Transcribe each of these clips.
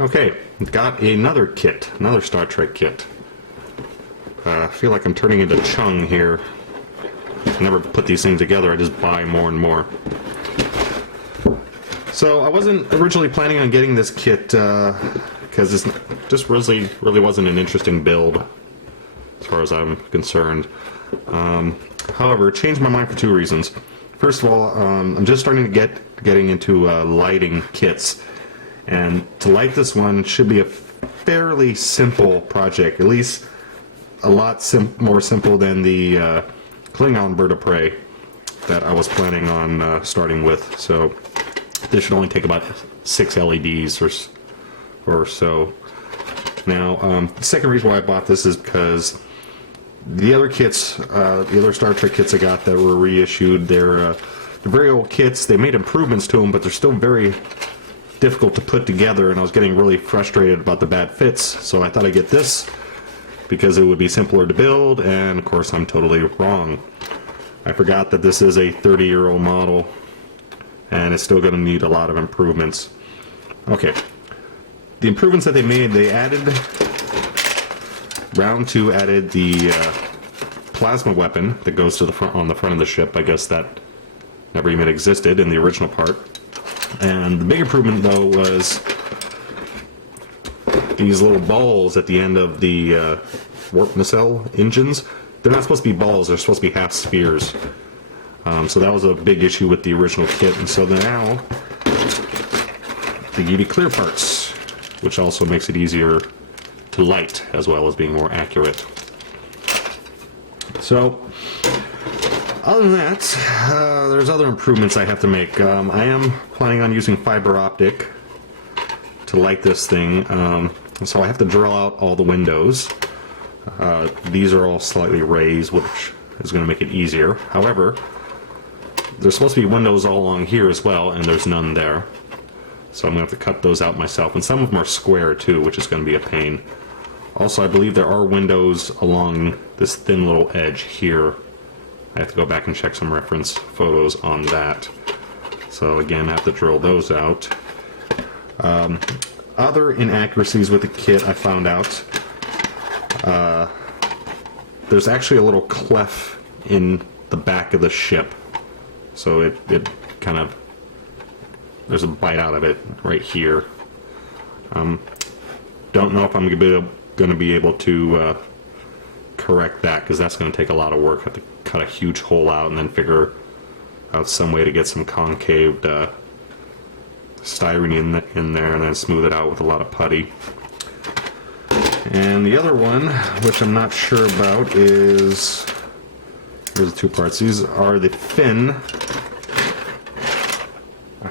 Okay, got another kit, another Star Trek kit. I feel like I'm turning into Chung here. I never put these things together, I just buy more and more. So I wasn't originally planning on getting this kit because this just really wasn't an interesting build as far as I'm concerned. However, changed my mind for two reasons. First of all, I'm just starting to getting into lighting kits, and to light this one should be a fairly simple project, at least a lot more simple than the Klingon bird of prey that I was planning on starting with. So this should only take about 6 LEDs or so. Now, the second reason why I bought this is because the other kits, the other Star Trek kits I got that were reissued, they're very old kits. They made improvements to them, but they're still very difficult to put together, and I was getting really frustrated about the bad fits, so I thought I'd get this because it would be simpler to build, and of course I'm totally wrong. I forgot that this is a 30-year-old model, and it's still going to need a lot of improvements. Okay, the improvements that they made, they added, round 2 added the plasma weapon that goes to the front, on the front of the ship. I guess that never even existed in the original part. And the big improvement, though, was these little balls at the end of the warp nacelle engines. They're not supposed to be balls, they're supposed to be half spheres. So that was a big issue with the original kit, and so now they give you clear parts, which also makes it easier to light as well as being more accurate. So other than that, there's other improvements I have to make. I am planning on using fiber optic to light this thing, so I have to drill out all the windows. These are all slightly raised, which is going to make it easier. However, there's supposed to be windows all along here as well, and there's none there. So I'm going to have to cut those out myself, and some of them are square too, which is going to be a pain. Also, I believe there are windows along this thin little edge here. I have to go back and check some reference photos on that. So again, I have to drill those out. Other inaccuracies with the kit I found out. There's actually a little cleft in the back of the ship. So it kind of, there's a bite out of it right here. Don't know if I'm going to be able to correct that, because that's going to take a lot of work. I have to cut a huge hole out and then figure out some way to get some concaved styrene in there and then smooth it out with a lot of putty. And the other one, which I'm not sure about, is, here's the two parts. These are the fin.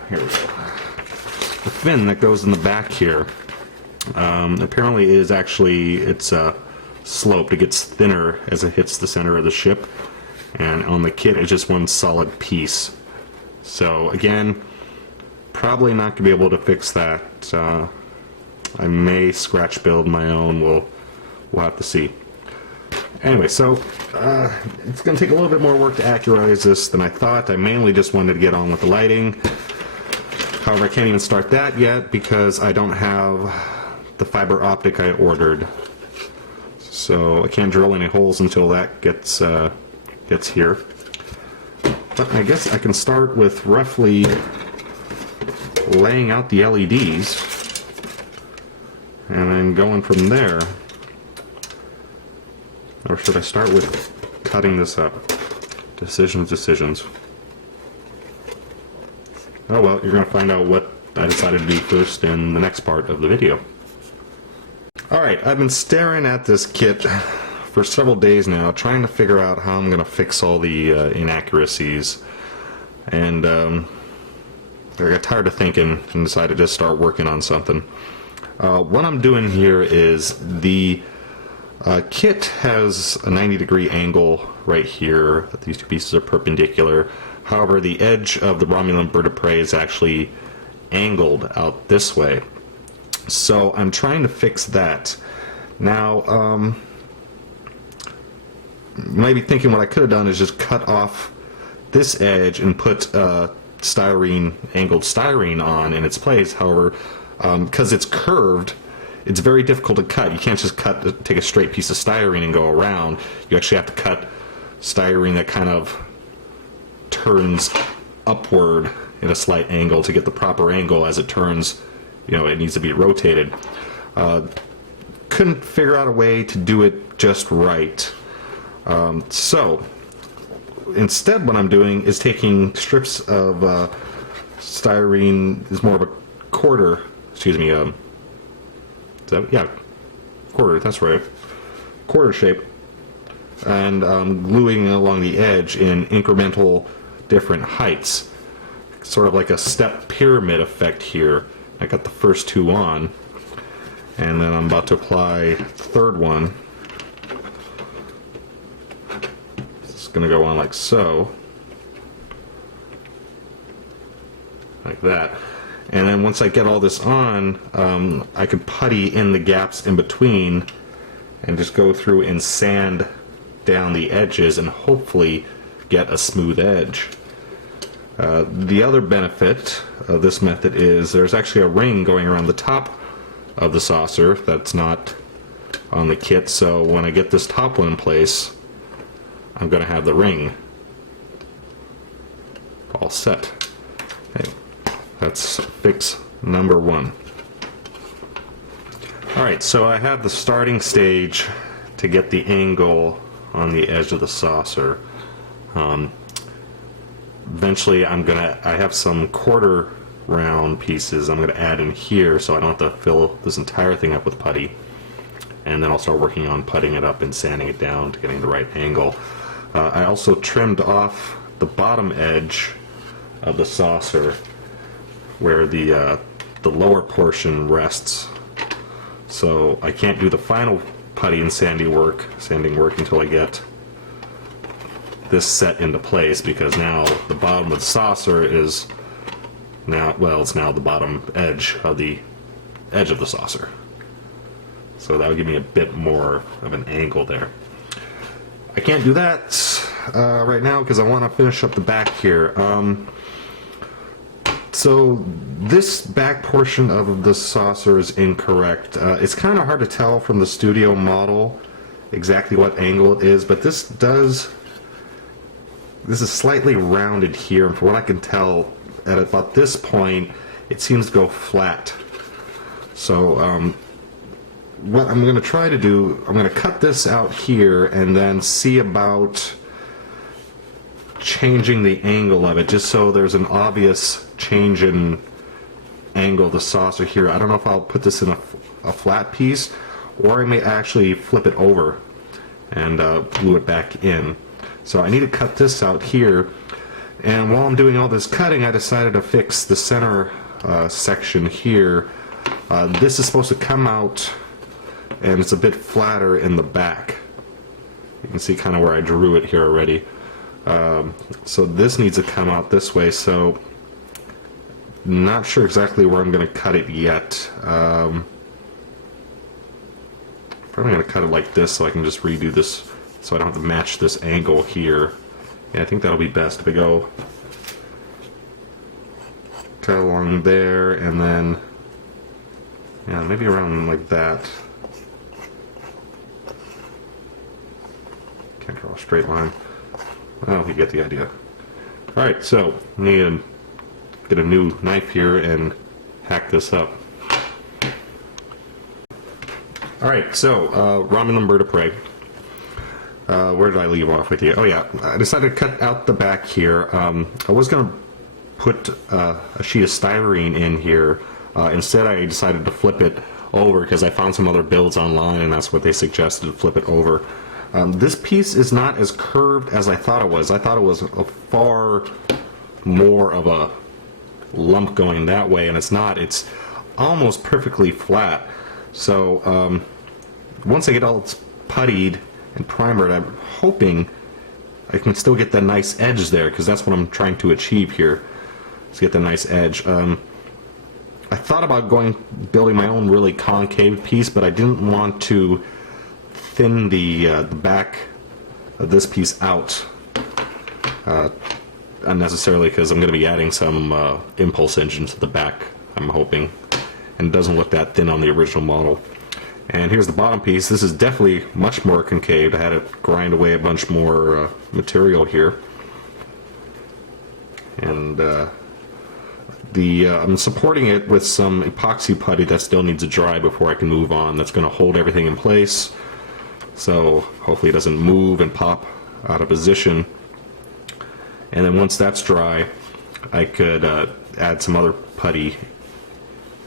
Here we go. The fin that goes in the back here. Apparently it is actually, it's sloped. It gets thinner as it hits the center of the ship, and on the kit it's just one solid piece. So again, probably not going to be able to fix that. I may scratch build my own. We'll have to see. Anyway, so it's going to take a little bit more work to accuratize this than I thought. I mainly just wanted to get on with the lighting. However, I can't even start that yet because I don't have the fiber optic I ordered. So I can't drill any holes until that gets here. But I guess I can start with roughly laying out the LEDs and then going from there. Or should I start with cutting this up? Decisions. Oh well, you're going to find out what I decided to do first in the next part of the video. Alright, I've been staring at this kit for several days now, trying to figure out how I'm going to fix all the inaccuracies. And I got tired of thinking and decided to just start working on something. What I'm doing here is the kit has a 90-degree angle right here. These two pieces are perpendicular. However, the edge of the Romulan bird of prey is actually angled out this way. So I'm trying to fix that. Now, you might be thinking what I could have done is just cut off this edge and put angled styrene on in its place. However, because it's curved, it's very difficult to cut. You can't just take a straight piece of styrene and go around. You actually have to cut styrene that kind of turns upward in a slight angle to get the proper angle as it turns. You know, it needs to be rotated. Couldn't figure out a way to do it just right. So instead what I'm doing is taking strips of styrene, is more of a quarter, quarter, that's right, quarter shape, and gluing along the edge in incremental different heights, sort of like a step pyramid effect here. I got the first two on, and then I'm about to apply the third one. It's going to go on like so, like that. And then once I get all this on, I can putty in the gaps in between and just go through and sand down the edges and hopefully get a smooth edge. The other benefit of this method is there's actually a ring going around the top of the saucer that's not on the kit, so when I get this top one in place, I'm going to have the ring all set. Okay. That's fix number one. Alright, so I have the starting stage to get the angle on the edge of the saucer. Eventually I have some quarter round pieces I'm going to add in here so I don't have to fill this entire thing up with putty. And then I'll start working on puttying it up and sanding it down to getting the right angle. I also trimmed off the bottom edge of the saucer where the lower portion rests, so I can't do the final putty and sanding work until I get this set into place, because now the bottom of the saucer is it's now the bottom edge of the saucer, so that would give me a bit more of an angle there. I can't do that right now because I want to finish up the back here. So this back portion of the saucer is incorrect. It's kind of hard to tell from the studio model exactly what angle it is, but this is slightly rounded here, and from what I can tell at about this point it seems to go flat. So what I'm going to try to do, I'm going to cut this out here and then see about changing the angle of it, just so there's an obvious change in angle of the saucer here. I don't know if I'll put this in a flat piece, or I may actually flip it over and glue it back in. So I need to cut this out here, and while I'm doing all this cutting I decided to fix the center section here. This is supposed to come out and it's a bit flatter in the back. You can see kind of where I drew it here already. So this needs to come out this way, so not sure exactly where I'm going to cut it yet. Probably going to cut it like this so I can just redo this so I don't have to match this angle here. Yeah, I think that'll be best if I go cut along there and then, yeah, maybe around like that. Can't draw a straight line. Well, you get the idea. Alright, so I need to get a new knife here and hack this up. Alright, so Romulan bird of prey. Where did I leave off with you? Oh yeah, I decided to cut out the back here. I was going to put a sheet of styrene in here. Instead I decided to flip it over because I found some other builds online and that's what they suggested, to flip it over. This piece is not as curved as I thought it was. I thought it was a far more of a lump going that way, and it's not. It's almost perfectly flat. So once I get all puttied and primered, I'm hoping I can still get that nice edge there, because that's what I'm trying to achieve here, is get the nice edge. I thought about building my own really concave piece, but I didn't want to thin the back of this piece out unnecessarily, because I'm going to be adding some impulse engine to the back, I'm hoping, and doesn't look that thin on the original model. And here's the bottom piece. This is definitely much more concave. I had to grind away a bunch more material here. And I'm supporting it with some epoxy putty that still needs to dry before I can move on. That's going to hold everything in place, so hopefully it doesn't move and pop out of position. And then once that's dry, I could add some other putty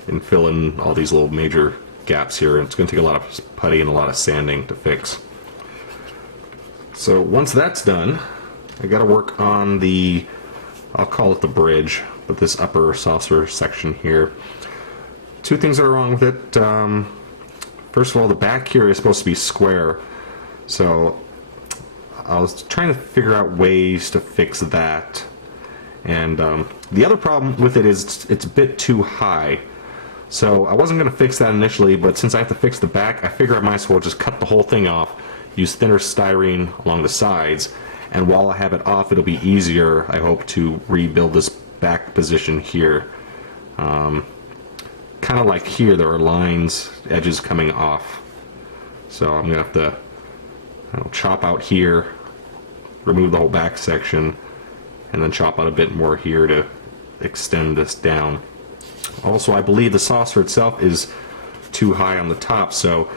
and fill in all these little major gaps here. It's going to take a lot of putty and a lot of sanding to fix. So once that's done, I got to work on the, I'll call it the bridge, but this upper saucer section here. Two things that are wrong with it. First of all, the back here is supposed to be square, so I was trying to figure out ways to fix that. And the other problem with it is it's a bit too high. So I wasn't going to fix that initially, but since I have to fix the back, I figure I might as well just cut the whole thing off, use thinner styrene along the sides, and while I have it off, it'll be easier, I hope, to rebuild this back position here. Kind of like here, there are lines, edges coming off. So I'm going to have to chop out here, remove the whole back section, and then chop out a bit more here to extend this down. Also, I believe the saucer itself is too high on the top, so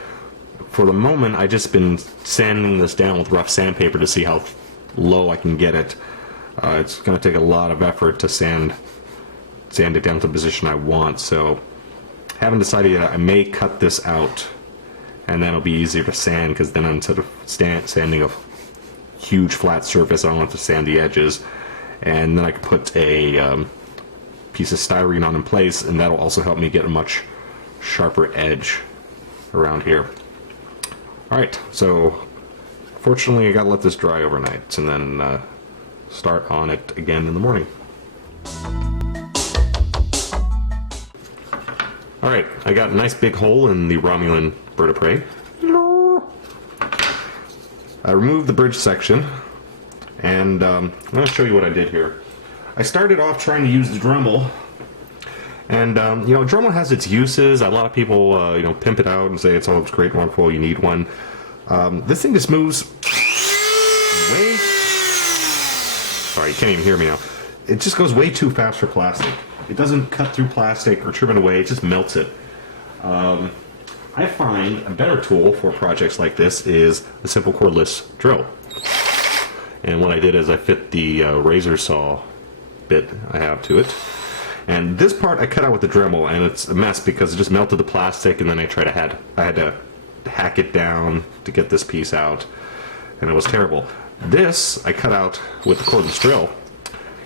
for the moment I've just been sanding this down with rough sandpaper to see how low I can get it. It's going to take a lot of effort to sand it down to the position I want, so I haven't decided yet. I may cut this out, and then it'll be easier to sand, because then instead of sanding a huge flat surface, I don't have to sand the edges, and then I can put a piece of styrene on in place, and that'll also help me get a much sharper edge around here. Alright, so fortunately I gotta let this dry overnight and then start on it again in the morning. Alright, I got a nice big hole in the Romulan bird of prey. I removed the bridge section, and I'm going to show you what I did here. I started off trying to use the Dremel, and Dremel has its uses. A lot of people pimp it out and say it's great, wonderful, you need one. This thing just moves way... Sorry, you can't even hear me now. It just goes way too fast for plastic. It doesn't cut through plastic or trim it away, it just melts it. I find a better tool for projects like this is a simple cordless drill. And what I did is I fit the razor saw bit I have to it. And this part I cut out with the Dremel, and it's a mess because it just melted the plastic, and then I had to hack it down to get this piece out, and it was terrible. This I cut out with the cordless drill,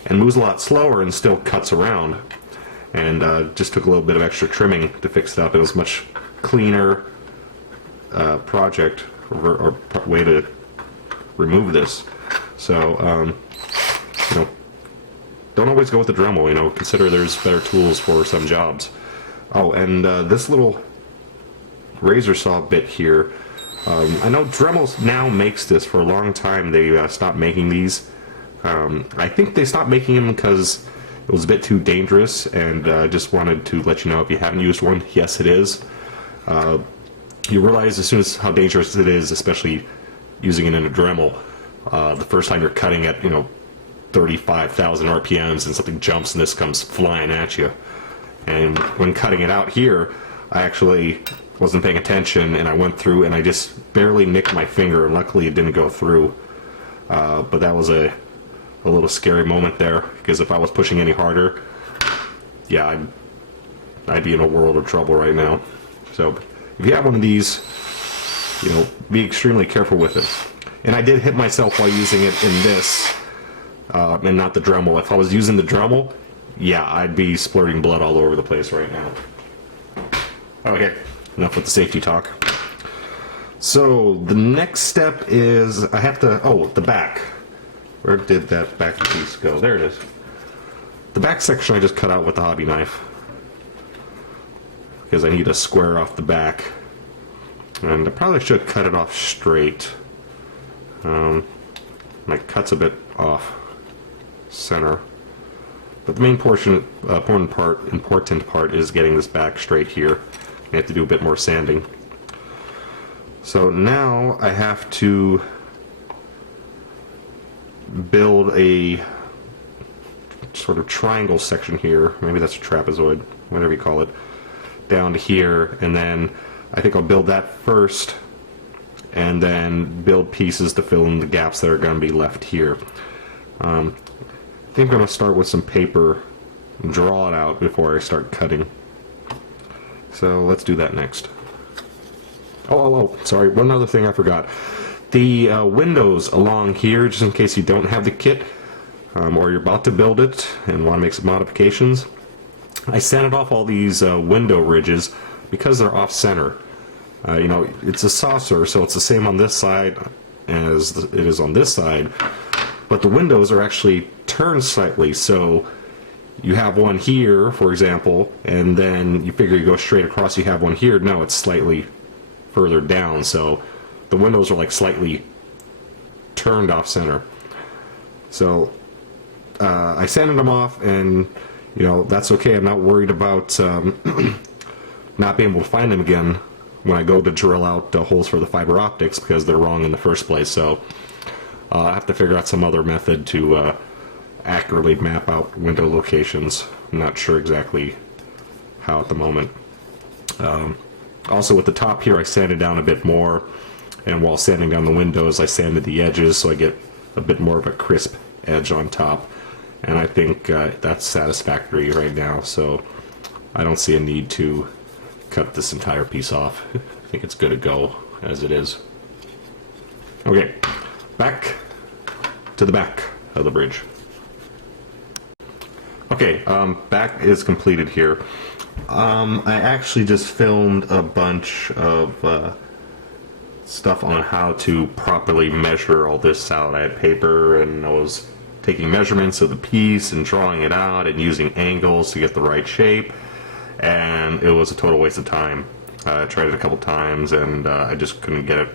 and moves a lot slower and still cuts around, and just took a little bit of extra trimming to fix it up. It was much cleaner project or way to remove this. So don't always go with the Dremel. Consider there's better tools for some jobs. Oh, and this little razor saw bit here. I know Dremel now makes this. For a long time they stopped making these. I think they stopped making them because it was a bit too dangerous, and just wanted to let you know, if you haven't used one, yes, it is. You realize as soon as how dangerous it is, especially using it in a Dremel. The first time you're cutting at 35,000 RPMs and something jumps and this comes flying at you. And when cutting it out here, I actually wasn't paying attention, and I went through and I just barely nicked my finger, and luckily it didn't go through. But that was a little scary moment there, because if I was pushing any harder, yeah, I'd be in a world of trouble right now. So if you have one of these, be extremely careful with it. And I did hit myself while using it in this, and not the Dremel. If I was using the Dremel, yeah, I'd be splurting blood all over the place right now. Okay, enough with the safety talk. So the next step is I have to, the back. Where did that back piece go? There it is. The back section I just cut out with the hobby knife, because I need to square off the back. And I probably should cut it off straight. My cut's a bit off center. But the main important part is getting this back straight here. I have to do a bit more sanding. So now I have to build a sort of triangle section here. Maybe that's a trapezoid, whatever you call it, down to here, and then I think I'll build that first and then build pieces to fill in the gaps that are going to be left here. I think I'm going to start with some paper and draw it out before I start cutting. So let's do that next. Oh, sorry, one other thing I forgot. The windows along here, just in case you don't have the kit, or you're about to build it and want to make some modifications, I sanded off all these window ridges because they're off center. You know, it's a saucer, so it's the same on this side as it is on this side, but the windows are actually turned slightly, so you have one here, for example, and then you figure you go straight across, you have one here. No, it's slightly further down, so the windows are like slightly turned off center. So I sanded them off, and you know, that's okay. I'm not worried about not being able to find them again when I go to drill out holes for the fiber optics, because they're wrong in the first place. So I have to figure out some other method to accurately map out window locations. I'm not sure exactly how at the moment. Also with the top here, I sanded down a bit more, and while sanding down the windows, I sanded the edges so I get a bit more of a crisp edge on top, and I think that's satisfactory right now, so I don't see a need to cut this entire piece off. I think it's good to go as it is. Okay, back to the back of the bridge. Okay, back is completed here. I actually just filmed a bunch of stuff on how to properly measure all this out. I had paper, and I was taking measurements of the piece and drawing it out and using angles to get the right shape, and it was a total waste of time. I tried it a couple times, and I just couldn't get it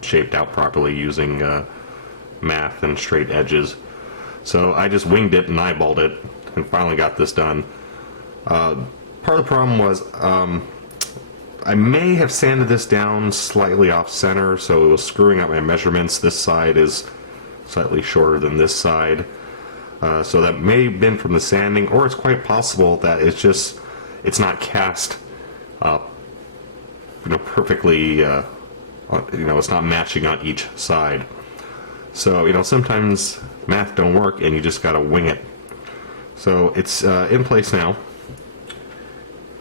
shaped out properly using math and straight edges. So I just winged it and eyeballed it and finally got this done. Part of the problem was I may have sanded this down slightly off center, so it was screwing up my measurements. This side is slightly shorter than this side, so that may have been from the sanding, or it's quite possible that it's not cast perfectly, it's not matching on each side. So sometimes math don't work and you just gotta wing it. So it's in place now,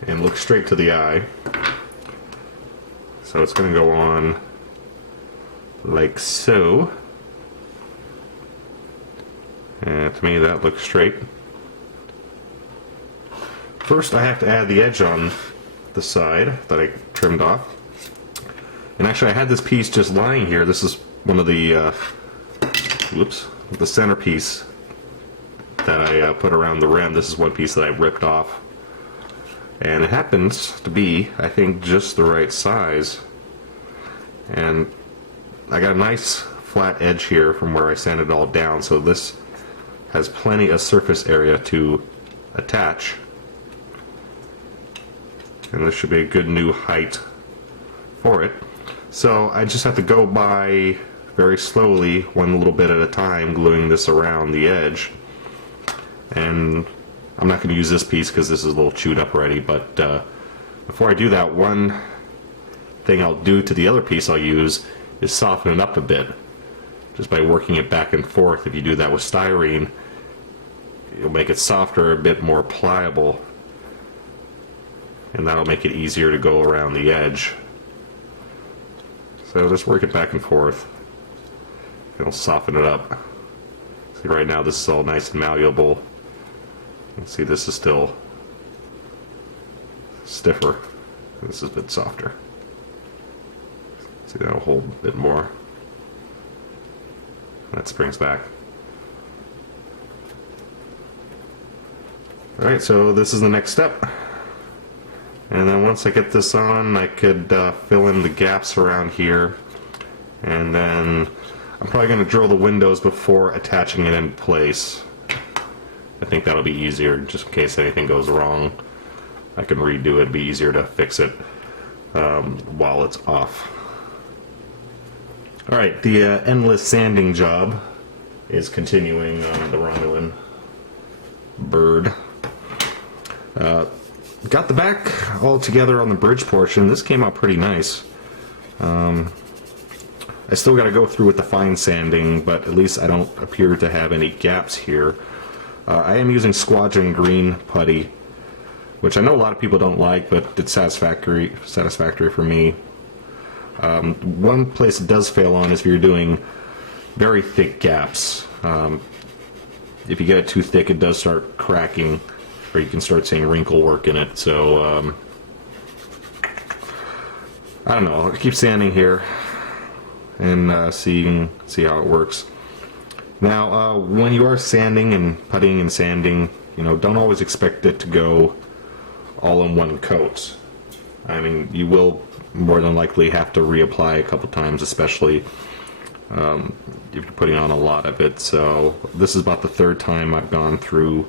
and look straight to the eye. So it's going to go on like so. And to me that looks straight. First I have to add the edge on the side that I trimmed off. And actually I had this piece just lying here. This is one of the the centerpiece that I put around the rim. This is one piece that I ripped off, and it happens to be, I think, just the right size, and I got a nice flat edge here from where I sanded it all down, so this has plenty of surface area to attach, and this should be a good new height for it. So I just have to go by very slowly, one little bit at a time, gluing this around the edge. And I'm not going to use this piece because this is a little chewed up already, but before I do that, one thing I'll do to the other piece I'll use is soften it up a bit, just by working it back and forth. If you do that with styrene, you'll make it softer, a bit more pliable, and that'll make it easier to go around the edge. So just work it back and forth. It'll soften it up. See, right now this is all nice and malleable. You can see this is still stiffer. This is a bit softer. See, that'll hold a bit more. That springs back. Alright, so this is the next step. And then once I get this on, I could fill in the gaps around here. And then I'm probably going to drill the windows before attaching it in place. I think that'll be easier, just in case anything goes wrong. I can redo it, it'd be easier to fix it while it's off. Alright, the endless sanding job is continuing on the Romulan bird. Got the back all together on the bridge portion. This came out pretty nice. I still got to go through with the fine sanding, but at least I don't appear to have any gaps here. I am using Squadron Green putty, which I know a lot of people don't like, but it's satisfactory for me. One place it does fail on is if you're doing very thick gaps. If you get it too thick, it does start cracking, or you can start seeing wrinkle work in it. So I don't know. I'll keep sanding here and see how it works. Now, when you are sanding and puttying and sanding, you know, don't always expect it to go all in one coat. I mean, you will more than likely have to reapply a couple times, especially if you're putting on a lot of it. So this is about the third time I've gone through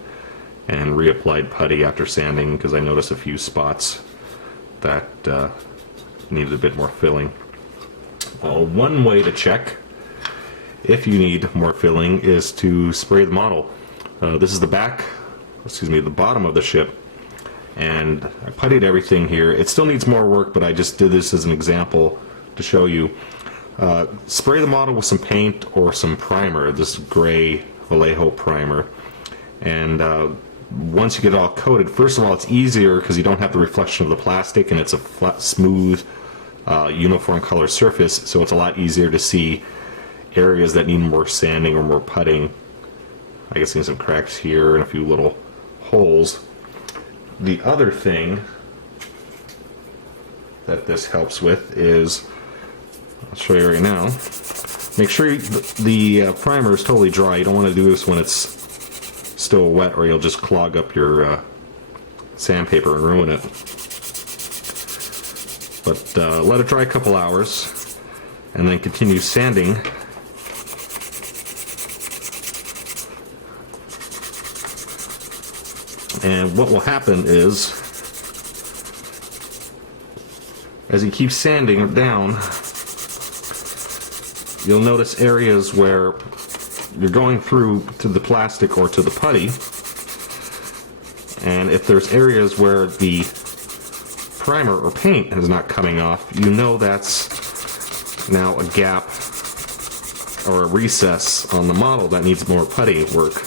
and reapplied putty after sanding, because I noticed a few spots that needed a bit more filling. One way to check if you need more filling is to spray the model. This is the bottom of the ship, and I puttied everything here. It still needs more work, but I just did this as an example to show you. Spray the model with some paint or some primer, this gray Vallejo primer, and once you get it all coated, first of all, it's easier because you don't have the reflection of the plastic, and it's a flat, smooth, uniform color surface, so it's a lot easier to see areas that need more sanding or more putting. I can see some cracks here and a few little holes. The other thing that this helps with is, I'll show you right now, make sure the primer is totally dry. You don't want to do this when it's still wet, or you'll just clog up your sandpaper and ruin it. But let it dry a couple hours and then continue sanding. And what will happen is, as you keep sanding it down, you'll notice areas where you're going through to the plastic or to the putty, and if there's areas where the primer or paint is not coming off, you know that's now a gap or a recess on the model that needs more putty work.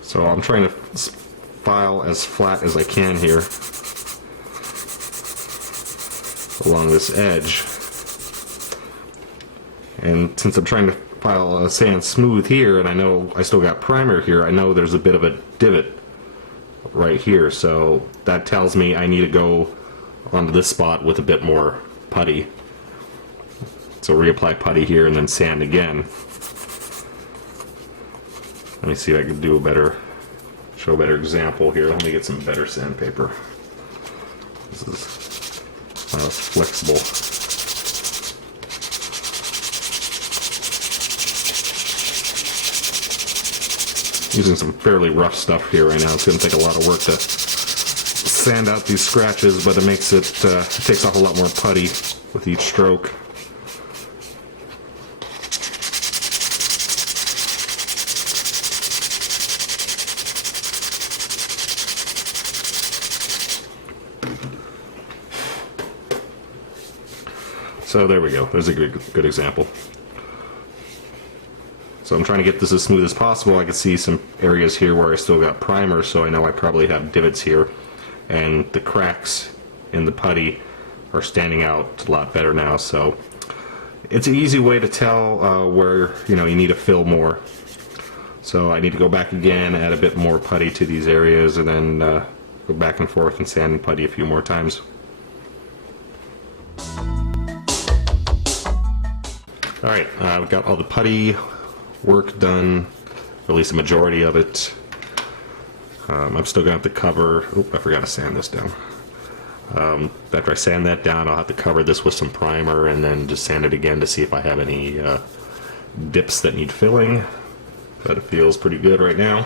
So I'm trying to file as flat as I can here along this edge. And since I'm trying to file sand smooth here, and I know I still got primer here, I know there's a bit of a divot right here, so that tells me I need to go onto this spot with a bit more putty. So reapply putty here and then sand again. Let me see if I can do show a better example here. Let me get some better sandpaper. This is it's flexible. Using some fairly rough stuff here right now. It's going to take a lot of work to sand out these scratches, but it makes it takes off a lot more putty with each stroke. So there we go. There's a good example. So I'm trying to get this as smooth as possible. I can see some areas here where I still got primer, so I know I probably have divots here. And the cracks in the putty are standing out a lot better now. So it's an easy way to tell where you need to fill more. So I need to go back again, add a bit more putty to these areas, and then go back and forth and sand and putty a few more times. Alright, I've got all the putty work done, or at least the majority of it. I'm still going to have to cover, I forgot to sand this down. After I sand that down, I'll have to cover this with some primer and then just sand it again to see if I have any dips that need filling. but it feels pretty good right now.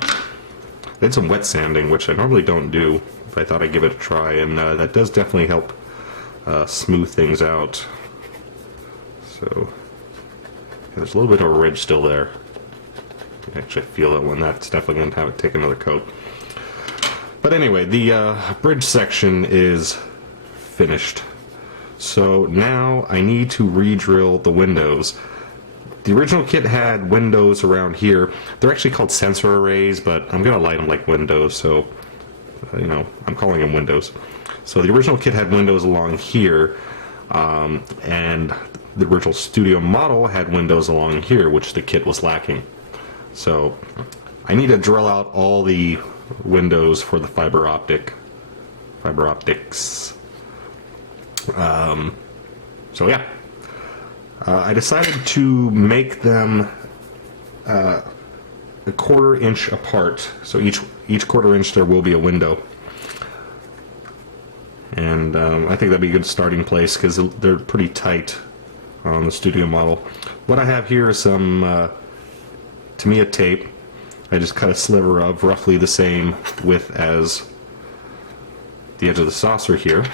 I did some wet sanding, which I normally don't do, but I thought I'd give it a try, and that does definitely help smooth things out. So there's a little bit of a ridge still there. You can actually feel that one. That's definitely going to have to take another coat. But anyway, the bridge section is finished. So now I need to re-drill the windows. The original kit had windows around here. They're actually called sensor arrays, but I'm going to light them like windows, so, you know, I'm calling them windows. So the original kit had windows along here, and the original studio model had windows along here, which the kit was lacking. So I need to drill out all the windows for the fiber optics. So yeah, I decided to make them a 1/4 inch apart. So each 1/4 inch there will be a window, and I think that'd be a good starting place because they're pretty tight on the studio model. What I have here is some Tamiya tape. I just cut a sliver of roughly the same width as the edge of the saucer here.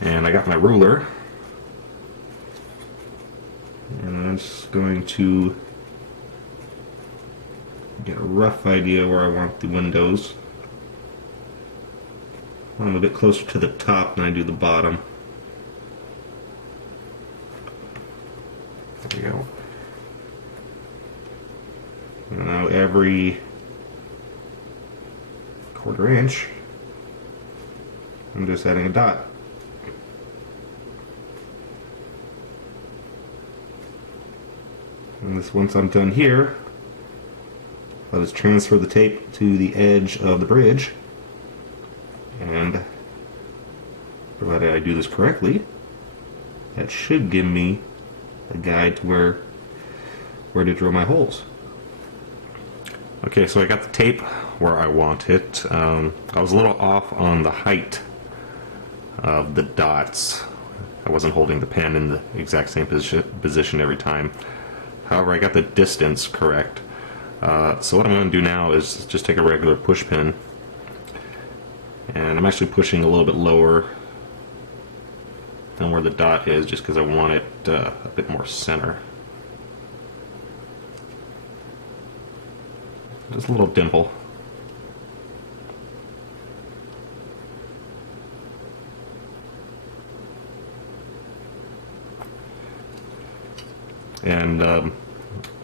And I got my ruler. And I'm just going to get a rough idea where I want the windows. I'm a bit closer to the top than I do the bottom. There we go. And now every 1/4 inch, I'm just adding a dot. And this, once I'm done here, I'll just transfer the tape to the edge of the bridge, and provided I do this correctly, that should give me a guide to where to drill my holes. Okay, so I got the tape where I want it. I was a little off on the height of the dots. I wasn't holding the pen in the exact same position every time. However, I got the distance correct. So what I'm going to do now is just take a regular push pin, and I'm actually pushing a little bit lower than where the dot is just because I want it a bit more center. Just a little dimple. And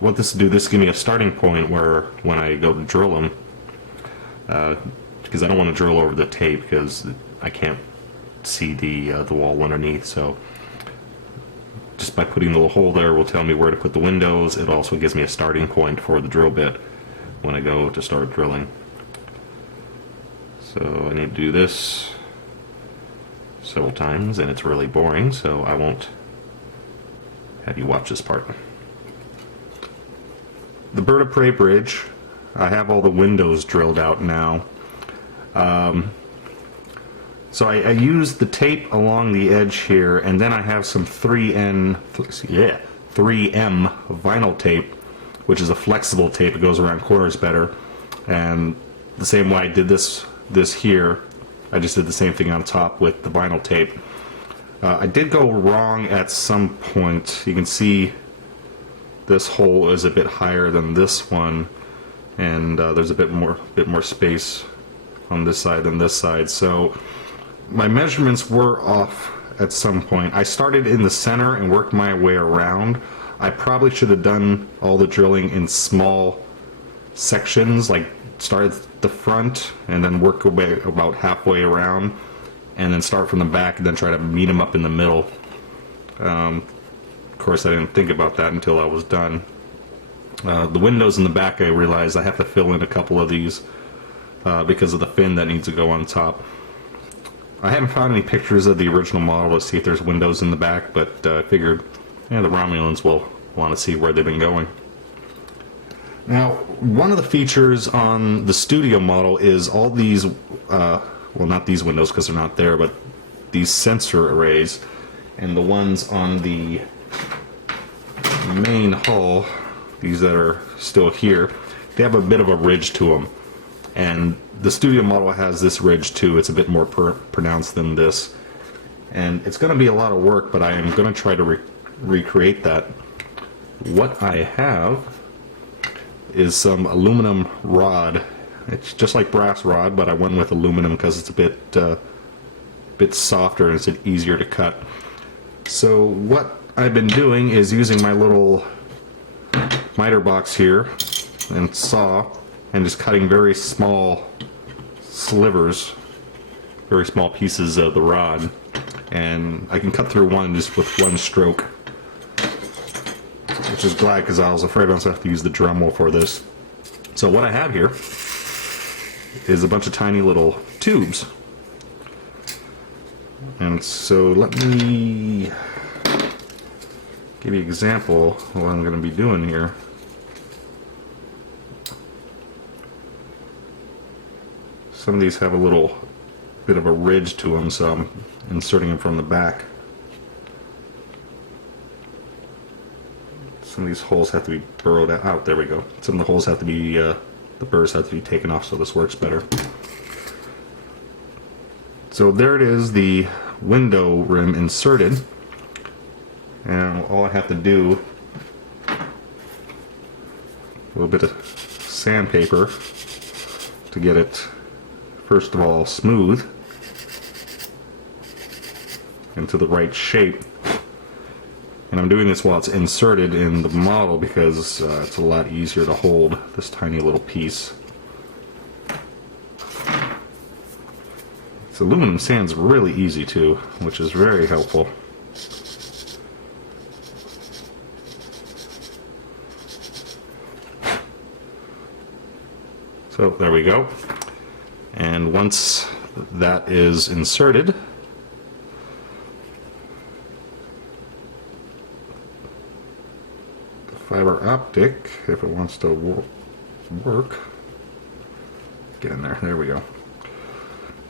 what this will do, this will give me a starting point where when I go to drill them, because I don't want to drill over the tape because I can't see the wall underneath. So just by putting the little hole there will tell me where to put the windows. It also gives me a starting point for the drill bit when I go to start drilling. So I need to do this several times, and it's really boring, so I won't have you watch this part. The bird of prey bridge, I have all the windows drilled out now. So I use the tape along the edge here, and then I have some 3M vinyl tape, which is a flexible tape. It goes around corners better. And the same way I did this here, I just did the same thing on top with the vinyl tape. I did go wrong at some point. You can see this hole is a bit higher than this one, and there's a bit more space on this side than this side. So my measurements were off at some point. I started in the center and worked my way around. I probably should have done all the drilling in small sections, like start at the front and then work away about halfway around, and then start from the back and then try to meet them up in the middle. Of course, I didn't think about that until I was done. The windows in the back, I realized I have to fill in a couple of these because of the fin that needs to go on top. I haven't found any pictures of the original model to see if there's windows in the back, but I figured the Romulans will want to see where they've been going. Now, one of the features on the studio model is all these, well, not these windows because they're not there, but these sensor arrays, and the ones on the main hull these that are still here, they have a bit of a ridge to them. And the studio model has this ridge too. It's a bit more pronounced than this. And it's going to be a lot of work, but I am going to try to recreate that. What I have is some aluminum rod. It's just like brass rod, but I went with aluminum because it's a bit softer and it's easier to cut. So what I've been doing is using my little miter box here and saw and just cutting very small slivers, very small pieces of the rod, and I can cut through one just with one stroke, which is glad because I was afraid I was going to have to use the Dremel for this. So what I have here is a bunch of tiny little tubes, and so let me give you an example of what I'm going to be doing here. Some of these have a little bit of a ridge to them, so I'm inserting them from the back. Some of these holes have to be burrowed out. There we go. Some of the holes have to be, the burrs have to be taken off so this works better. So there it is, the window rim inserted. And all I have to do, a little bit of sandpaper to get it, first of all, smooth into the right shape. And I'm doing this while it's inserted in the model because it's a lot easier to hold this tiny little piece. This aluminum sand's really easy too, which is very helpful. So there we go. And once that is inserted, the fiber optic, if it wants to work, get in there, there we go.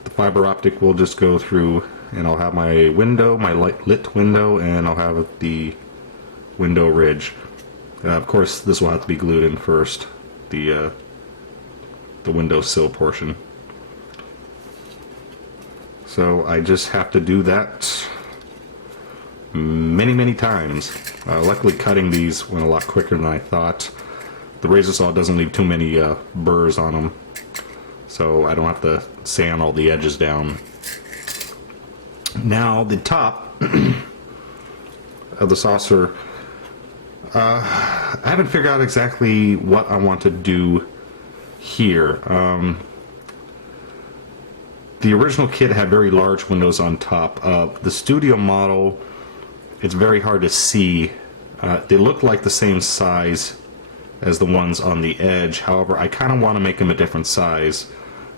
The fiber optic will just go through, and I'll have my window, my lit window, and I'll have the window ridge. Of course, this will have to be glued in first, the windowsill portion. So I just have to do that many times. Luckily cutting these went a lot quicker than I thought. The razor saw doesn't leave too many burrs on them, so I don't have to sand all the edges down. Now the top of the saucer, I haven't figured out exactly what I want to do here. The original kit had very large windows on top. The studio model, it's very hard to see. They look like the same size as the ones on the edge. However, I kind of want to make them a different size,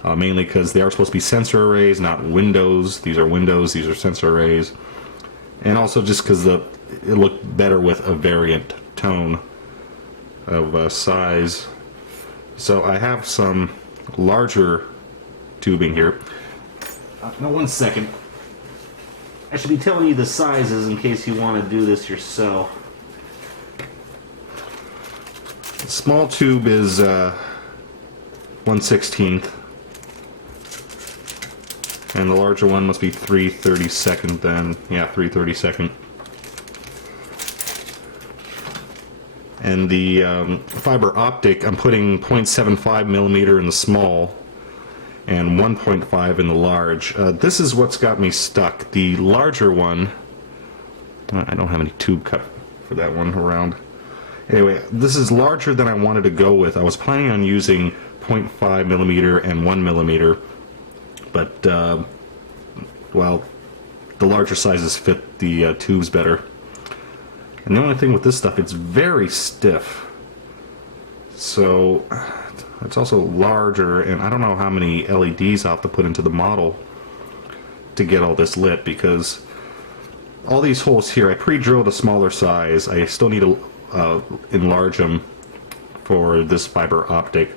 mainly because they are supposed to be sensor arrays, not windows. These are windows, these are sensor arrays. And also just because it looked better with a variant tone of size. So I have some larger tubing here. Now, one second. I should be telling you the sizes in case you want to do this yourself. The small tube is 1/16, and the larger one must be 3/32 then. Yeah, 3/32. And the fiber optic, I'm putting 0.75 millimeter in the small and 1.5 in the large. This is what's got me stuck. The larger one, I don't have any tube cut for that one around. Anyway, this is larger than I wanted to go with. I was planning on using 0.5 millimeter and 1 millimeter, but well, the larger sizes fit the tubes better. And the only thing with this stuff, it's very stiff. So it's also larger, and I don't know how many LEDs I'll have to put into the model to get all this lit, because all these holes here, I pre-drilled a smaller size. I still need to enlarge them for this fiber optic.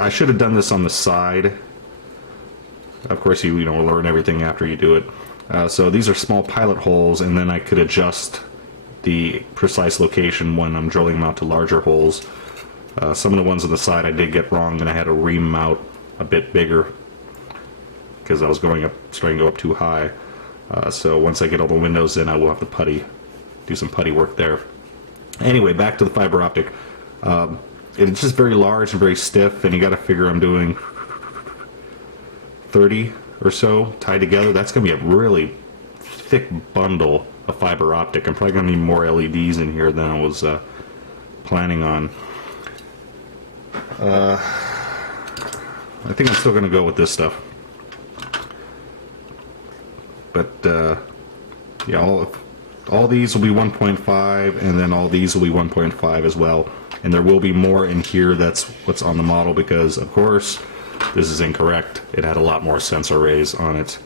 I should have done this on the side. Of course, you learn everything after you do it. So these are small pilot holes, and then I could adjust the precise location when I'm drilling them out to larger holes. Some of the ones on the side I did get wrong, and I had to ream them out a bit bigger because I was starting to go up too high. So once I get all the windows in, I will have to do some putty work there. Anyway, back to the fiber optic. It's just very large and very stiff, and you got to figure I'm doing 30 or so tied together. That's going to be a really thick bundle of fiber optic. I'm probably going to need more LEDs in here than I was planning on. I think I'm still going to go with this stuff. But yeah, all these will be 1.5, and then all these will be 1.5 as well. And there will be more in here that's what's on the model, because of course this is incorrect. It had a lot more sensor arrays on it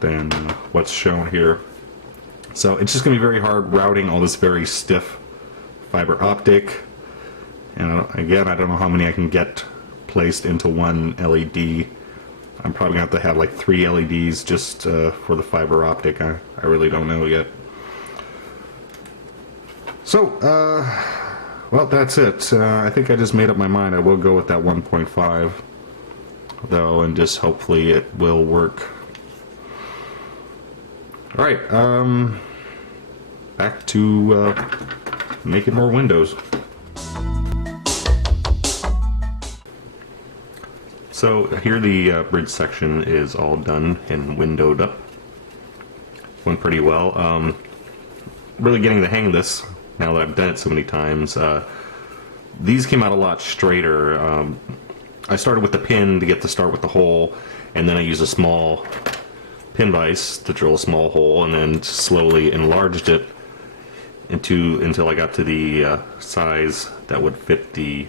than what's shown here. So it's just going to be very hard routing all this very stiff fiber optic. And again, I don't know how many I can get placed into one LED. I'm probably going to have to have like 3 LEDs just for the fiber optic. I really don't know yet. So, well, that's it. I think I just made up my mind. I will go with that 1.5, though, and just hopefully it will work. Alright, back to making more windows. So here the bridge section is all done and windowed up. Went pretty well. Really getting the hang of this now that I've done it so many times. These came out a lot straighter. I started with the pin to get to start with the hole, and then I used a small pin vise to drill a small hole, and then slowly enlarged it until I got to the size that would fit the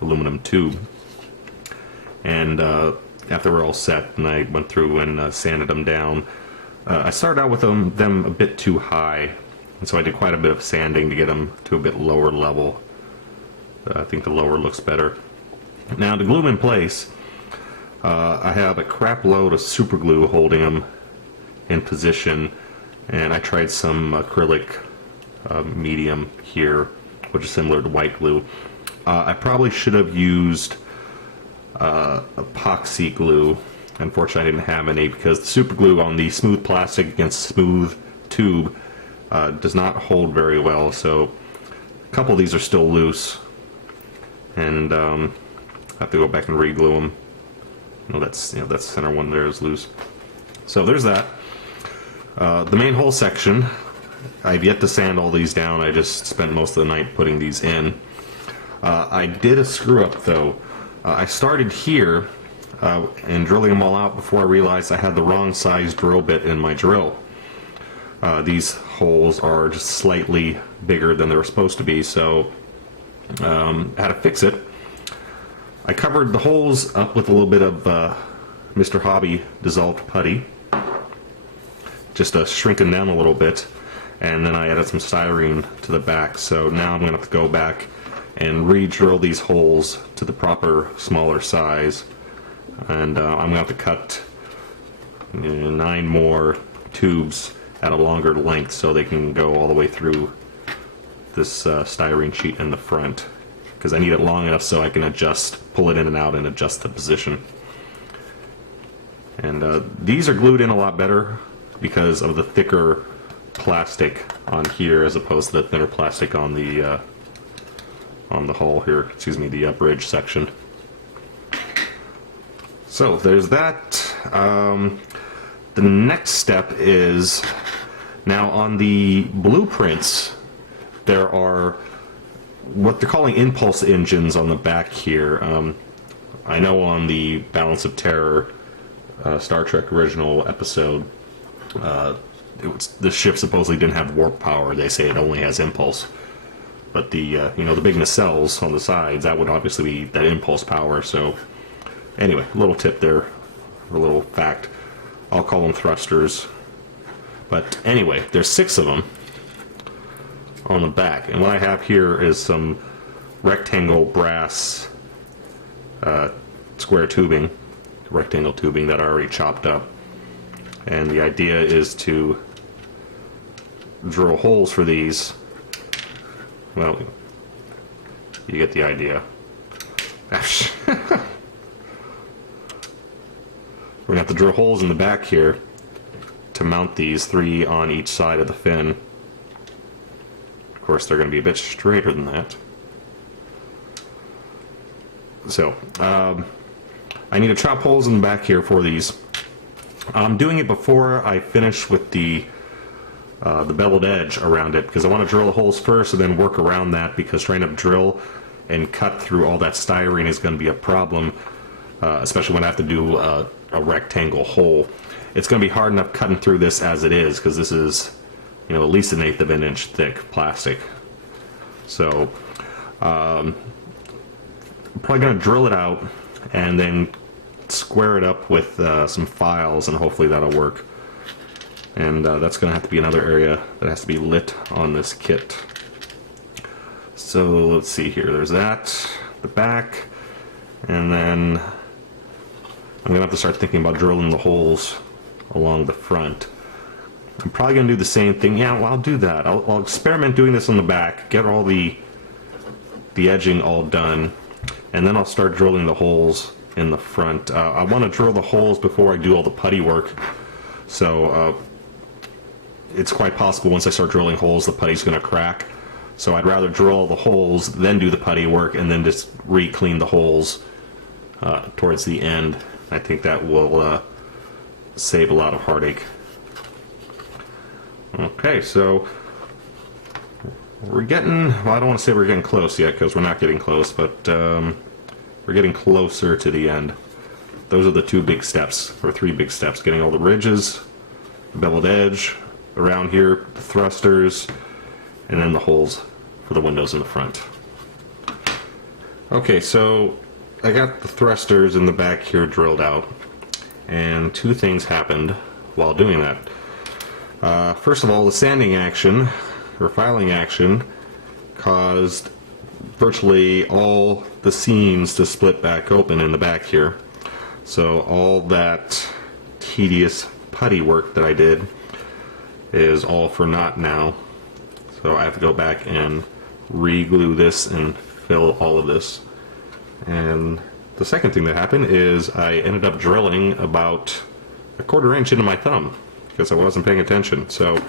aluminum tube. And after we're all set, and I went through and sanded them down, I started out with them a bit too high, and so I did quite a bit of sanding to get them to a bit lower level. I think the lower looks better. Now to glue them in place, I have a crap load of super glue holding them in position, and I tried some acrylic medium here, which is similar to white glue. I probably should have used epoxy glue. Unfortunately, I didn't have any, because the super glue on the smooth plastic against smooth tube does not hold very well. So a couple of these are still loose, and I have to go back and re-glue them. That center one there is loose. So there's that. The main hole section, I've yet to sand all these down. I just spent most of the night putting these in. I did a screw up though. I started here and drilling them all out before I realized I had the wrong size drill bit in my drill. These holes are just slightly bigger than they were supposed to be, so I had to fix it. I covered the holes up with a little bit of Mr. Hobby dissolved putty, just to shrink them down a little bit, and then I added some styrene to the back. So now I'm going to have to go back and re-drill these holes to the proper smaller size, and I'm going to have to cut 9 more tubes at a longer length so they can go all the way through this styrene sheet in the front, because I need it long enough so I can pull it in and out and adjust the position. And these are glued in a lot better because of the thicker plastic on here as opposed to the thinner plastic on the hull here, excuse me, the bridge section. So there's that. The next step is, now on the blueprints, there are what they're calling impulse engines on the back here. I know on the Balance of Terror Star Trek original episode, the ship supposedly didn't have warp power. They say it only has impulse. But the the big nacelles on the sides, that would obviously be that impulse power. So anyway, a little tip there, a little fact. I'll call them thrusters. But anyway, there's 6 of them on the back, and what I have here is some rectangle brass square tubing, rectangle tubing that I already chopped up, and the idea is to drill holes for these well, you get the idea. We're gonna have to drill holes in the back here to mount these 3 on each side of the fin. Of course, they're gonna be a bit straighter than that. So, I need to chop holes in the back here for these. I'm doing it before I finish with the beveled edge around it, because I want to drill the holes first and then work around that, because trying to drill and cut through all that styrene is going to be a problem, especially when I have to do a rectangle hole. It's going to be hard enough cutting through this as it is, because this is, you know, at least 1/8 of an inch thick plastic. So, I'm probably going to drill it out and then square it up with some files, and hopefully that'll work. And that's going to have to be another area that has to be lit on this kit. So let's see here, there's that, the back, and then I'm going to have to start thinking about drilling the holes along the front. I'm probably going to do the same thing. Yeah, well, I'll do that. I'll experiment doing this on the back, get all the edging all done, and then I'll start drilling the holes in the front. I want to drill the holes before I do all the putty work, so it's quite possible once I start drilling holes the putty's going to crack. So I'd rather drill the holes, then do the putty work, and then just re-clean the holes towards the end. I think that will save a lot of heartache. Okay, so we're getting, well, I don't want to say we're getting close yet, because we're not getting close, but we're getting closer to the end. Those are the 2 big steps, or 3 big steps: getting all the ridges, the beveled edge around here, the thrusters, and then the holes for the windows in the front. Okay, so I got the thrusters in the back here drilled out, and 2 things happened while doing that. First of all, the sanding action, or filing action, caused virtually all the seams to split back open in the back here. So all that tedious putty work that I did is all for naught now. So I have to go back and re-glue this and fill all of this. And the second thing that happened is I ended up drilling about 1/4 inch into my thumb, because I wasn't paying attention. So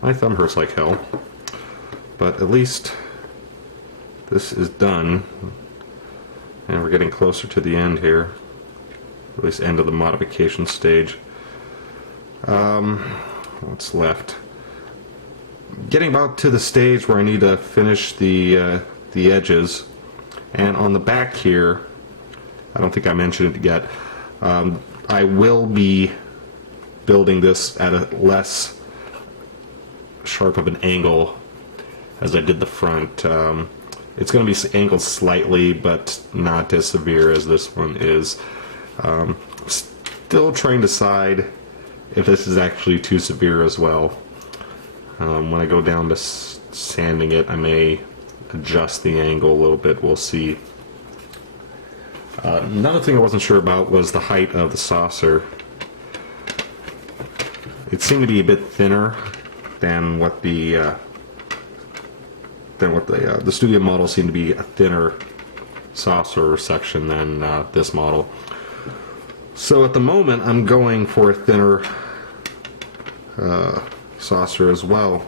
my thumb hurts like hell. But at least this is done, and we're getting closer to the end here, at least end of the modification stage. What's left? Getting about to the stage where I need to finish the edges, and on the back here, I don't think I mentioned it yet, I will be building this at a less sharp of an angle as I did the front. It's going to be angled slightly, but not as severe as this one is. Still trying to decide if this is actually too severe as well. When I go down to sanding it, I may adjust the angle a little bit. We'll see. Another thing I wasn't sure about was the height of the saucer. It seemed to be a bit thinner than what the studio model seemed to be a thinner saucer section than this model. So at the moment I'm going for a thinner saucer as well.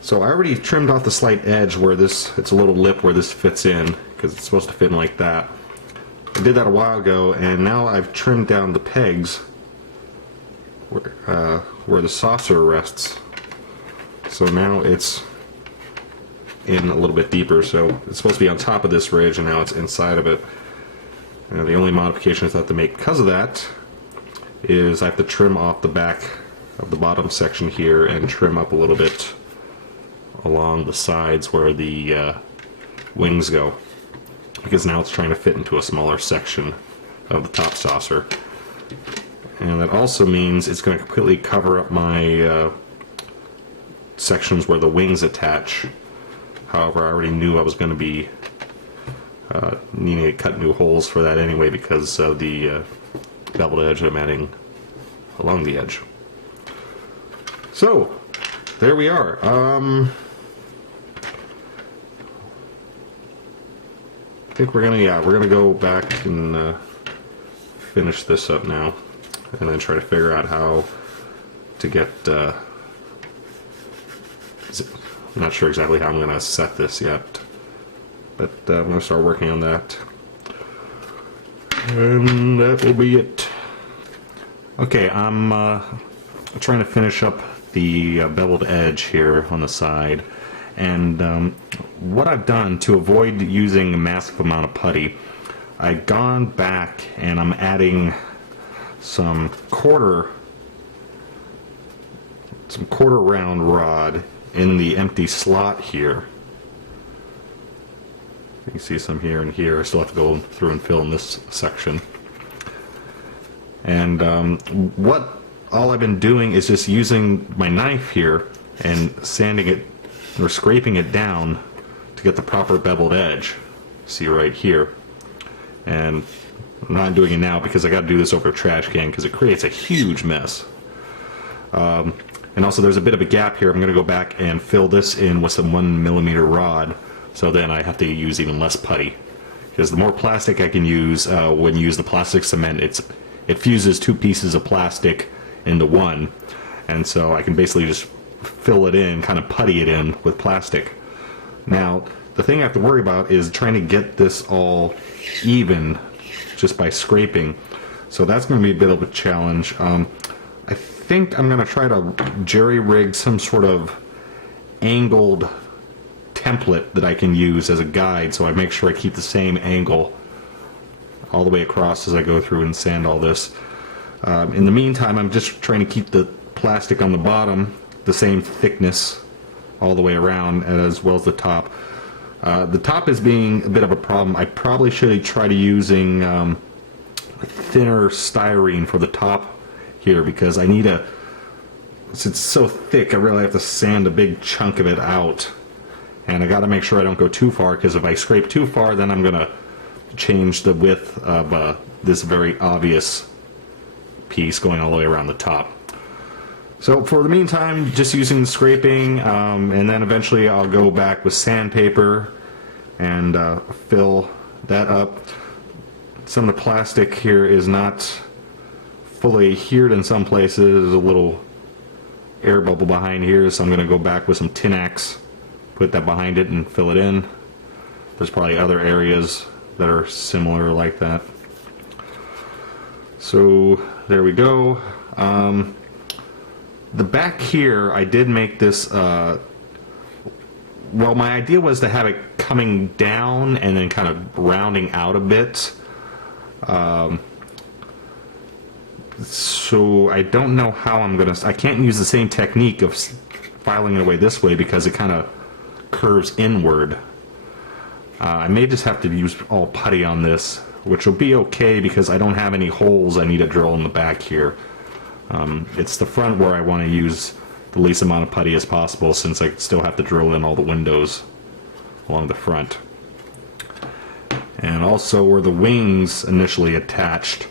So I already trimmed off the slight edge where it's a little lip where this fits in, because it's supposed to fit in like that. I did that a while ago, and now I've trimmed down the pegs where the saucer rests. So now it's in a little bit deeper, so it's supposed to be on top of this ridge, and now it's inside of it. And the only modifications I have to make because of that is I have to trim off the back of the bottom section here and trim up a little bit along the sides where the wings go, because now it's trying to fit into a smaller section of the top saucer. And that also means it's going to completely cover up my sections where the wings attach. However, I already knew I was going to be needing to cut new holes for that anyway, because of the beveled edge I'm adding along the edge. So, there we are. think we're gonna go back and finish this up now, and then try to figure out how to get. I'm not sure exactly how I'm gonna set this yet, but I'm gonna start working on that, and that will be it. Okay, I'm trying to finish up the beveled edge here on the side, and what I've done to avoid using a massive amount of putty, I've gone back and I'm adding some quarter round rod in the empty slot here. You can see some here and here. I still have to go through and fill in this section. And all I've been doing is just using my knife here and sanding it or scraping it down to get the proper beveled edge. See right here. And I'm not doing it now because I got to do this over a trash can because it creates a huge mess. And also there's a bit of a gap here. I'm going to go back and fill this in with some 1mm rod, so then I have to use even less putty. Because the more plastic I can use when you use the plastic cement, it fuses two pieces of plastic into one, and so I can basically just fill it in, kind of putty it in with plastic. Now the thing I have to worry about is trying to get this all even just by scraping, so that's going to be a bit of a challenge. I think I'm going to try to jerry-rig some sort of angled template that I can use as a guide, so I make sure I keep the same angle all the way across as I go through and sand all this. In the meantime, I'm just trying to keep the plastic on the bottom the same thickness all the way around, as well as the top. The top is being a bit of a problem. I probably should try to using thinner styrene for the top here, because I need since it's so thick, I really have to sand a big chunk of it out, and I got to make sure I don't go too far, because if I scrape too far, then I'm gonna change the width of this very obvious piece going all the way around the top. So for the meantime, just using the scraping, and then eventually I'll go back with sandpaper and fill that up. Some of the plastic here is not fully adhered in some places. There's a little air bubble behind here, so I'm going to go back with some Tin-X, put that behind it and fill it in. There's probably other areas that are similar like that. So there we go. The back here, I did make this, well, my idea was to have it coming down and then kind of rounding out a bit. So I don't know how I'm gonna, I can't use the same technique of filing it away this way because it kind of curves inward. I may just have to use all putty on this, which will be okay because I don't have any holes I need to drill in the back here. It's the front where I want to use the least amount of putty as possible, since I still have to drill in all the windows along the front. And also where the wings initially attached,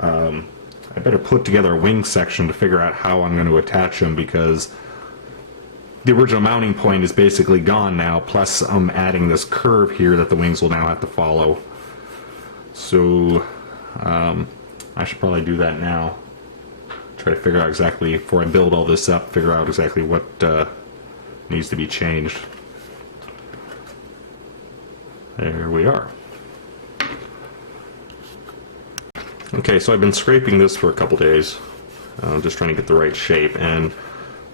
I better put together a wing section to figure out how I'm going to attach them, because the original mounting point is basically gone now, plus I'm adding this curve here that the wings will now have to follow. So I should probably do that now. Try to figure out exactly, before I build all this up, figure out exactly what needs to be changed. There we are. Okay, so I've been scraping this for a couple days, just trying to get the right shape, and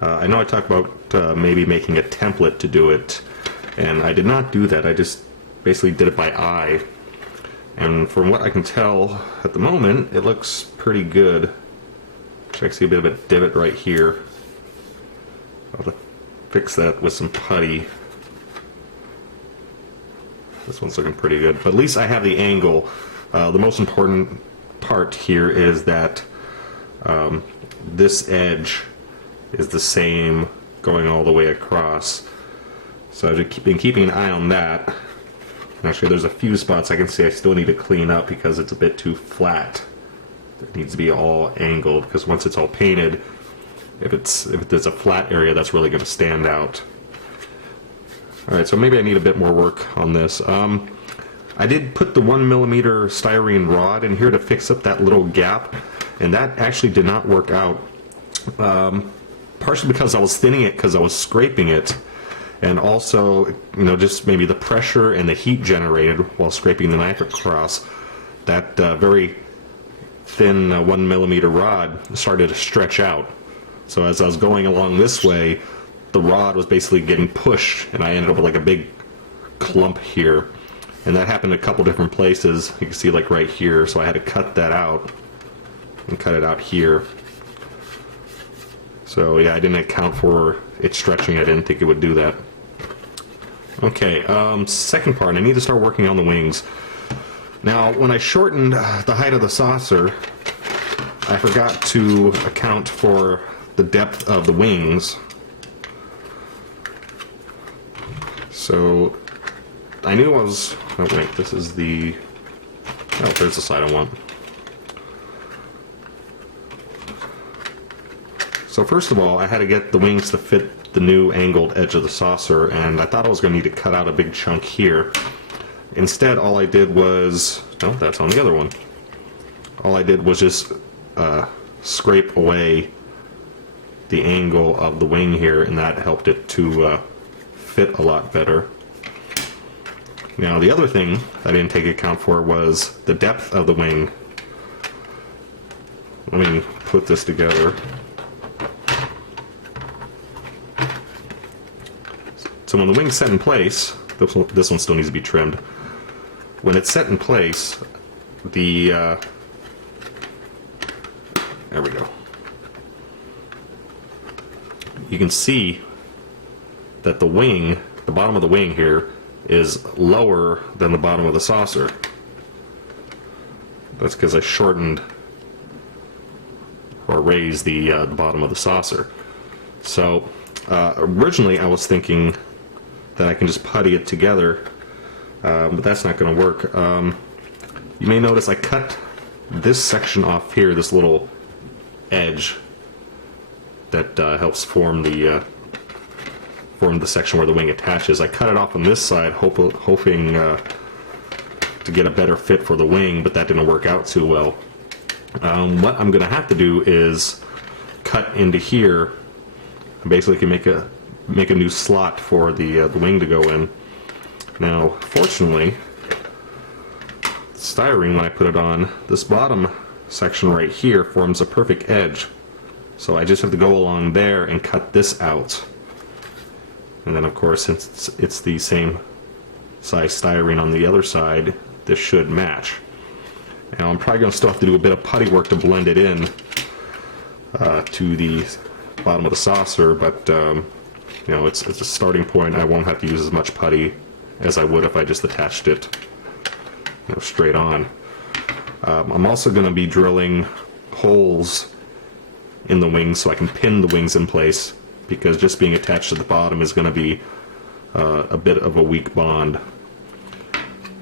I know I talked about maybe making a template to do it, and I did not do that. I just basically did it by eye, and from what I can tell at the moment, it looks pretty good. I see a bit of a divot right here. I'll have to fix that with some putty. This one's looking pretty good, but at least I have the angle. The most important part here is that this edge is the same going all the way across. So I've been keeping an eye on that. Actually, there's a few spots I can see I still need to clean up because it's a bit too flat. It needs to be all angled, because once it's all painted, if there's a flat area, that's really going to stand out. Alright, so maybe I need a bit more work on this. I I did put the 1mm styrene rod in here to fix up that little gap, and that actually did not work out. Partially because I was thinning it because I was scraping it, and also, you know, just maybe the pressure and the heat generated while scraping the knife across, that very thin 1mm rod started to stretch out. So as I was going along this way, the rod was basically getting pushed, and I ended up with like a big clump here. And that happened a couple different places. You can see like right here, so I had to cut that out and cut it out here. So yeah, I didn't account for it stretching. I didn't think it would do that. Okay, second part, I need to start working on the wings. Now, when I shortened the height of the saucer, I forgot to account for the depth of the wings. So I knew I was, oh wait, this is the, oh, there's the side I want. So first of all, I had to get the wings to fit the new angled edge of the saucer, and I thought I was going to need to cut out a big chunk here. Instead, all I did was, oh, that's on the other one. All I did was just scrape away the angle of the wing here, and that helped it to fit a lot better. Now, the other thing I didn't take account for was the depth of the wing. Let me put this together. So when the wing's set in place, this one still needs to be trimmed. When it's set in place, the there we go. You can see that the wing, the bottom of the wing here, is lower than the bottom of the saucer. That's because I shortened or raised the bottom of the saucer. So originally I was thinking that I can just putty it together, but that's not going to work. You may notice I cut this section off here, this little edge that helps form the section where the wing attaches. I cut it off on this side, hoping to get a better fit for the wing, but that didn't work out too well. What I'm going to have to do is cut into here. I basically can make a new slot for the wing to go in. Now, fortunately, styrene, when I put it on, this bottom section right here forms a perfect edge. So I just have to go along there and cut this out. And then, of course, since it's the same size styrene on the other side, this should match. Now, I'm probably going to still have to do a bit of putty work to blend it in to the bottom of the saucer, but you know, it's a starting point. I won't have to use as much putty as I would if I just attached it, you know, straight on. I'm also going to be drilling holes in the wings so I can pin the wings in place, because just being attached to the bottom is going to be a bit of a weak bond.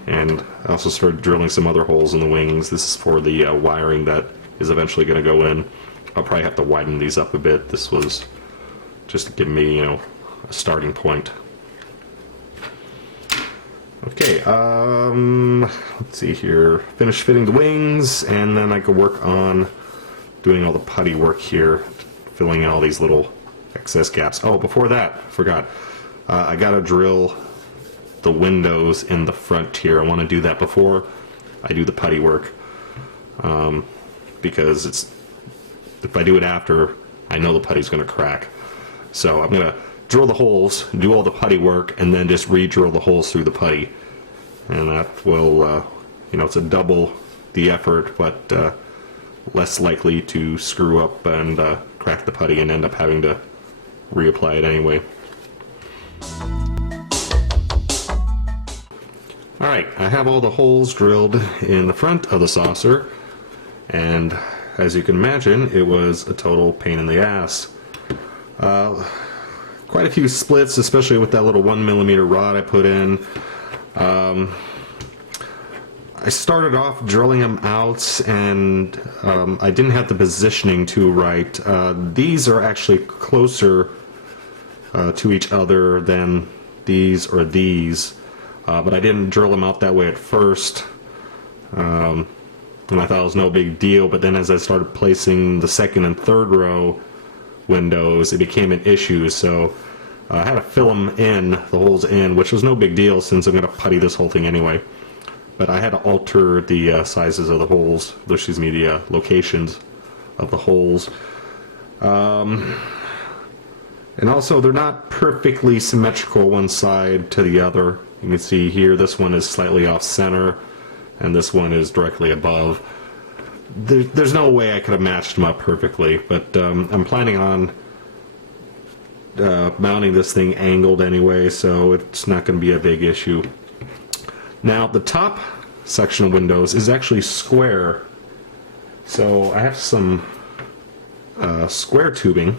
And I also started drilling some other holes in the wings. This is for the wiring that is eventually going to go in. I'll probably have to widen these up a bit. This was just to give me, you know, a starting point. Okay, let's see here. Finish fitting the wings, and then I could work on doing all the putty work here, filling in all these little excess gaps. Oh, before that, I forgot. I gotta drill the windows in the front here. I want to do that before I do the putty work, because if I do it after, I know the putty's going to crack. So I'm going to drill the holes, do all the putty work, and then just re-drill the holes through the putty. And that will, you know, it's a double the effort, but less likely to screw up and crack the putty and end up having to reapply it anyway. Alright, I have all the holes drilled in the front of the saucer, and as you can imagine, it was a total pain in the ass. Quite a few splits, especially with that little 1mm rod I put in. I started off drilling them out, and I didn't have the positioning too right. These are actually closer to each other than these or these. but I didn't drill them out that way at first. And I thought it was no big deal, but then as I started placing the second and third row windows, it became an issue. So I had to fill them in, the holes in, which was no big deal since I'm going to putty this whole thing anyway. But I had to alter the sizes of the holes, excuse me, the locations of the holes. And also, they're not perfectly symmetrical one side to the other. You can see here, this one is slightly off center, and this one is directly above. There's no way I could have matched them up perfectly, but I'm planning on mounting this thing angled anyway, so it's not going to be a big issue. Now, the top section of windows is actually square, so I have some square tubing,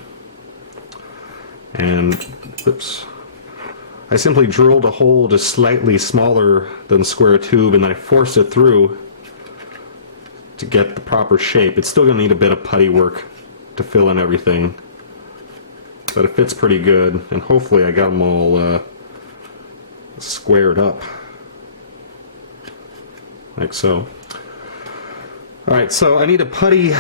and oops, I simply drilled a hole just slightly smaller than square tube, and I forced it through to get the proper shape. It's still going to need a bit of putty work to fill in everything, but it fits pretty good, and hopefully I got them all squared up like so. Alright, so I need to putty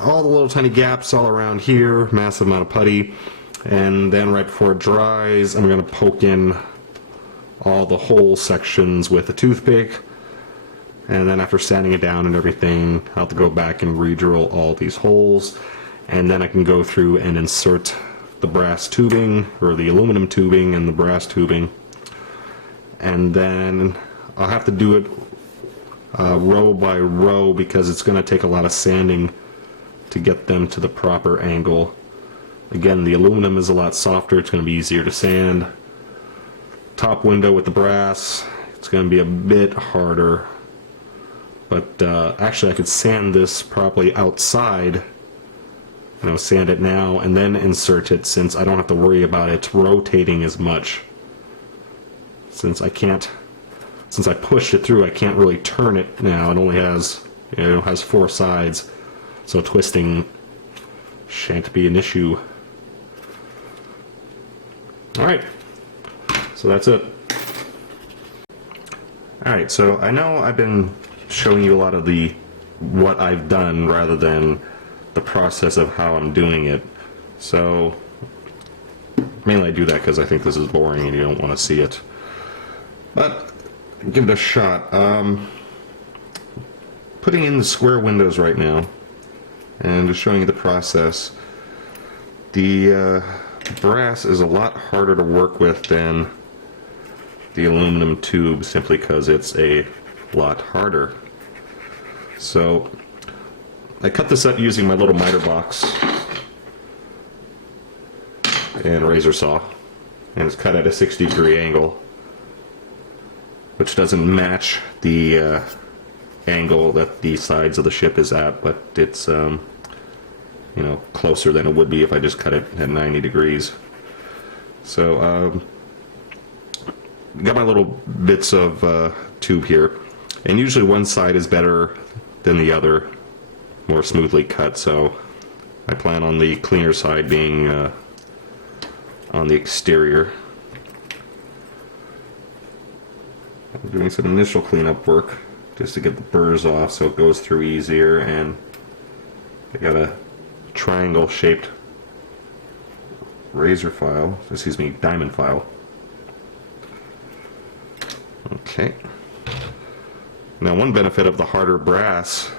all the little tiny gaps all around here, massive amount of putty, and then right before it dries I'm going to poke in all the hole sections with a toothpick, and then after sanding it down and everything I'll have to go back and re-drill all these holes, and then I can go through and insert the brass tubing, or the aluminum tubing and the brass tubing, and then I'll have to do it row by row because it's going to take a lot of sanding to get them to the proper angle. Again, the aluminum is a lot softer, it's going to be easier to sand. Top window with the brass, it's going to be a bit harder, but actually I could sand this properly outside, sand it now and then insert it, since I don't have to worry about it rotating as much. Since I pushed it through, I can't really turn it now. It only has, has 4 sides, so twisting shan't be an issue. Alright, so that's it. Alright, so I know I've been showing you a lot of what I've done rather than the process of how I'm doing it. So mainly I do that because I think this is boring and you don't want to see it. But give it a shot. Putting in the square windows right now and just showing you the process. The brass is a lot harder to work with than the aluminum tube, simply because it's a lot harder. So I cut this up using my little miter box and razor saw, and it's cut at a 60-degree angle, which doesn't match the angle that the sides of the ship is at, but it's closer than it would be if I just cut it at 90 degrees. So got my little bits of tube here, and usually one side is better than the other, more smoothly cut, so I plan on the cleaner side being on the exterior. I'm doing some initial cleanup work just to get the burrs off so it goes through easier, and I got a triangle shaped diamond file. Okay. Now, one benefit of the harder brass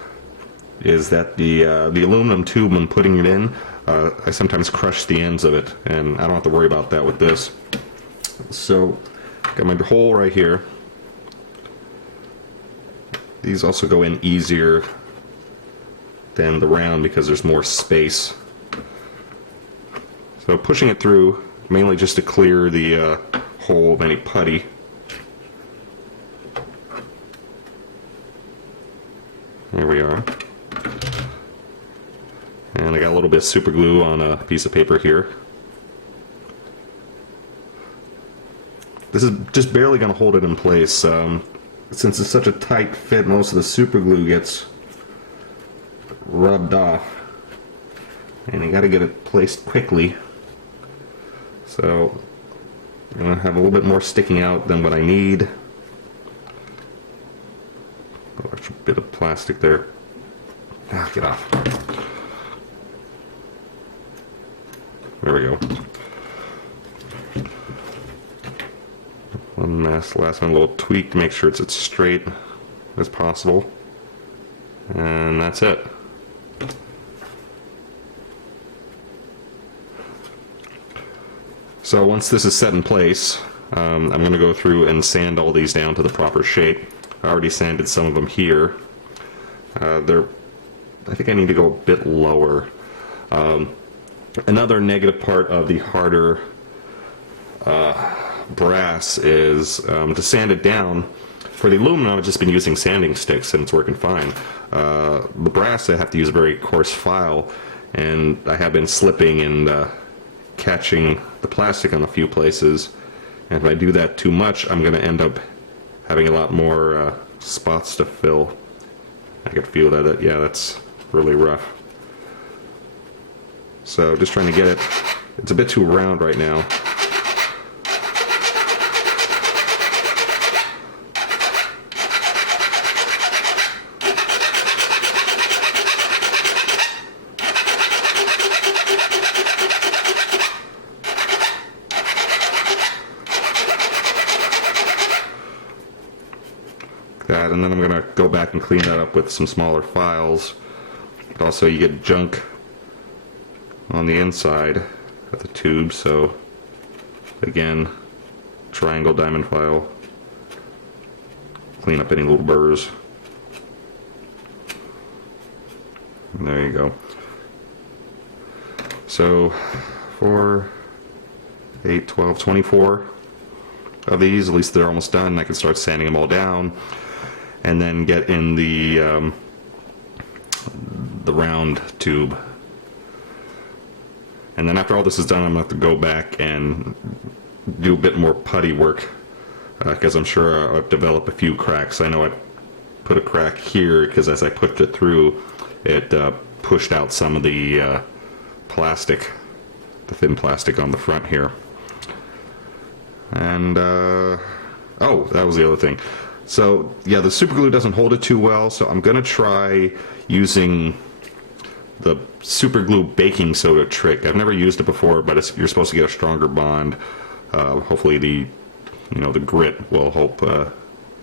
is that the aluminum tube, when putting it in, I sometimes crush the ends of it, and I don't have to worry about that with this. So, got my hole right here. These also go in easier than the round because there's more space. So pushing it through, mainly just to clear the hole of any putty. There we are. And I got a little bit of super glue on a piece of paper here. This is just barely going to hold it in place. Since it's such a tight fit, most of the super glue gets rubbed off, and you got to get it placed quickly. So I'm going to have a little bit more sticking out than what I need, bit of plastic there. Ah, get off. There we go. One last one, a little tweak to make sure it's as straight as possible. And that's it. So once this is set in place, I'm going to go through and sand all these down to the proper shape. I already sanded some of them here. I think I need to go a bit lower. Another negative part of the harder brass is to sand it down. For the aluminum, I've just been using sanding sticks and it's working fine. The brass, I have to use a very coarse file, and I have been slipping and catching the plastic on a few places. And if I do that too much, I'm going to end up having a lot more spots to fill. I can feel that, yeah, that's really rough. So just trying to get it, it's a bit too round right now. That, and then I'm going to go back and clean that up with some smaller files. But also you get junk on the inside of the tube, so again, triangle diamond file, clean up any little burrs. And there you go. So 4, 8, 12, 24 of these, at least they're almost done. I can start sanding them all down and then get in the round tube. And then after all this is done, I'm going to have to go back and do a bit more putty work, because I'm sure I've developed a few cracks. I know I put a crack here because as I pushed it through, it pushed out some of the plastic, the thin plastic on the front here. And oh, that was the other thing. So yeah, the super glue doesn't hold it too well, so I'm going to try using the super glue baking soda trick. I've never used it before, but you're supposed to get a stronger bond. Hopefully the grit will help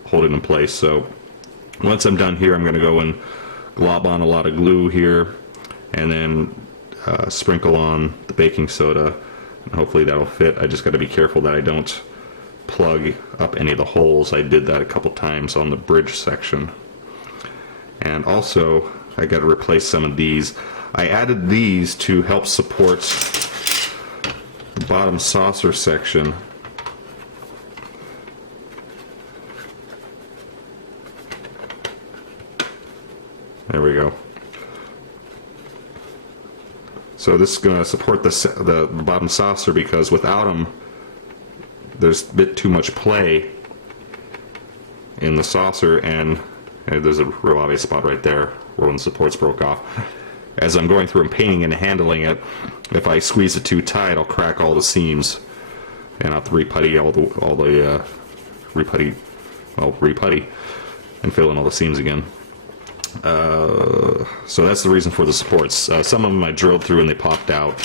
hold it in place. So once I'm done here, I'm going to go and glob on a lot of glue here, and then sprinkle on the baking soda, and hopefully that'll fit. I just got to be careful that I don't plug up any of the holes. I did that a couple times on the bridge section. And also I got to replace some of these. I added these to help support the bottom saucer section. There we go. So this is going to support the bottom saucer, because without them there's a bit too much play in the saucer, and there's a real obvious spot right there where one of the supports broke off. As I'm going through and painting and handling it, if I squeeze it too tight, I'll crack all the seams, and I'll have to reputty reputty and fill in all the seams again. So that's the reason for the supports. Some of them I drilled through and they popped out,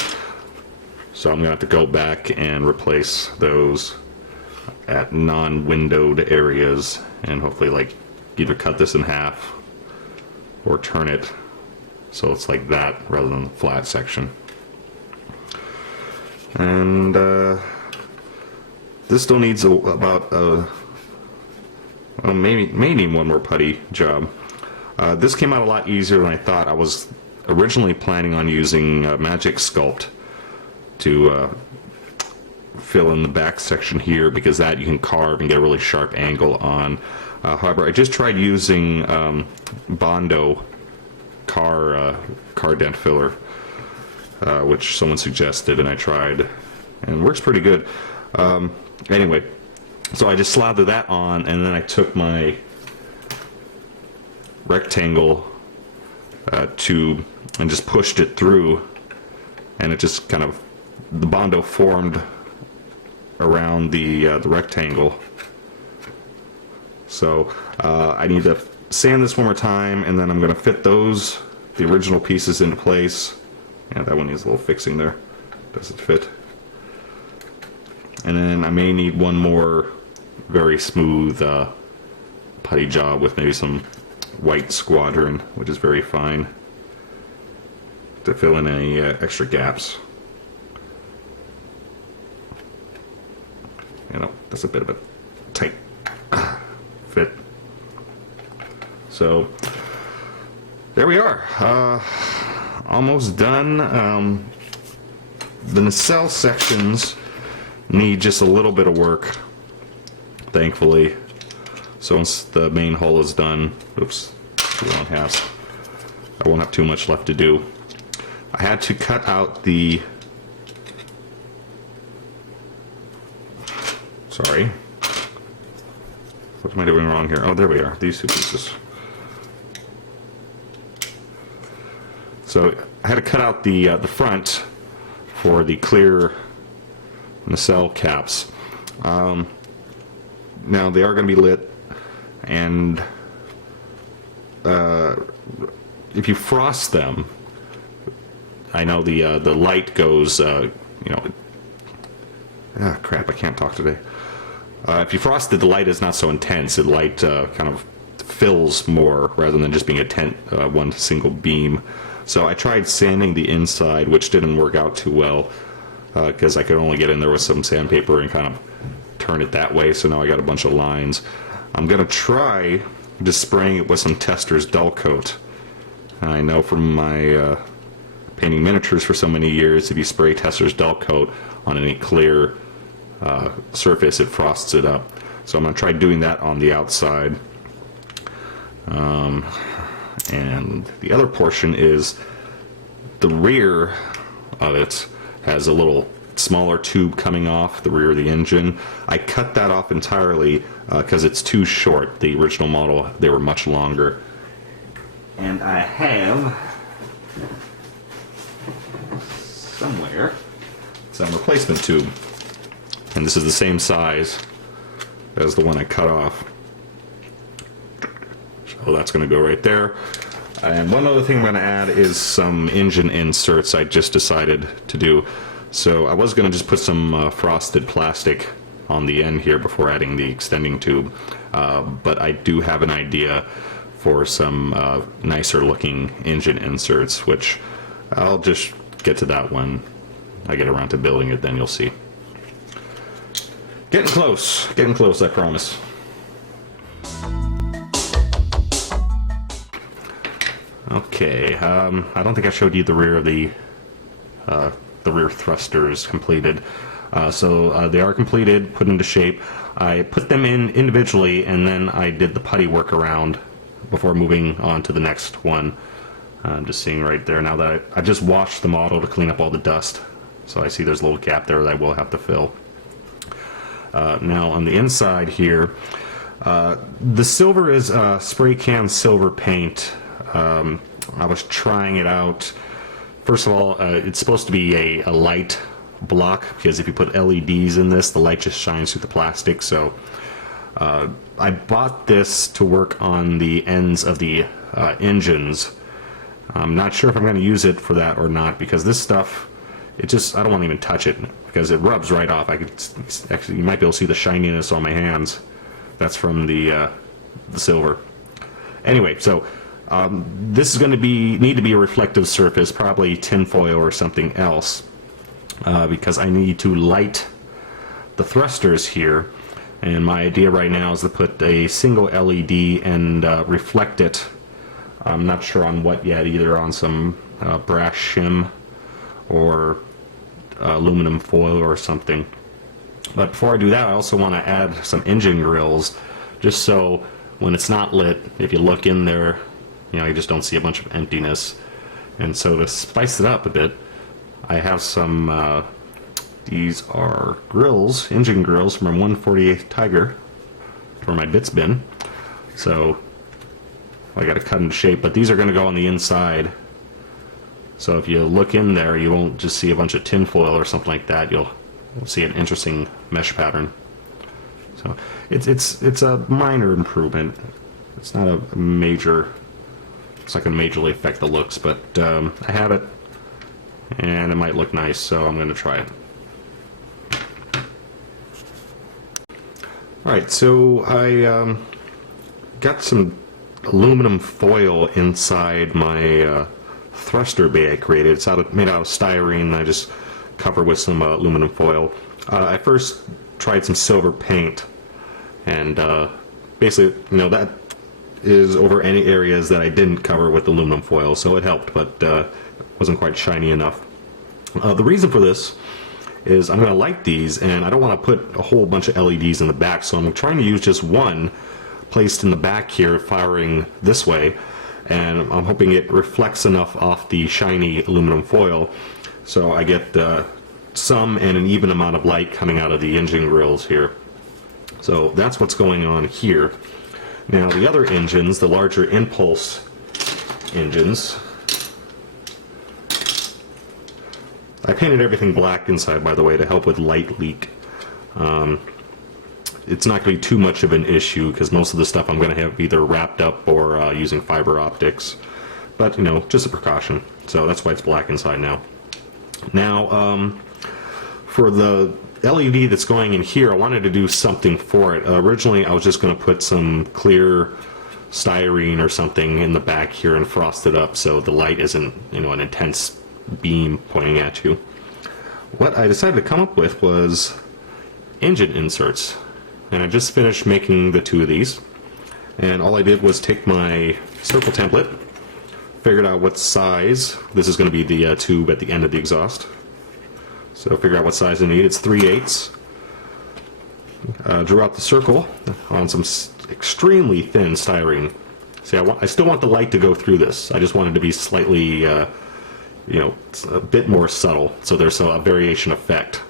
so I'm gonna have to go back and replace those at non-windowed areas, and hopefully like either cut this in half or turn it so it's like that rather than the flat section. And this still needs about maybe one more putty job. This came out a lot easier than I thought. I was originally planning on using Magic Sculpt to fill in the back section here, because that you can carve and get a really sharp angle on. However, I just tried using Bondo car dent filler, which someone suggested, and I tried, and it works pretty good. Anyway, so I just slathered that on, and then I took my rectangle tube and just pushed it through, and it just kind of, the Bondo formed around the rectangle. So I need to sand this one more time, and then I'm going to fit those, the original pieces, into place. Yeah, that one needs a little fixing there. Doesn't fit. And then I may need one more very smooth putty job with maybe some white squadron, which is very fine, to fill in any extra gaps. You know, that's a bit of a tight fit. So there we are, almost done. The nacelle sections need just a little bit of work, thankfully. So once the main hull is done, oops, I won't have too much left to do. I had to cut out the, sorry, what am I doing wrong here? Oh, there we are, these two pieces. So I had to cut out the front for the clear nacelle caps. Now they are going to be lit, and if you frost them, I know the light goes, you know, crap, I can't talk today. If you frost it, the light is not so intense. The light kind of fills more rather than just being a one single beam. So I tried sanding the inside, which didn't work out too well, because I could only get in there with some sandpaper and kind of turn it that way. So now I got a bunch of lines. I'm going to try just spraying it with some Testor's dull coat. I know from my painting miniatures for so many years, if you spray Testor's dull coat on any clear surface, it frosts it up. So I'm going to try doing that on the outside. And the other portion is the rear of it has a little smaller tube coming off the rear of the engine. I cut that off entirely because it's too short. The original model, they were much longer. And I have somewhere some replacement tube. And this is the same size as the one I cut off. So that's going to go right there. And one other thing I'm going to add is some engine inserts I just decided to do. So I was going to just put some frosted plastic on the end here before adding the extending tube. But I do have an idea for some nicer looking engine inserts, which I'll just get to that when I get around to building it, then you'll see. Getting close, I promise. Okay, I don't think I showed you the rear of the rear thrusters completed. So they are completed, put into shape. I put them in individually, and then I did the putty work around before moving on to the next one. I'm just seeing right there now that I just washed the model to clean up all the dust. So I see there's a little gap there that I will have to fill. Now on the inside here, the silver is spray can silver paint. I was trying it out. First of all, it's supposed to be a light block, because if you put LEDs in this, the light just shines through the plastic. So I bought this to work on the ends of the engines. I'm not sure if I'm going to use it for that or not, because this stuff, I don't want to even touch it because it rubs right off. Actually, you might be able to see the shininess on my hands. That's from the silver. Anyway, so this is going to need to be a reflective surface, probably tinfoil or something else, because I need to light the thrusters here. And my idea right now is to put a single LED and reflect it. I'm not sure on what yet, either on some brass shim or aluminum foil or something. But before I do that, I also want to add some engine grills, just so when it's not lit, if you look in there, you just don't see a bunch of emptiness. And so to spice it up a bit, I have some, these are grills, engine grills from a 1/48 Tiger for my bits bin. So I got to cut into shape, but these are going to go on the inside. So if you look in there, you won't just see a bunch of tinfoil or something like that. You'll see an interesting mesh pattern. So it's a minor improvement. It's not a major, it's not going to majorly affect the looks, but I have it, and it might look nice, so I'm going to try it. Alright, so I got some aluminum foil inside my thruster bay I created. It's made out of styrene, and I just cover with some aluminum foil. I first tried some silver paint, and basically, you know, that is over any areas that I didn't cover with aluminum foil, so it helped, but wasn't quite shiny enough. The reason for this is I'm going to light these, and I don't want to put a whole bunch of LEDs in the back, so I'm trying to use just one placed in the back here, firing this way, and I'm hoping it reflects enough off the shiny aluminum foil so I get some and an even amount of light coming out of the engine grills here. So that's what's going on here. Now the other engines, the larger impulse engines, I painted everything black inside, by the way, to help with light leak. It's not going to be too much of an issue because most of the stuff I'm going to have either wrapped up or using fiber optics. But, you know, just a precaution. So that's why it's black inside now. Now, for the LED that's going in here, I wanted to do something for it. Originally, I was just going to put some clear styrene or something in the back here and frost it up so the light isn't, you know, an intense beam pointing at you. What I decided to come up with was engine inserts. And I just finished making the two of these. And all I did was take my circle template, figured out what size, this is going to be the tube at the end of the exhaust. So figure out what size I need. It's 3/8. Drew out the circle on some extremely thin styrene. See, I still want the light to go through this. I just want it to be slightly, you know, a bit more subtle, so there's a variation effect.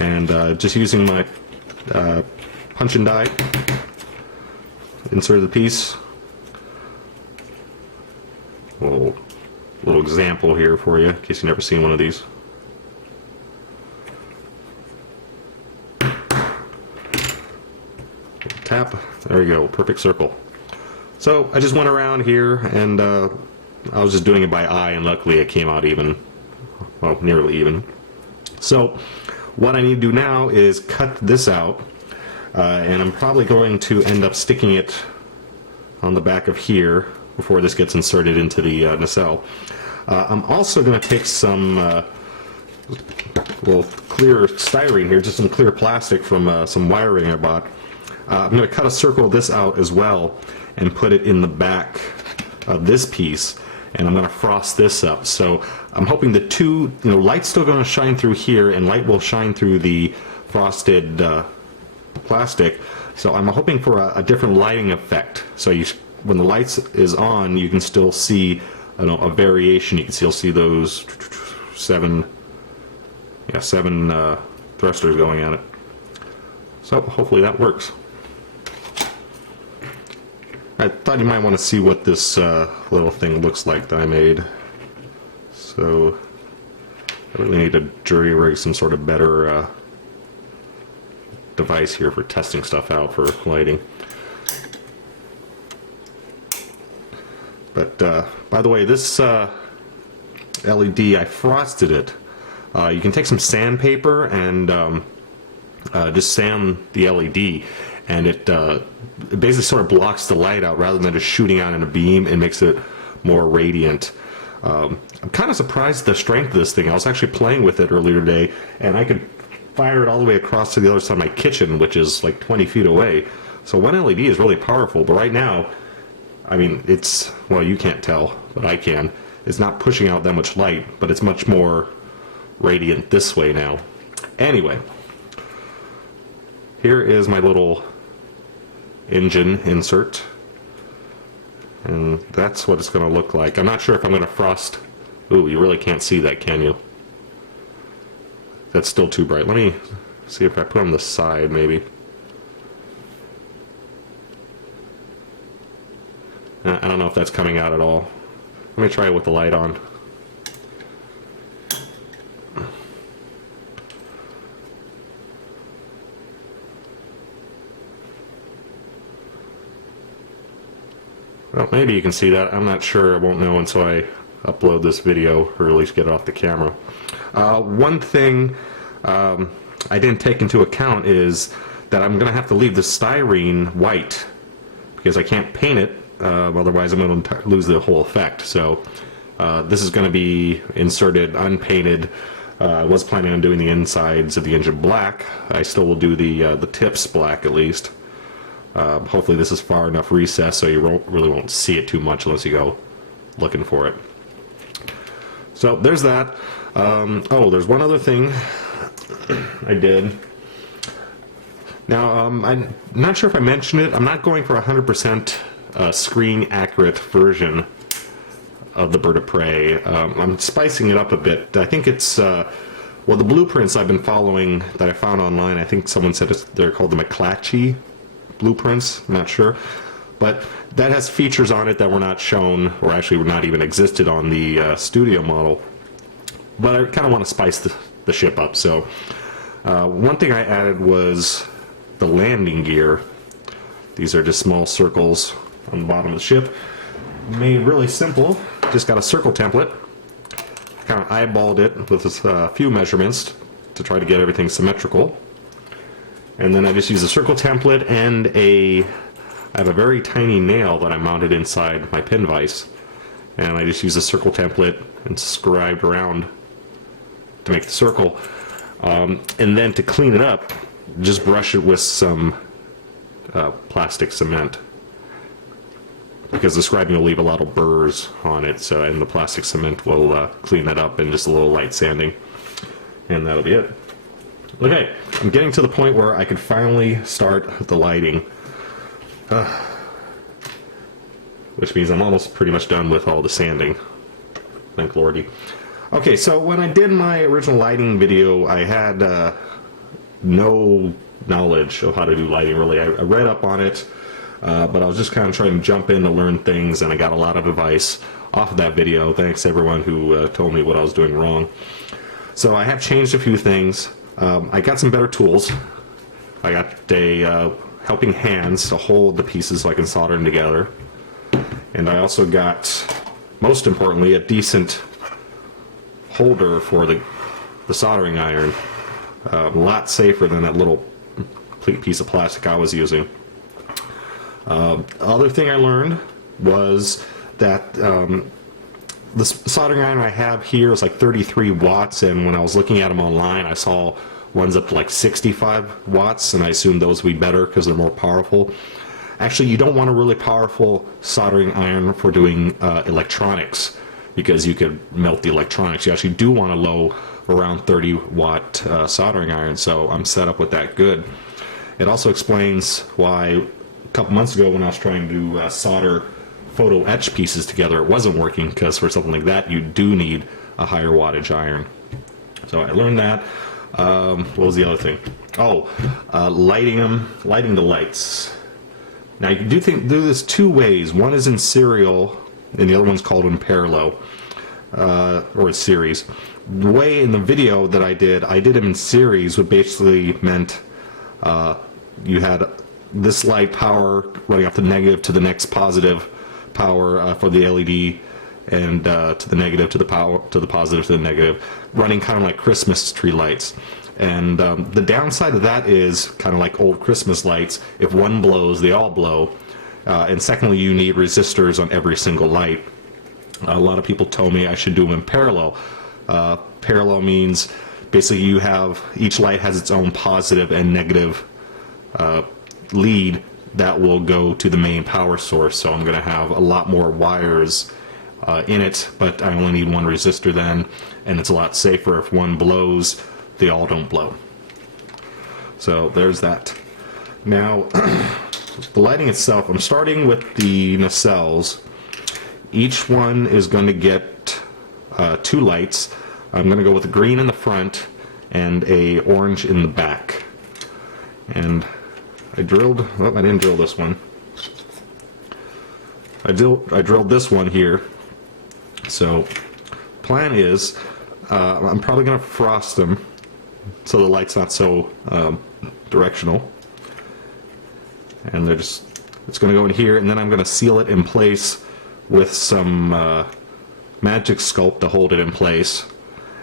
And just using my punch and die, insert the piece. Little example here for you, in case you've never seen one of these. Tap, there you go, perfect circle. So I just went around here, and I was just doing it by eye, and luckily it came out even, well, nearly even. So what I need to do now is cut this out, and I'm probably going to end up sticking it on the back of here before this gets inserted into the nacelle. I'm also going to take some well, clear styrene here, just some clear plastic from some wiring I bought. I'm going to cut a circle of this out as well and put it in the back of this piece, and I'm going to frost this up. So I'm hoping the two, you know, light's still going to shine through here, and light will shine through the frosted plastic. So I'm hoping for a different lighting effect. So when the lights is on, you can still see, you know, a variation. You can still see those seven thrusters going at it. So hopefully that works. I thought you might want to see what this little thing looks like that I made. So I really need to jury rig some sort of better device here for testing stuff out for lighting. But by the way, this LED, I frosted it. You can take some sandpaper and just sand the LED, and it basically sort of blocks the light out rather than just shooting out in a beam, and makes it more radiant. I'm kind of surprised at the strength of this thing. I was actually playing with it earlier today, and I could fire it all the way across to the other side of my kitchen, which is like 20 feet away. So one LED is really powerful, but right now, I mean, it's, well, you can't tell, but I can. It's not pushing out that much light, but it's much more radiant this way now. Anyway, here is my little engine insert, and that's what it's going to look like. I'm not sure if I'm going to frost. Ooh, you really can't see that, can you? That's still too bright. Let me see if I put on the side, maybe. I don't know if that's coming out at all. Let me try it with the light on. Well, maybe you can see that. I'm not sure. I won't know until I upload this video, or at least get it off the camera. One thing I didn't take into account is that I'm going to have to leave the styrene white because I can't paint it, otherwise I'm going to lose the whole effect. So this is going to be inserted unpainted. I was planning on doing the insides of the engine black. I still will do the tips black at least. Hopefully this is far enough recessed so you really won't see it too much unless you go looking for it. So there's that. Oh, there's one other thing I did. Now, I'm not sure if I mentioned it. I'm not going for 100% screen accurate version of the Bird of Prey. I'm spicing it up a bit. I think it's, well, the blueprints I've been following that I found online, I think someone said they're called the McClatchy blueprints. I'm not sure. But that has features on it that were not shown, or actually were not even existed on the studio model. But I kind of want to spice the ship up. So one thing I added was the landing gear. These are just small circles on the bottom of the ship. Made really simple. Just got a circle template. Kind of eyeballed it with a few measurements to try to get everything symmetrical. And then I just use a circle template and I have a very tiny nail that I mounted inside my pin vise. And I just use a circle template and scribed around to make the circle. And then to clean it up, just brush it with some plastic cement, because the scribing will leave a lot of burrs on it, so, and the plastic cement will clean that up, and just a little light sanding, and that'll be it. Okay, I'm getting to the point where I can finally start the lighting, which means I'm almost pretty much done with all the sanding. Thank Lordy. Okay, so when I did my original lighting video, I had no knowledge of how to do lighting, really. I read up on it, but I was just kind of trying to jump in to learn things, and I got a lot of advice off of that video. Thanks to everyone who told me what I was doing wrong. So I have changed a few things. I got some better tools. I got a helping hands to hold the pieces so I can solder them together. And I also got, most importantly, a decent holder for the soldering iron. A lot safer than that little piece of plastic I was using. Other thing I learned was that the soldering iron I have here is like 33 watts, and when I was looking at them online, I saw ones up to like 65 watts, and I assumed those would be better because they're more powerful. Actually, you don't want a really powerful soldering iron for doing electronics, because you could melt the electronics. You actually do want a low, around 30 watt soldering iron, so I'm set up with that good. It also explains why a couple months ago when I was trying to solder photo etch pieces together, it wasn't working, because for something like that you do need a higher wattage iron. So I learned that. What was the other thing? Oh, lighting the lights. Now you can do this two ways. One is in serial, and the other one's called in parallel, or series. The way in the video that I did them in series, which basically meant you had this light power running off the negative to the next positive power for the LED, and to the negative to the positive to the negative, running kind of like Christmas tree lights. And the downside of that is kind of like old Christmas lights. If one blows, they all blow. And secondly, you need resistors on every single light. A lot of people told me I should do them in parallel. Parallel means basically you have, each light has its own positive and negative lead that will go to the main power source. So I'm going to have a lot more wires in it, but I only need one resistor then, and it's a lot safer. If one blows, they all don't blow. So there's that. Now, the lighting itself, I'm starting with the nacelles. Each one is going to get 2 lights. I'm going to go with a green in the front and a orange in the back. And I drilled, oh, I didn't drill this one. I drilled this one here. So, plan is, I'm probably going to frost them so the light's not so directional. And they're just It's going to go in here, and then I'm going to seal it in place with some magic sculpt to hold it in place.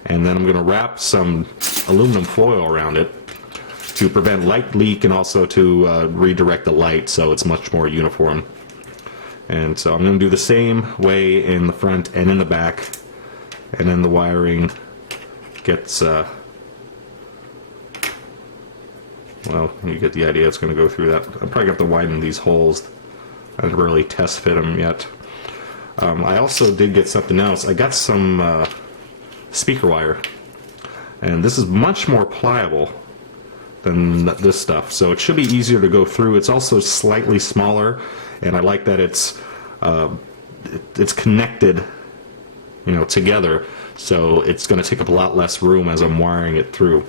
And then I'm going to wrap some aluminum foil around it to prevent light leak and also to redirect the light so it's much more uniform. And so I'm going to do the same way in the front and in the back, and then the wiring gets well, you get the idea. It's going to go through that. I probably have to widen these holes. I haven't really test fit them yet. I also did get something else. I got some speaker wire, and this is much more pliable than this stuff, so it should be easier to go through. It's also slightly smaller, and I like that it's connected, you know, together, so it's going to take up a lot less room as I'm wiring it through.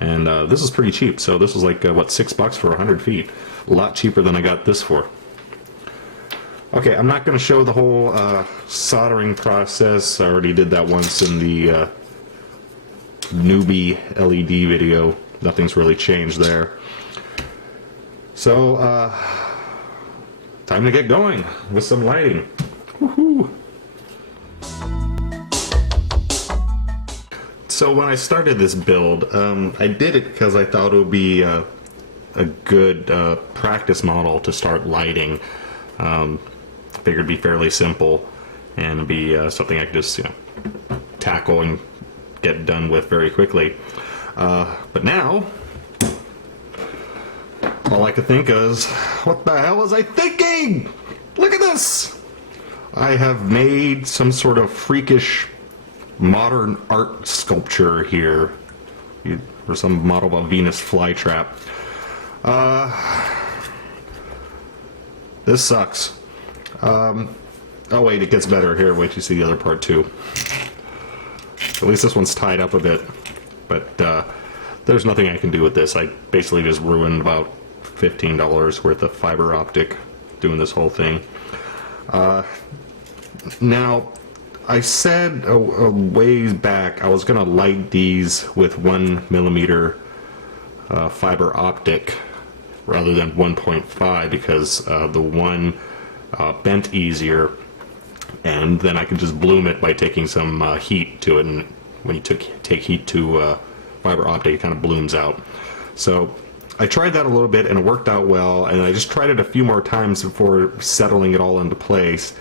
And this is pretty cheap, so this was like what, $6 for 100 feet, a lot cheaper than I got this for. Okay, I'm not going to show the whole soldering process. I already did that once in the newbie LED video. Nothing's really changed there. So, time to get going with some lighting. Woohoo! So when I started this build, I did it because I thought it would be a good practice model to start lighting. Figured it'd be fairly simple and be something I could just, you know, tackle and get done with very quickly. But now, all I could think is, what the hell was I thinking? Look at this! I have made some sort of freakish modern art sculpture here, or some model of a Venus flytrap. This sucks. Oh wait, it gets better here. Wait till you see the other part too. At least this one's tied up a bit, but there's nothing I can do with this. I basically just ruined about $15 worth of fiber optic doing this whole thing. Now, I said a ways back I was going to light these with 1mm fiber optic rather than 1.5 because the one bent easier, and then I could just bloom it by taking some heat to it, and when you take heat to fiber optic, it kind of blooms out. So I tried that a little bit and it worked out well, and I just tried it a few more times before settling it all into place,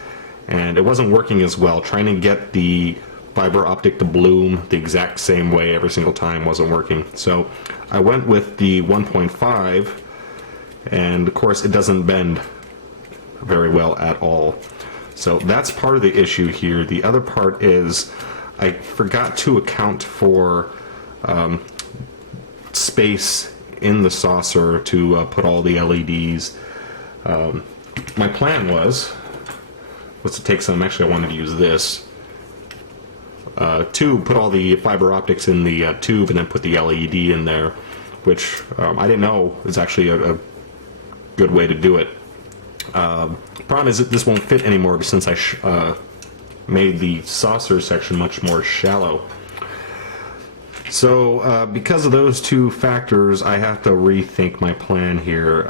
and it wasn't working as well. Trying to get the fiber optic to bloom the exact same way every single time wasn't working. So I went with the 1.5, and of course it doesn't bend very well at all. So that's part of the issue here. The other part is I forgot to account for space in the saucer to put all the LEDs. My plan was to take some, actually I wanted to use this, to put all the fiber optics in the tube and then put the LED in there, which I didn't know is actually a good way to do it. Problem is that this won't fit anymore since I made the saucer section much more shallow. So because of those two factors, I have to rethink my plan here.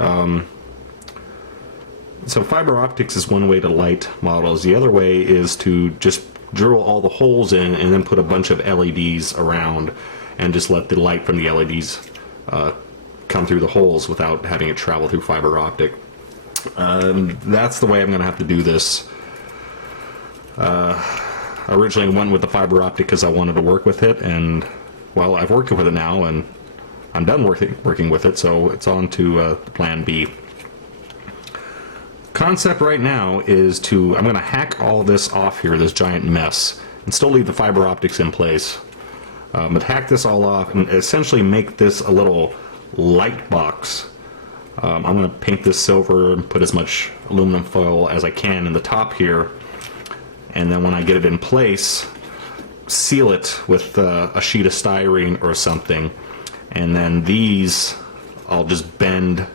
So fiber optics is one way to light models. The other way is to just drill all the holes in and then put a bunch of LEDs around and just let the light from the LEDs come through the holes without having it travel through fiber optic. That's the way I'm going to have to do this. Originally went with the fiber optic because I wanted to work with it, and well, I've worked with it now and I'm done working with it, so it's on to plan B. Concept right now is I'm going to hack all this off here, this giant mess, and still leave the fiber optics in place. But hack this all off and essentially make this a little light box. I'm going to paint this silver and put as much aluminum foil as I can in the top here, and then when I get it in place, seal it with a sheet of styrene or something, and then these I'll just bend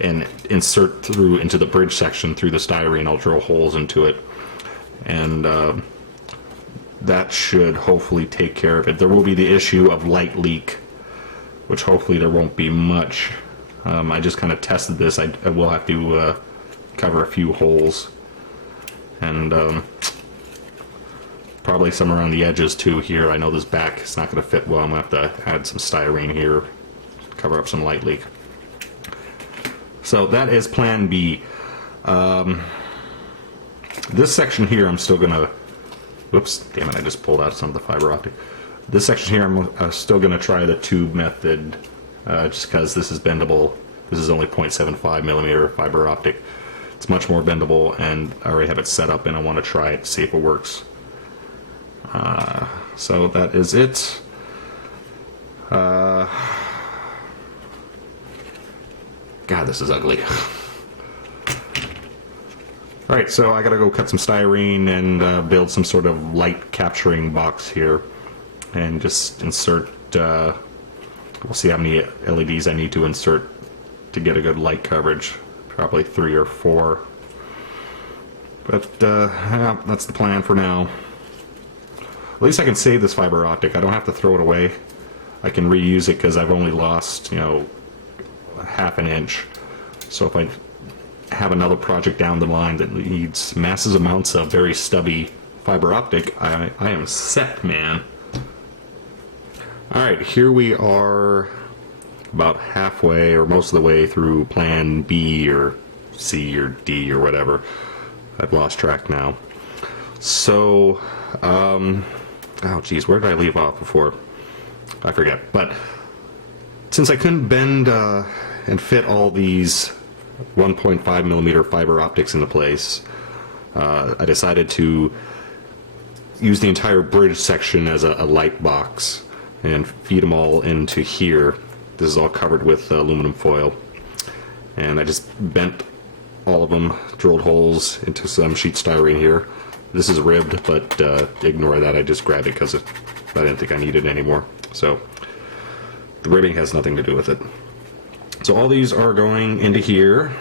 and insert through into the bridge section through the styrene. I'll drill holes into it, and that should hopefully take care of it. There will be the issue of light leak, which hopefully there won't be much. I just kind of tested this. I will have to cover a few holes, and probably some around the edges too here. I know this back is not going to fit well. I'm going to have to add some styrene here, cover up some light leak. So that is plan B. This section here I'm still going to, whoops, damn it, I just pulled out some of the fiber optic. This section here I'm still going to try the tube method, just because this is bendable. This is only 0.75 millimeter fiber optic. It's much more bendable, and I already have it set up, and I want to try it to see if it works. So that is it. God, this is ugly. Alright, so I gotta go cut some styrene and build some sort of light capturing box here, and just insert, we'll see how many LEDs I need to insert to get a good light coverage. Probably 3 or 4. But yeah, that's the plan for now. At least I can save this fiber optic. I don't have to throw it away. I can reuse it because I've only lost, you know, ½ an inch. So if I have another project down the line that needs massive amounts of very stubby fiber optic, I am set, man. Alright, here we are about halfway or most of the way through plan B or C or D or whatever. I've lost track now. So, oh geez, where did I leave off before? I forget. But since I couldn't bend and fit all these 1.5 millimeter fiber optics into place, I decided to use the entire bridge section as a light box and feed them all into here. This is all covered with aluminum foil, and I just bent all of them, drilled holes into some sheet styrene here. This is ribbed, but ignore that. I just grabbed it because I didn't think I needed it anymore. So the ribbing has nothing to do with it. So all these are going into here,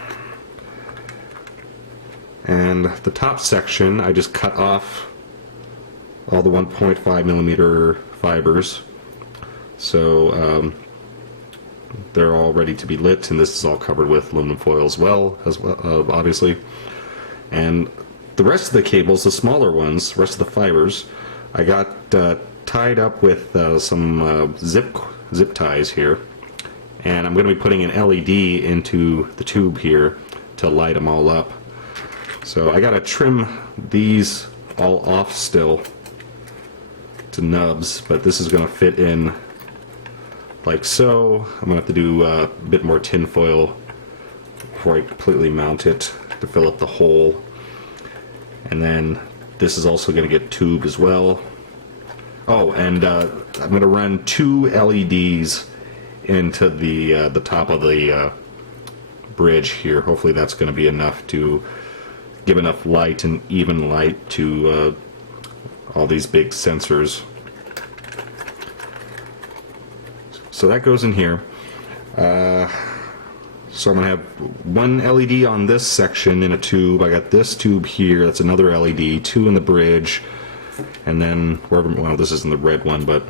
and the top section I just cut off all the 1.5 millimeter fibers, so they're all ready to be lit, and this is all covered with aluminum foil as well, obviously. And the rest of the cables, the smaller ones, the rest of the fibers, I got tied up with some zip ties here, and I'm going to be putting an LED into the tube here to light them all up. So I got to trim these all off still to nubs, but this is going to fit in like so. I'm going to have to do a bit more tin foil before I completely mount it to fill up the hole. And then this is also going to get tubed as well. Oh, and I'm going to run 2 LEDs into the top of the bridge here. Hopefully that's going to be enough to give enough light and even light to all these big sensors. So that goes in here. So I'm going to have 1 LED on this section in a tube. I got this tube here, that's another LED, 2 in the bridge, and then wherever, well, this isn't the red one, but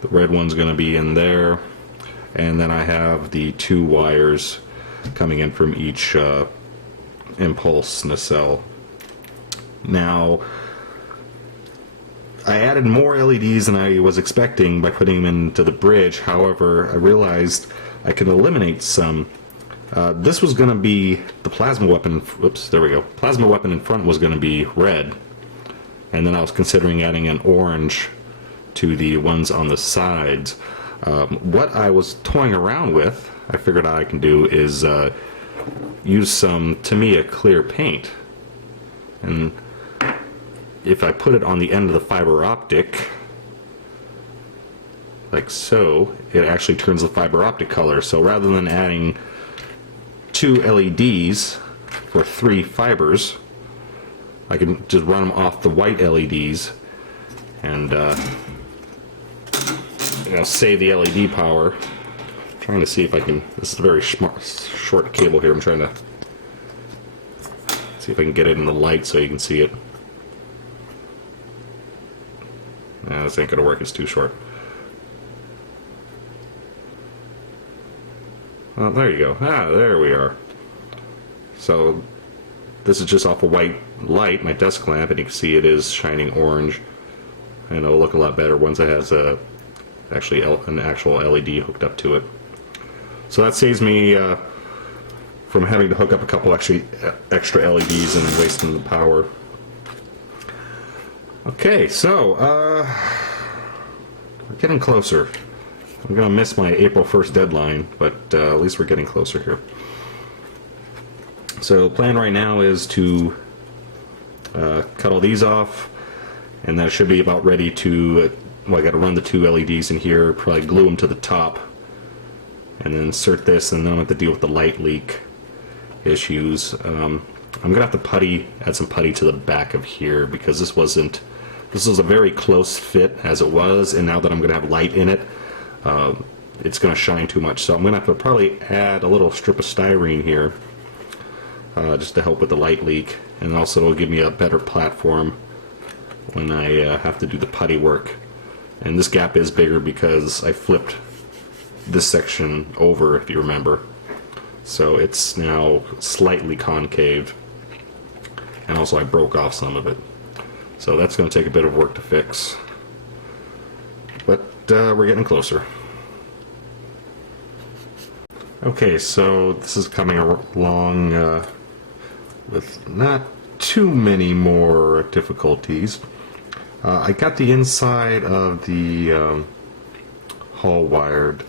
the red one's going to be in there, and then I have the 2 wires coming in from each impulse nacelle. Now, I added more LEDs than I was expecting by putting them into the bridge. However, I realized I could eliminate some. This was going to be the plasma weapon. Whoops, there we go. Plasma weapon in front was going to be red, and then I was considering adding an orange to the ones on the sides. What I was toying around with, I figured I can do is use some Tamiya clear paint, and if I put it on the end of the fiber optic, like so, it actually turns the fiber optic color. So rather than adding 2 LEDs for 3 fibers, I can just run them off the white LEDs and you know, save the LED power. I'm trying to see if I can, this is a very short cable here, I'm trying to see if I can get it in the light so you can see it. Nah, this ain't gonna work, it's too short. Oh, there you go. Ah, there we are. So this is just off a white light, my desk lamp, and you can see it is shining orange. And it'll look a lot better once it has actually an actual LED hooked up to it. So that saves me from having to hook up a couple extra LEDs and wasting the power. Okay, so we're getting closer. I'm gonna miss my April 1st deadline, but at least we're getting closer here. So the plan right now is to cut all these off, and that should be about ready to, well, I got to run the two LEDs in here, probably glue them to the top, and then insert this, and then I have to deal with the light leak issues. I'm gonna have to add some putty to the back of here, because this was a very close fit as it was, and now that I'm gonna have light in it, it's gonna shine too much. So I'm gonna have to probably add a little strip of styrene here, just to help with the light leak, and also it'll give me a better platform when I have to do the putty work. And this gap is bigger because I flipped this section over, if you remember. So it's now slightly concave, and also I broke off some of it. So that's going to take a bit of work to fix. But we're getting closer. Okay, so this is coming along with not too many more difficulties. I got the inside of the hull wired.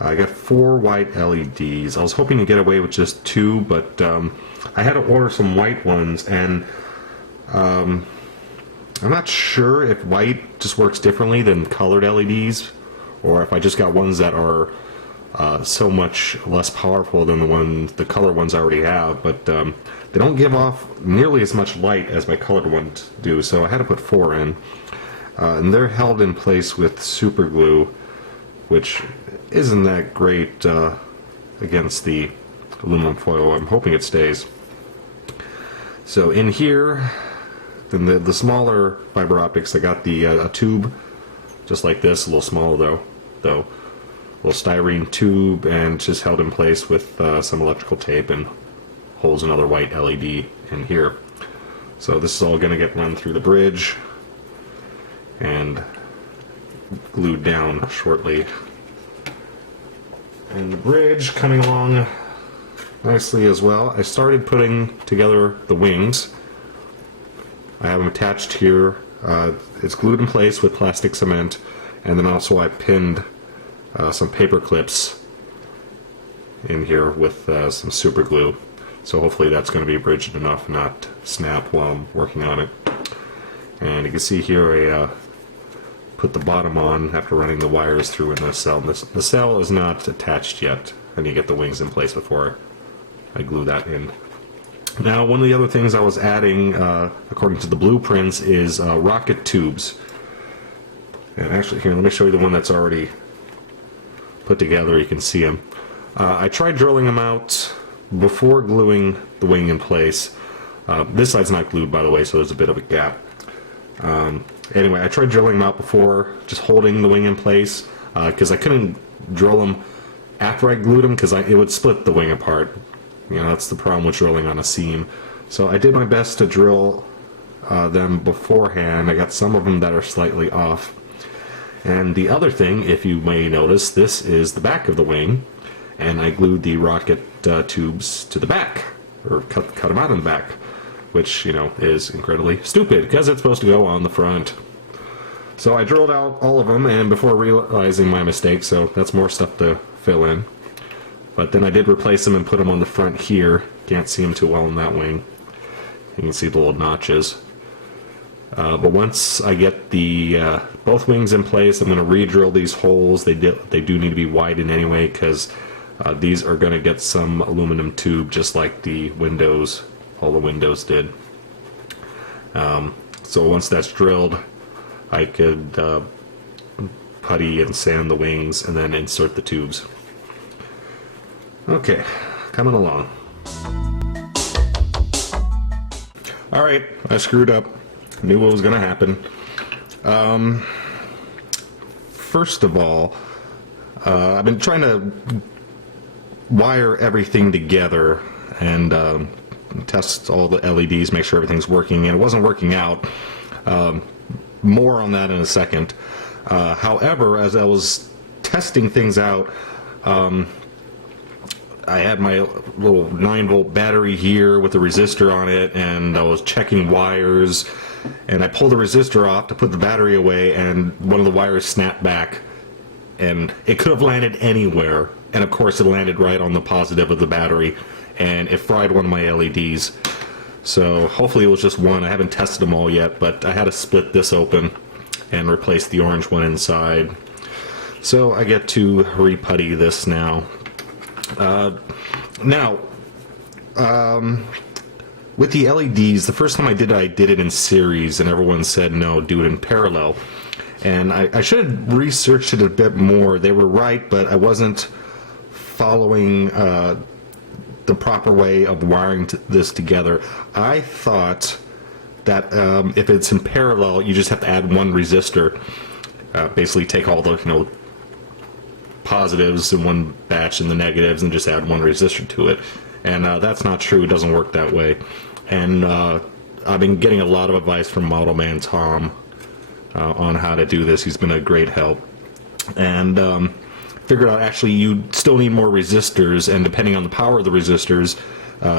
I got 4 white LEDs. I was hoping to get away with just 2, but I had to order some white ones, and I'm not sure if white just works differently than colored LEDs, or if I just got ones that are so much less powerful than the color ones I already have, but they don't give off nearly as much light as my colored ones do, so I had to put 4 in. And they're held in place with super glue, which isn't that great against the aluminum foil. I'm hoping it stays. So in here, then the smaller fiber optics, I got the a tube, just like this, a little smaller though. Little styrene tube, and just held in place with some electrical tape, and holds another white LED in here. So this is all going to get run through the bridge and glued down shortly. And the bridge coming along nicely as well. I started putting together the wings. I have them attached here. It's glued in place with plastic cement, and then also I pinned some paper clips in here with some super glue. So hopefully that's going to be rigid enough, not snap while I'm working on it. And you can see here I put the bottom on after running the wires through in the cell. The cell is not attached yet. I need to get the wings in place before I glue that in. Now, one of the other things I was adding, according to the blueprints, is rocket tubes. And actually, here, let me show you the one that's already put together. You can see them. I tried drilling them out before gluing the wing in place. This side's not glued, by the way, so there's a bit of a gap. Anyway, I tried drilling them out before, just holding the wing in place, because I couldn't drill them after I glued them, because it would split the wing apart. You know, that's the problem with drilling on a seam. So I did my best to drill them beforehand. I got some of them that are slightly off. And the other thing, if you may notice, this is the back of the wing, and I glued the rocket tubes to the back, or cut them out in the back, which, you know, is incredibly stupid, because it's supposed to go on the front. So I drilled out all of them, and before realizing my mistake, so that's more stuff to fill in. But then I did replace them and put them on the front here. Can't see them too well in that wing. You can see the little notches. But once I get the both wings in place, I'm going to re-drill these holes. They do need to be widened anyway, because these are going to get some aluminum tube, just like the windows, all the windows did. So once that's drilled, I could putty and sand the wings and then insert the tubes. Okay, coming along. Alright, I screwed up. Knew what was going to happen. First of all, I've been trying to wire everything together and test all the LEDs, make sure everything's working, and it wasn't working out. More on that in a second. However, as I was testing things out, I had my little 9-volt battery here with a resistor on it, and I was checking wires, and I pulled the resistor off to put the battery away, and one of the wires snapped back, and it could have landed anywhere, and of course it landed right on the positive of the battery, and it fried one of my LEDs. So hopefully it was just one. I haven't tested them all yet, but I had to split this open and replace the orange one inside. So I get to re-putty this now. With the LEDs, the first time I did it in series, and everyone said no, do it in parallel. And I should have researched it a bit more. They were right, but I wasn't following the proper way of wiring this together. I thought that if it's in parallel, you just have to add one resistor. Basically take all the positives in one batch and the negatives and just add one resistor to it. And that's not true. It doesn't work that way. And I've been getting a lot of advice from Model Man Tom on how to do this. He's been a great help. And figured out actually you still need more resistors, and depending on the power of the resistors,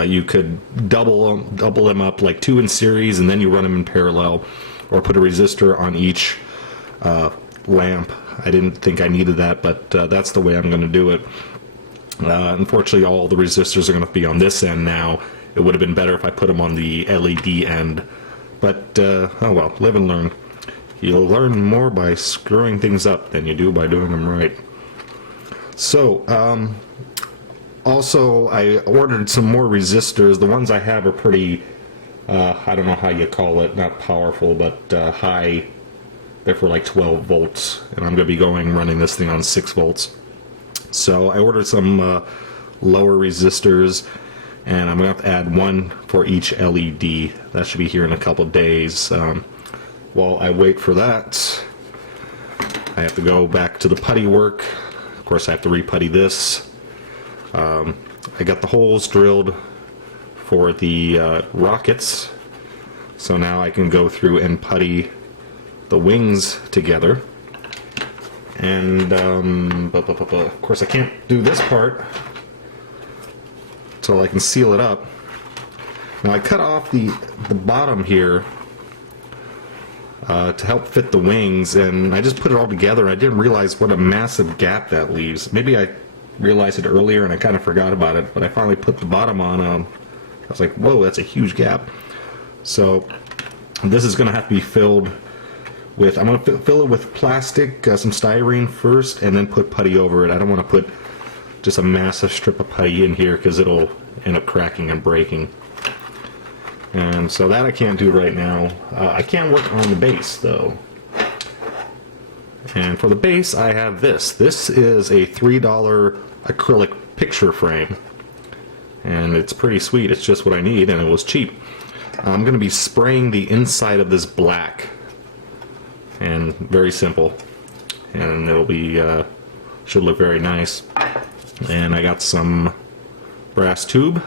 you could double them up, like 2 in series, and then you run them in parallel, or put a resistor on each lamp. I didn't think I needed that, but that's the way I'm going to do it. Unfortunately, all the resistors are going to be on this end now. It would have been better if I put them on the LED end, but oh well, live and learn. You'll learn more by screwing things up than you do by doing them right. So, also I ordered some more resistors. The ones I have are pretty, I don't know how you call it, not powerful, but high. They're for like 12 volts, and I'm going to be running this thing on 6 volts. So I ordered some lower resistors, and I'm going to have to add one for each LED. That should be here in a couple of days. While I wait for that, I have to go back to the putty work. Of course, I have to re-putty this. I got the holes drilled for the rockets, so now I can go through and putty the wings together. And of course I can't do this part until I can seal it up. Now I cut off the bottom here to help fit the wings, and I just put it all together, and I didn't realize what a massive gap that leaves. Maybe I realized it earlier and I kind of forgot about it, but I finally put the bottom on. I was like, whoa, that's a huge gap. So this is going to have to be filled with, I'm going to fill it with plastic, some styrene first, and then put putty over it. I don't want to put just a massive strip of putty in here because it'll end up cracking and breaking. And so that I can't do right now. I can work on the base though. And for the base I have this. This is a $3 acrylic picture frame. And it's pretty sweet. It's just what I need, and it was cheap. I'm going to be spraying the inside of this black. And very simple. And it'll be, should look very nice. And I got some brass tube,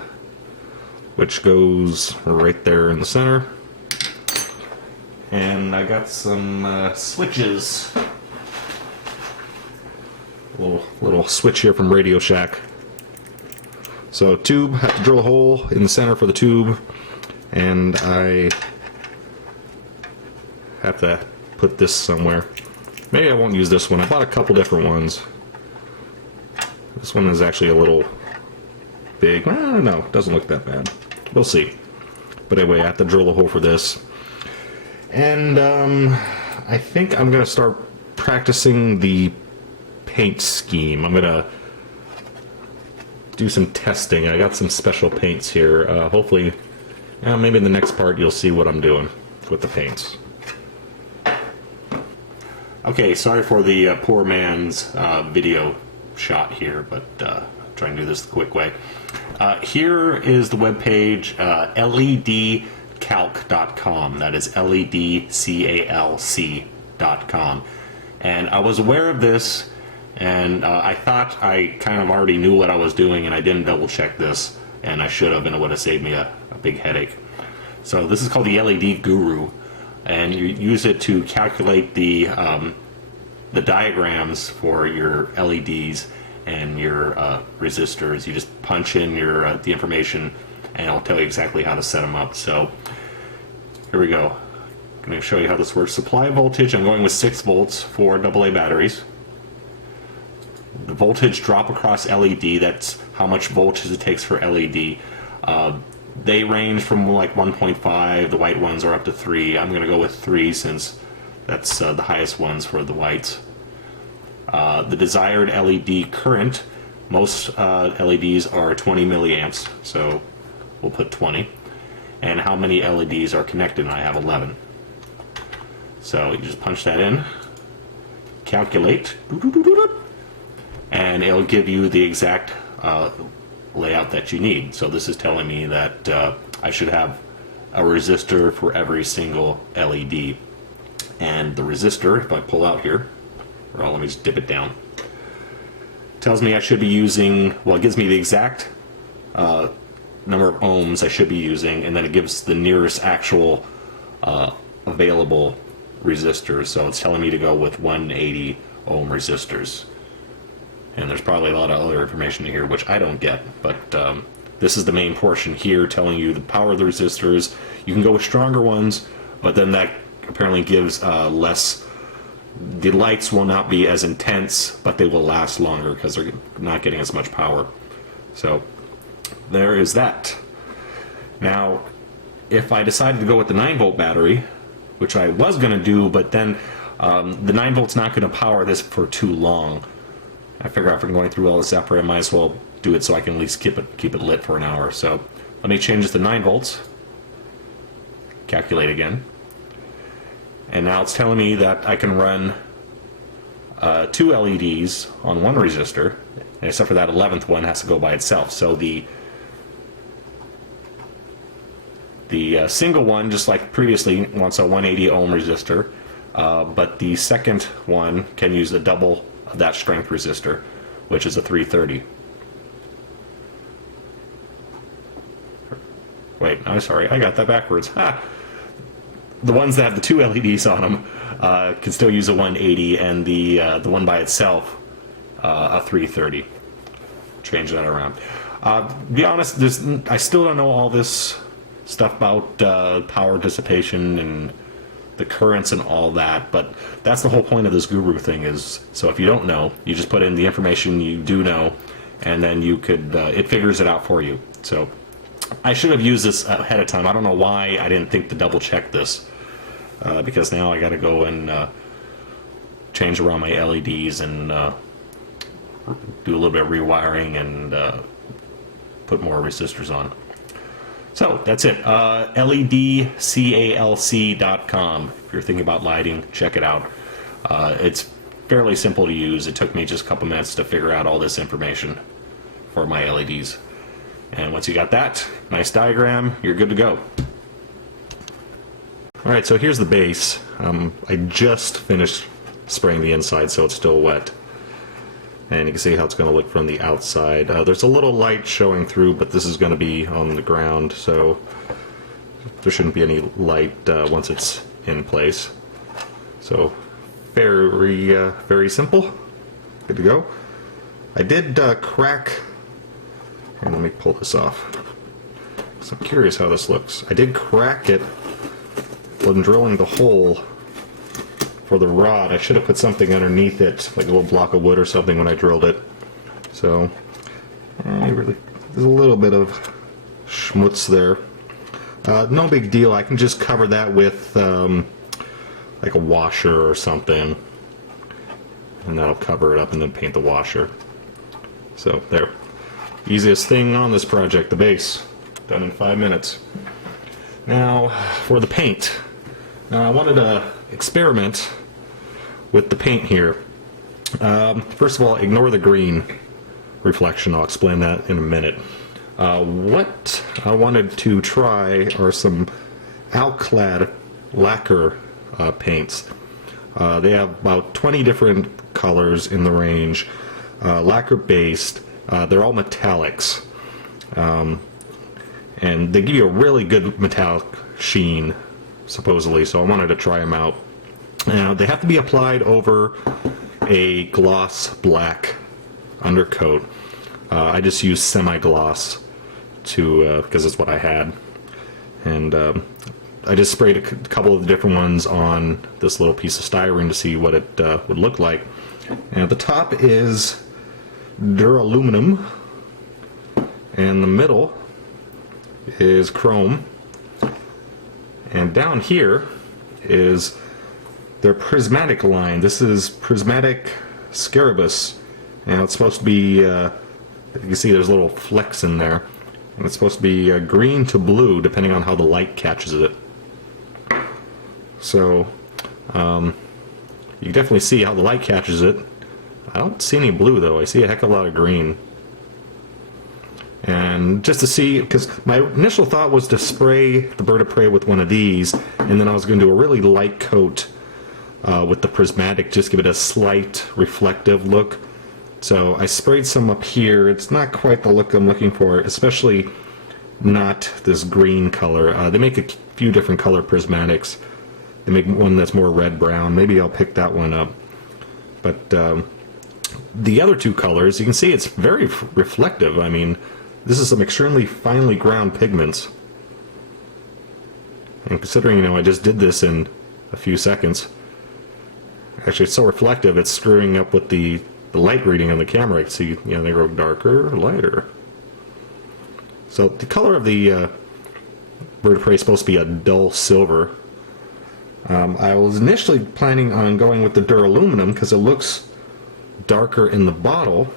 which goes right there in the center. And I got some switches. Little switch here from Radio Shack. So tube, have to drill a hole in the center for the tube, and I have to put this somewhere. Maybe I won't use this one. I bought a couple different ones. This one is actually a little big. I don't know, it doesn't look that bad. We'll see. But anyway, I have to drill a hole for this. And I think I'm going to start practicing the paint scheme. I'm going to do some testing. I got some special paints here. Hopefully, maybe in the next part you'll see what I'm doing with the paints. Okay, sorry for the poor man's video shot here, but try and do this the quick way. Here is the webpage, ledcalc.com. That is ledcalc.com. And I was aware of this, And I thought I kind of already knew what I was doing, and I didn't double check this, and I should have, and it would have saved me a big headache. So this is called the LED Guru, and you use it to calculate the diagrams for your LEDs and your resistors. You just punch in your the information, and it'll tell you exactly how to set them up. So here we go. I'm going to show you how this works. Supply voltage, I'm going with 6 volts for AA batteries. The voltage drop across LED, that's how much voltage it takes for LED. They range from like 1.5, the white ones are up to 3. I'm going to go with 3 since that's the highest ones for the whites. The desired LED current, most LEDs are 20 milliamps, so we'll put 20. And how many LEDs are connected? I have 11. So you just punch that in, calculate, and it'll give you the exact layout that you need. So this is telling me that I should have a resistor for every single LED. And the resistor, if I pull out here, well, let me just dip it down, tells me I should be using, well, it gives me the exact number of ohms I should be using, and then it gives the nearest actual available resistors. So it's telling me to go with 180 ohm resistors. And there's probably a lot of other information here which I don't get, but this is the main portion here telling you the power of the resistors. You can go with stronger ones, but then that apparently gives less. The lights will not be as intense, but they will last longer because they're not getting as much power. So there is that. Now, if I decided to go with the 9-volt battery, which I was going to do, but then the 9 volt's not going to power this for too long. I figure if I'm going through all this effort, I might as well do it so I can at least keep it lit for an hour. So let me change this to 9 volts. Calculate again. And now it's telling me that I can run 2 LEDs on one resistor, and except for that 11th one has to go by itself. So the single one, just like previously, wants a 180 ohm resistor, but the second one can use a double of that strength resistor, which is a 330. Wait, I'm sorry, I got that backwards. Ha! The ones that have the 2 LEDs on them can still use a 180, and the one by itself a 330. Change that around. To be honest, I still don't know all this stuff about power dissipation and the currents and all that, but that's the whole point of this guru thing is, so if you don't know, you just put in the information you do know, and then you could, it figures it out for you. So I should have used this ahead of time. I don't know why I didn't think to double check this, because now I got to go and change around my LEDs and do a little bit of rewiring and put more resistors on. So that's it. LEDcalc.com. If you're thinking about lighting, check it out. It's fairly simple to use. It took me just a couple minutes to figure out all this information for my LEDs. And once you got that, nice diagram, you're good to go. Alright, so here's the base. I just finished spraying the inside, so it's still wet. And you can see how it's going to look from the outside. There's a little light showing through, but this is going to be on the ground, so there shouldn't be any light once it's in place. So very simple. Good to go. I did crack. Here, let me pull this off. So I'm curious how this looks. I did crack it when drilling the hole for the rod. I should have put something underneath it, like a little block of wood or something when I drilled it. So, really, there's a little bit of schmutz there. No big deal. I can just cover that with like a washer or something, and that'll cover it up, and then paint the washer. So there. Easiest thing on this project, the base. Done in 5 minutes. Now, for the paint. Now, I wanted to experiment with the paint here. First of all, ignore the green reflection. I'll explain that in a minute. What I wanted to try are some alclad lacquer paints. They have about 20 different colors in the range, lacquer based. They're all metallics, and they give you a really good metallic sheen, supposedly, so I wanted to try them out. Now, they have to be applied over a gloss black undercoat. I just used semi-gloss because that's what I had, and I just sprayed a couple of the different ones on this little piece of styrene to see what it would look like. And at the top is duraluminum, and the middle is chrome, and down here is their prismatic line. This is prismatic scarabus, and it's supposed to be, you can see there's little flecks in there, and it's supposed to be green to blue depending on how the light catches it. So you can definitely see how the light catches it. I don't see any blue though, I see a heck of a lot of green. And just to see, because my initial thought was to spray the bird of prey with one of these, and then I was going to do a really light coat with the prismatic, just give it a slight reflective look. So I sprayed some up here. It's not quite the look I'm looking for, especially not this green color. They make a few different color prismatics. They make one that's more red-brown. Maybe I'll pick that one up. But the other two colors, you can see it's very reflective. I mean, this is some extremely finely ground pigments. And considering, you know, I just did this in a few seconds. Actually, it's so reflective, it's screwing up with the light reading on the camera. You can see, you know, they grow darker or lighter. So the color of the bird of prey is supposed to be a dull silver. I was initially planning on going with the duraluminum because it looks darker in the bottle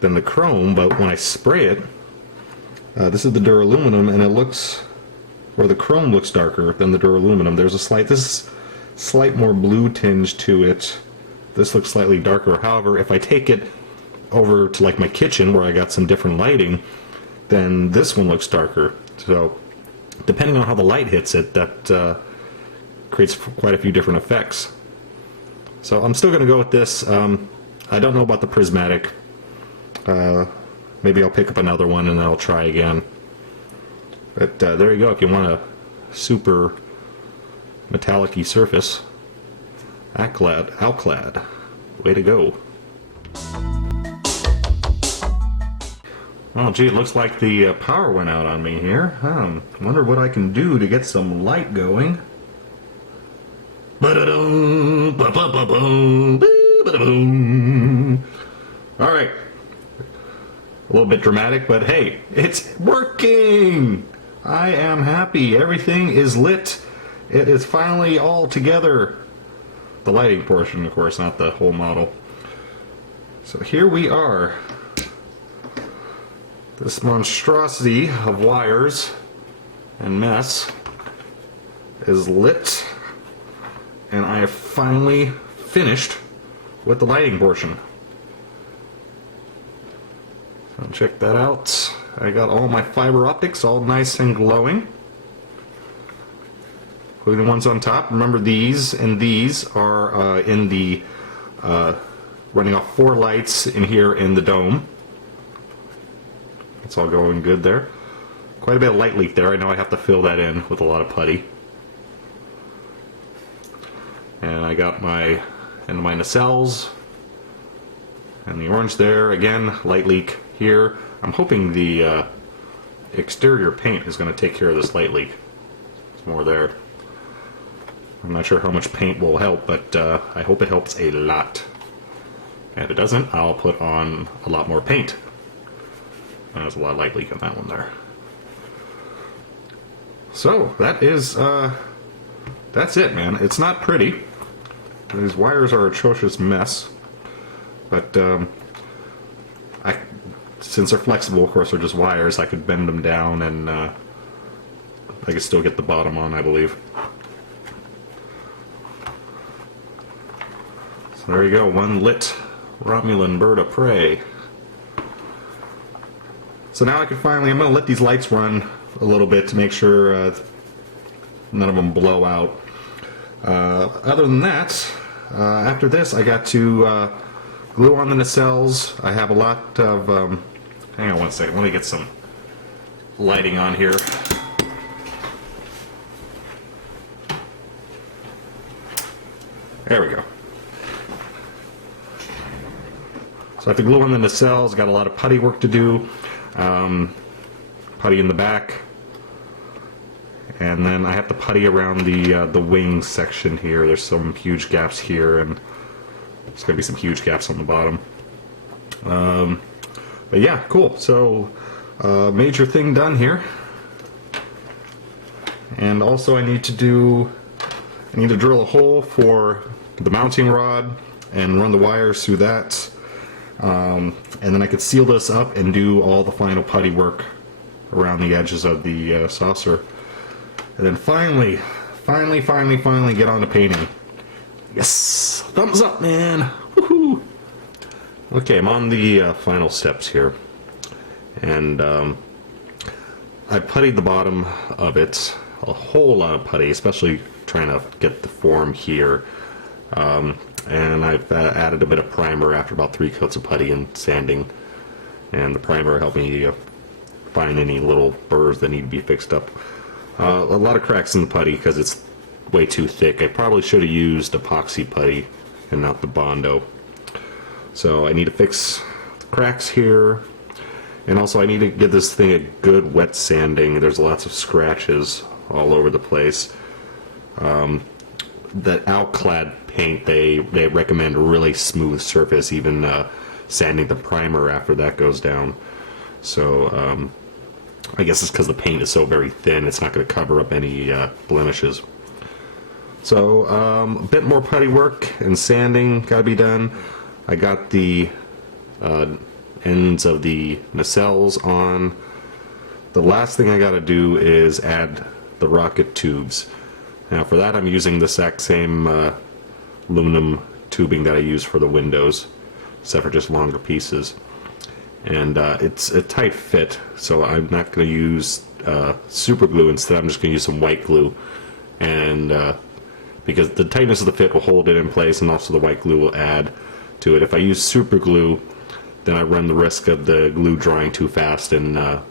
than the chrome, but when I spray it, this is the duraluminum, and it looks, or the chrome looks darker than the duraluminum. There's a slight more blue tinge to it. This looks slightly darker. However, if I take it over to like my kitchen where I got some different lighting, then this one looks darker. So depending on how the light hits it, that creates quite a few different effects. So I'm still going to go with this. I don't know about the prismatic. Maybe I'll pick up another one and then I'll try again. But there you go. If you want a super metallic-y surface, Alclad, way to go. Oh gee, it looks like the power went out on me here. Wonder what I can do to get some light going. Alright. A little bit dramatic, but hey, it's working! I am happy. Everything is lit. It is finally all together. The lighting portion, of course, not the whole model. So here we are. This monstrosity of wires and mess is lit, and I have finally finished with the lighting portion. So check that out. I got all my fiber optics all nice and glowing, including the ones on top. Remember, these and these are in the running off 4 lights in here in the dome. It's all going good there. Quite a bit of light leak there. I know I have to fill that in with a lot of putty. And I got my nacelles and the orange there. Again, light leak here. I'm hoping the exterior paint is going to take care of this light leak. There's more there. I'm not sure how much paint will help, but I hope it helps a lot. And if it doesn't, I'll put on a lot more paint. There's a lot of light leak on that one there. So that is that's it, man. It's not pretty. These wires are an atrocious mess, but since they're flexible, of course, they're just wires. I could bend them down, and I could still get the bottom on, I believe. So there you go, one lit Romulan bird of prey. So now I can finally, I'm going to let these lights run a little bit to make sure none of them blow out. Other than that, after this I got to glue on the nacelles. I have a lot of, hang on one second, let me get some lighting on here. There we go. So I have to glue on the nacelles, got a lot of putty work to do. Putty in the back. And then I have to putty around the wing section here. There's some huge gaps here, and there's going to be some huge gaps on the bottom. But yeah, cool. So major thing done here. And also I need to drill a hole for the mounting rod and run the wires through that. And then I could seal this up and do all the final putty work around the edges of the saucer. And then finally get on to painting. Yes! Thumbs up, man! Woohoo! Okay, I'm on the final steps here. And I puttied the bottom of it. A whole lot of putty, especially trying to get the form here. And I've added a bit of primer after about 3 coats of putty and sanding. And the primer helped me find any little burrs that need to be fixed up. A lot of cracks in the putty because it's way too thick. I probably should have used epoxy putty and not the Bondo. So I need to fix the cracks here. And also I need to give this thing a good wet sanding. There's lots of scratches all over the place. That Alclad paint, they recommend a really smooth surface, even sanding the primer after that goes down. So I guess it's because the paint is so very thin, it's not going to cover up any blemishes. So a bit more putty work and sanding got to be done. I got the ends of the nacelles on. The last thing I got to do is add the rocket tubes. Now for that I'm using the exact same aluminum tubing that I use for the windows, except for just longer pieces. And it's a tight fit, so I'm not going to use super glue. Instead I'm just going to use some white glue, and because the tightness of the fit will hold it in place, and also the white glue will add to it. If I use super glue, then I run the risk of the glue drying too fast, and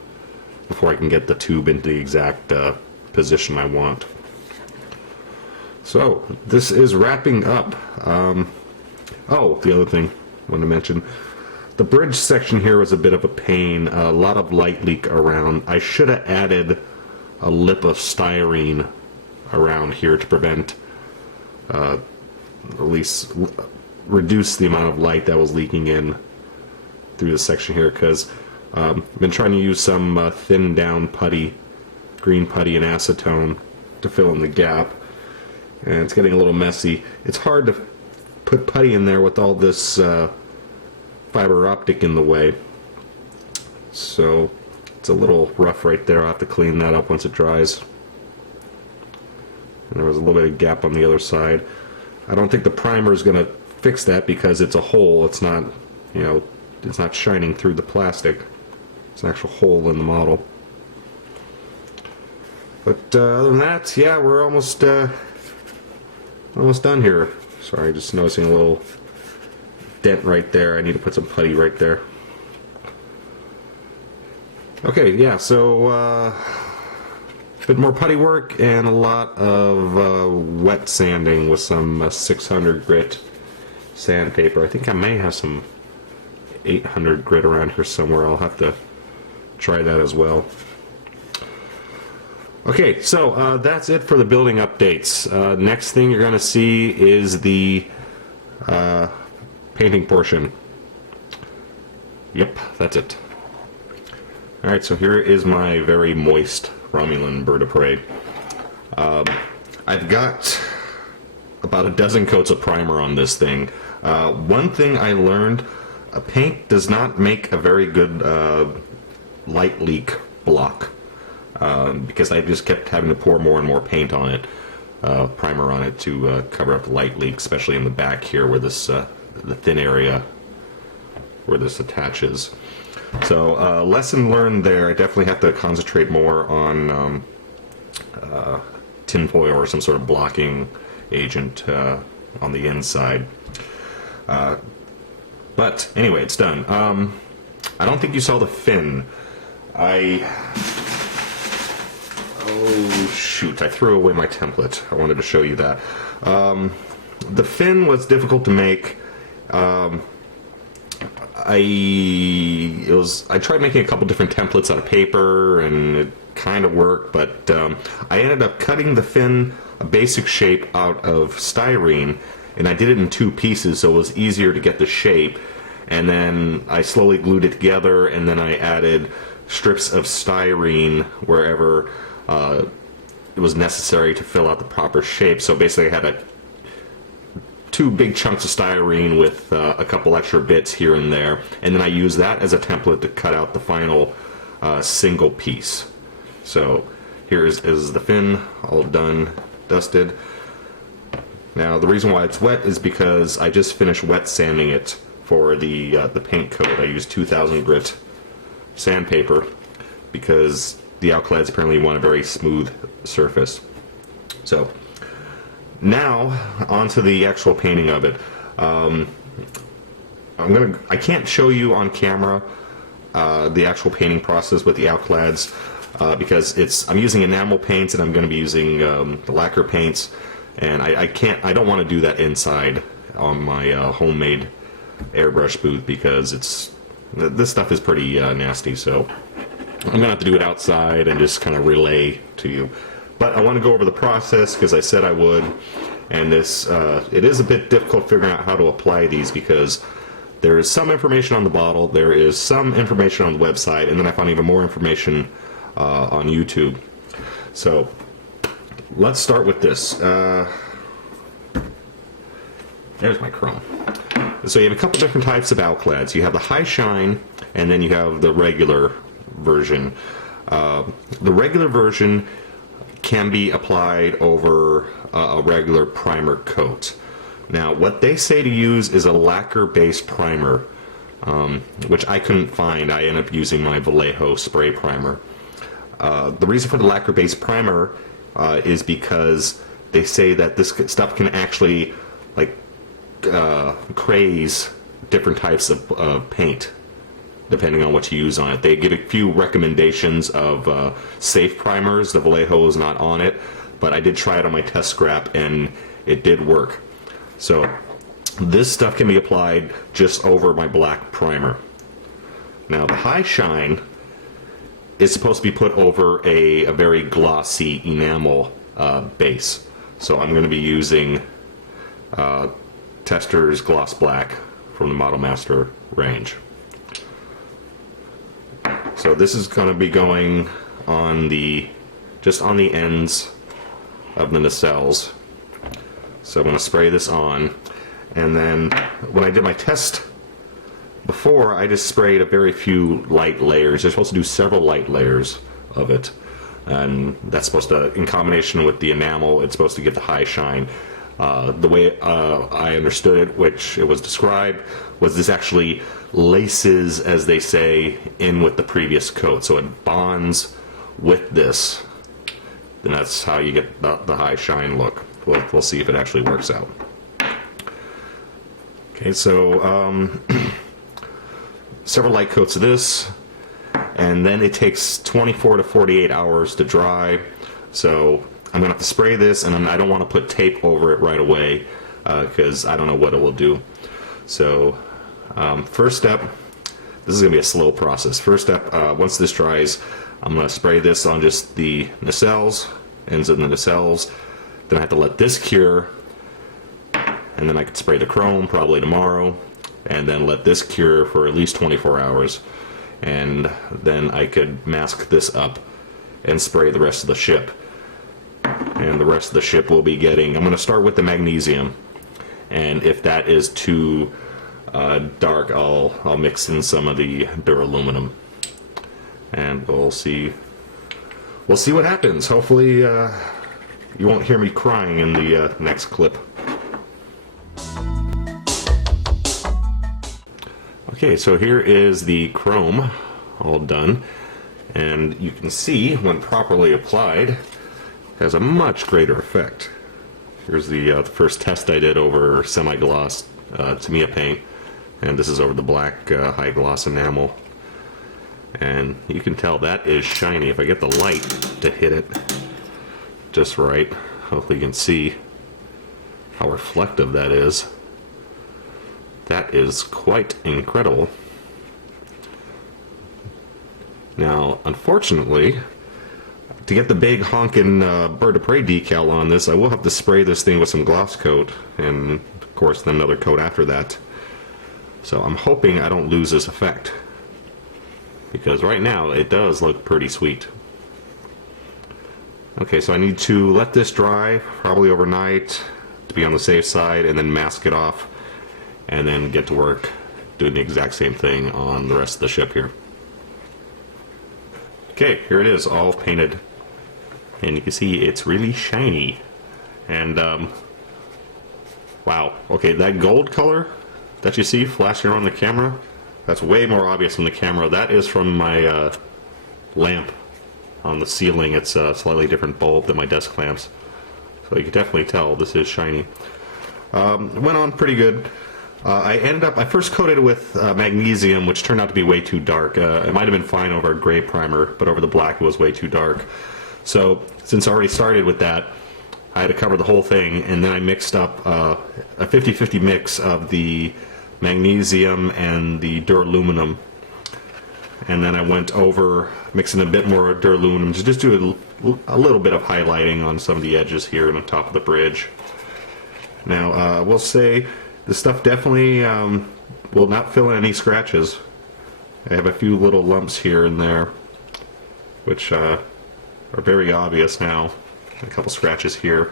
before I can get the tube into the exact position I want. So this is wrapping up. Oh, the other thing I wanted to mention. The bridge section here was a bit of a pain, a lot of light leak around. I should have added a lip of styrene around here to prevent, at least reduce the amount of light that was leaking in through the section here, because I've been trying to use some thin down putty, green putty and acetone to fill in the gap, and it's getting a little messy. It's hard to put putty in there with all this fiber optic in the way, so it's a little rough right there. I'll have to clean that up once it dries. And there was a little bit of gap on the other side. I don't think the primer is going to fix that because it's a hole. It's not, you know, it's not shining through the plastic. It's an actual hole in the model. But other than that, yeah, we're almost done here. Sorry, just noticing a little dent right there. I need to put some putty right there. Okay, yeah, so a bit more putty work and a lot of wet sanding with some 600 grit sandpaper. I think I may have some 800 grit around here somewhere. I'll have to try that as well. Okay, so that's it for the building updates. Next thing you're going to see is the painting portion. Yep, that's it. Alright, so here is my very moist Romulan bird of prey. I've got about a dozen coats of primer on this thing. One thing I learned, paint does not make a very good light leak block, because I just kept having to pour more and more paint on it, primer on it, to cover up the light leak, especially in the back here where this the thin area where this attaches. So lesson learned there. I definitely have to concentrate more on tinfoil or some sort of blocking agent on the inside. But anyway, it's done. I don't think you saw the fin. Oh shoot, I threw away my template. I wanted to show you that. The fin was difficult to make. I tried making a couple different templates out of paper, and it kind of worked, but I ended up cutting the fin a basic shape out of styrene, and I did it in 2 pieces so it was easier to get the shape. And then I slowly glued it together, and then I added strips of styrene wherever it was necessary to fill out the proper shape. So basically I had 2 big chunks of styrene with a couple extra bits here and there, and then I used that as a template to cut out the final single piece. So here is the fin all done, dusted. Now the reason why it's wet is because I just finished wet sanding it for the paint coat. I used 2000 grit sandpaper because the Alclads apparently want a very smooth surface. So now onto the actual painting of it. I can't show you on camera the actual painting process with the Alclads because I'm using enamel paints, and I'm going to be using the lacquer paints, and I don't want to do that inside on my homemade airbrush booth because this stuff is pretty nasty. So I'm gonna have to do it outside and just kind of relay to you. But I want to go over the process because I said I would, and it is a bit difficult figuring out how to apply these because there is some information on the bottle, there is some information on the website, and then I found even more information on YouTube. So let's start with this. There's my chrome. So you have a couple different types of Alclads. You have the high shine, and then you have the regular version. The regular version can be applied over a regular primer coat. Now what they say to use is a lacquer-based primer, which I couldn't find. I ended up using my Vallejo spray primer. The reason for the lacquer-based primer is because they say that this stuff can actually craze different types of paint depending on what you use on it. They give a few recommendations of safe primers. The Vallejo is not on it, but I did try it on my test scrap and it did work. So this stuff can be applied just over my black primer. Now the high shine is supposed to be put over a very glossy enamel base. So I'm going to be using Tester's Gloss Black from the Model Master range. So this is going to be going on just on the ends of the nacelles. So I'm going to spray this on, and then when I did my test before, I just sprayed a very few light layers. You're supposed to do several light layers of it, and that's supposed to, in combination with the enamel, it's supposed to get the high shine. The way I understood it, which it was described, was this actually laces, as they say, in with the previous coat. So it bonds with this, and that's how you get the high shine look. We'll see if it actually works out. Okay, so several light coats of this, and then it takes 24 to 48 hours to dry. So I'm going to have to spray this, and I don't want to put tape over it right away because I don't know what it will do. So first step, this is going to be a slow process. First step, once this dries, I'm going to spray this on just the nacelles, ends of the nacelles. Then I have to let this cure, and then I could spray the chrome probably tomorrow, and then let this cure for at least 24 hours. And then I could mask this up and spray the rest of the ship. And the rest of the ship will be getting, I'm going to start with the magnesium, and if that is too dark, I'll mix in some of the duraluminum, and we'll see what happens. Hopefully you won't hear me crying in the next clip. Okay, so here is the chrome all done, and you can see when properly applied has a much greater effect. Here's the first test I did over semi-gloss Tamiya paint, and this is over the black high gloss enamel. And you can tell that is shiny. If I get the light to hit it just right, hopefully you can see how reflective that is. That is quite incredible. Now, unfortunately, to get the big honkin' Bird of Prey decal on this, I will have to spray this thing with some gloss coat, and of course then another coat after that. So I'm hoping I don't lose this effect, because right now it does look pretty sweet. Okay, so I need to let this dry, probably overnight, to be on the safe side, and then mask it off, and then get to work doing the exact same thing on the rest of the ship here. Okay, here it is, all painted. And you can see it's really shiny. And, wow. Okay, that gold color that you see flashing around the camera, that's way more obvious from the camera. That is from my lamp on the ceiling. It's a slightly different bulb than my desk lamps. So you can definitely tell this is shiny. It went on pretty good. I first coated it with magnesium, which turned out to be way too dark. It might have been fine over a gray primer, but over the black it was way too dark. So, since I already started with that, I had to cover the whole thing, and then I mixed up a 50-50 mix of the magnesium and the duraluminum. And then I went over mixing a bit more duraluminum to just do a little bit of highlighting on some of the edges here and on top of the bridge. Now, I will say, this stuff definitely will not fill in any scratches. I have a few little lumps here and there, which are very obvious now. A couple scratches here.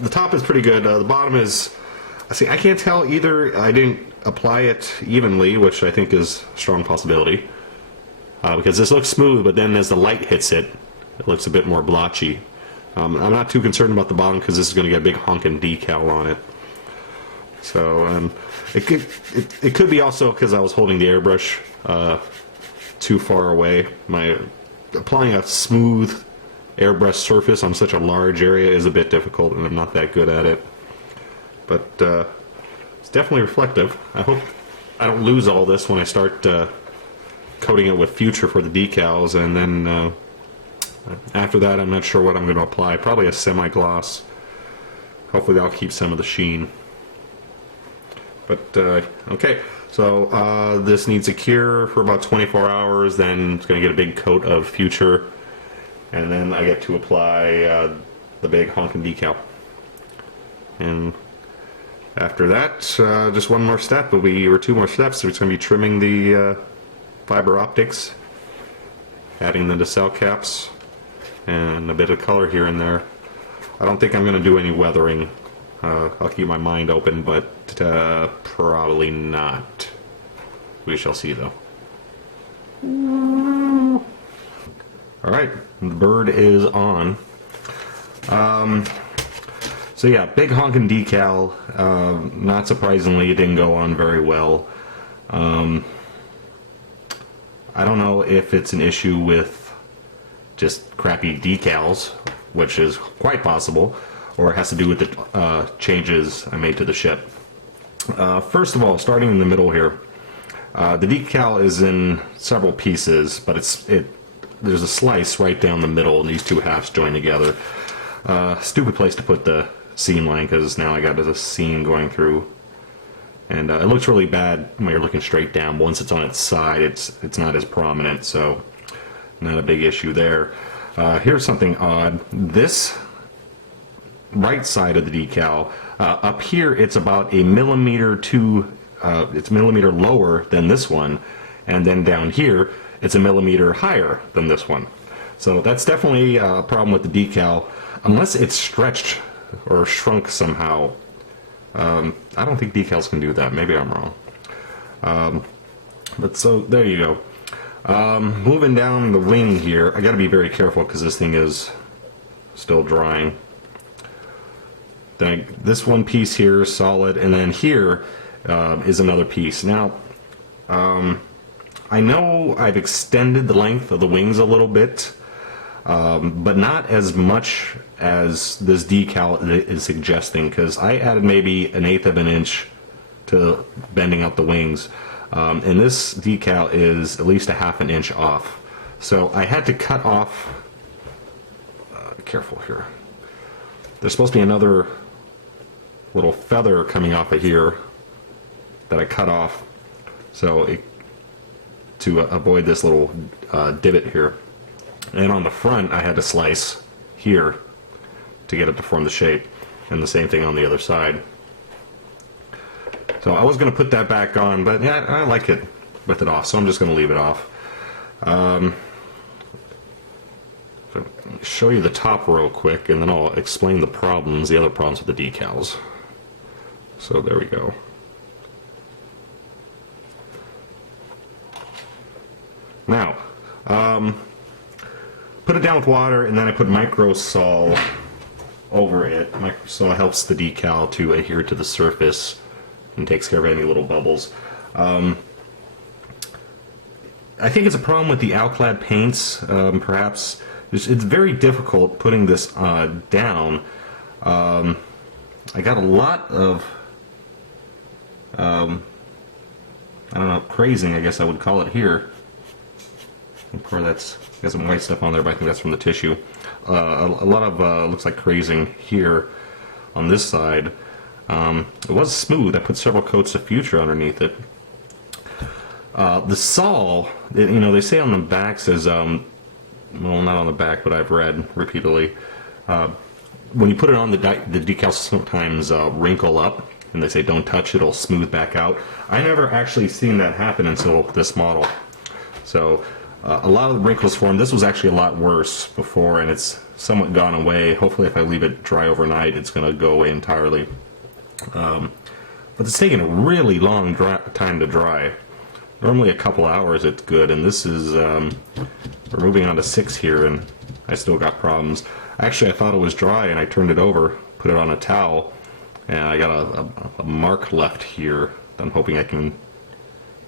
The top is pretty good. The bottom is, I can't tell either. I didn't apply it evenly, which I think is a strong possibility. Because this looks smooth, but then as the light hits it, it looks a bit more blotchy. I'm not too concerned about the bottom because this is going to get a big honkin' decal on it. So it could be also because I was holding the airbrush too far away. Applying a smooth airbrush surface on such a large area is a bit difficult, and I'm not that good at it. But it's definitely reflective. I hope I don't lose all this when I start coating it with Future for the decals, and then after that I'm not sure what I'm going to apply. Probably a semi-gloss. Hopefully that'll keep some of the sheen. But okay, so this needs a cure for about 24 hours, then it's going to get a big coat of Future, and then I get to apply the big honkin' decal. And after that, just one more step, or two more steps. So it's going to be trimming the fiber optics, adding the nacelle caps, and a bit of color here and there. I don't think I'm going to do any weathering. I'll keep my mind open, but probably not. We shall see, though. Alright, the bird is on. So yeah, big honkin' decal. Not surprisingly, it didn't go on very well. I don't know if it's an issue with just crappy decals, which is quite possible, or it has to do with the changes I made to the ship. First of all, starting in the middle here, the decal is in several pieces, but there's a slice right down the middle, and these two halves join together. Stupid place to put the seam line, because now I got a seam going through, and it looks really bad when you're looking straight down. Once it's on its side, it's not as prominent, so not a big issue there. Here's something odd. This right side of the decal, up here it's about a millimeter it's millimeter lower than this one, and then down here it's a millimeter higher than this one. So that's definitely a problem with the decal, unless it's stretched or shrunk somehow. I don't think decals can do that. Maybe I'm wrong. But so there you go. Moving down the wing here, I got to be very careful because this thing is still drying. Then this one piece here is solid, and then here is another piece. Now, I know I've extended the length of the wings a little bit, but not as much as this decal is suggesting, because I added maybe 1/8 of an inch to bending out the wings, and this decal is at least 1/2 an inch off. So I had to cut off, careful here, there's supposed to be another little feather coming off of here that I cut off, so to avoid this little divot here. And on the front I had to slice here to get it to form the shape, and the same thing on the other side. So I was going to put that back on, but yeah, I like it with it off, so I'm just going to leave it off. So show you the top real quick, and then I'll explain the other problems with the decals. So there we go. Now, put it down with water, and then I put microsol over it. Microsol helps the decal to adhere to the surface and takes care of any little bubbles. I think it's a problem with the Alclad paints, perhaps. It's very difficult putting this down. I got a lot of, I don't know, crazing, I guess I would call it here. That's got some white stuff on there, but I think that's from the tissue. A lot of looks like crazing here on this side. It was smooth. I put several coats of Future underneath it. The sol, you know, they say on the back says, well, not on the back, but I've read repeatedly, when you put it on, the decals sometimes wrinkle up, and they say don't touch it, it'll smooth back out. I never actually seen that happen until this model. So a lot of the wrinkles formed. This was actually a lot worse before, and it's somewhat gone away. Hopefully if I leave it dry overnight, it's going to go away entirely. But it's taking a really long time to dry. Normally a couple hours it's good, and this is, we're moving on to 6 here, and I still got problems. Actually, I thought it was dry, and I turned it over, put it on a towel, and I got a mark left here that I'm hoping I can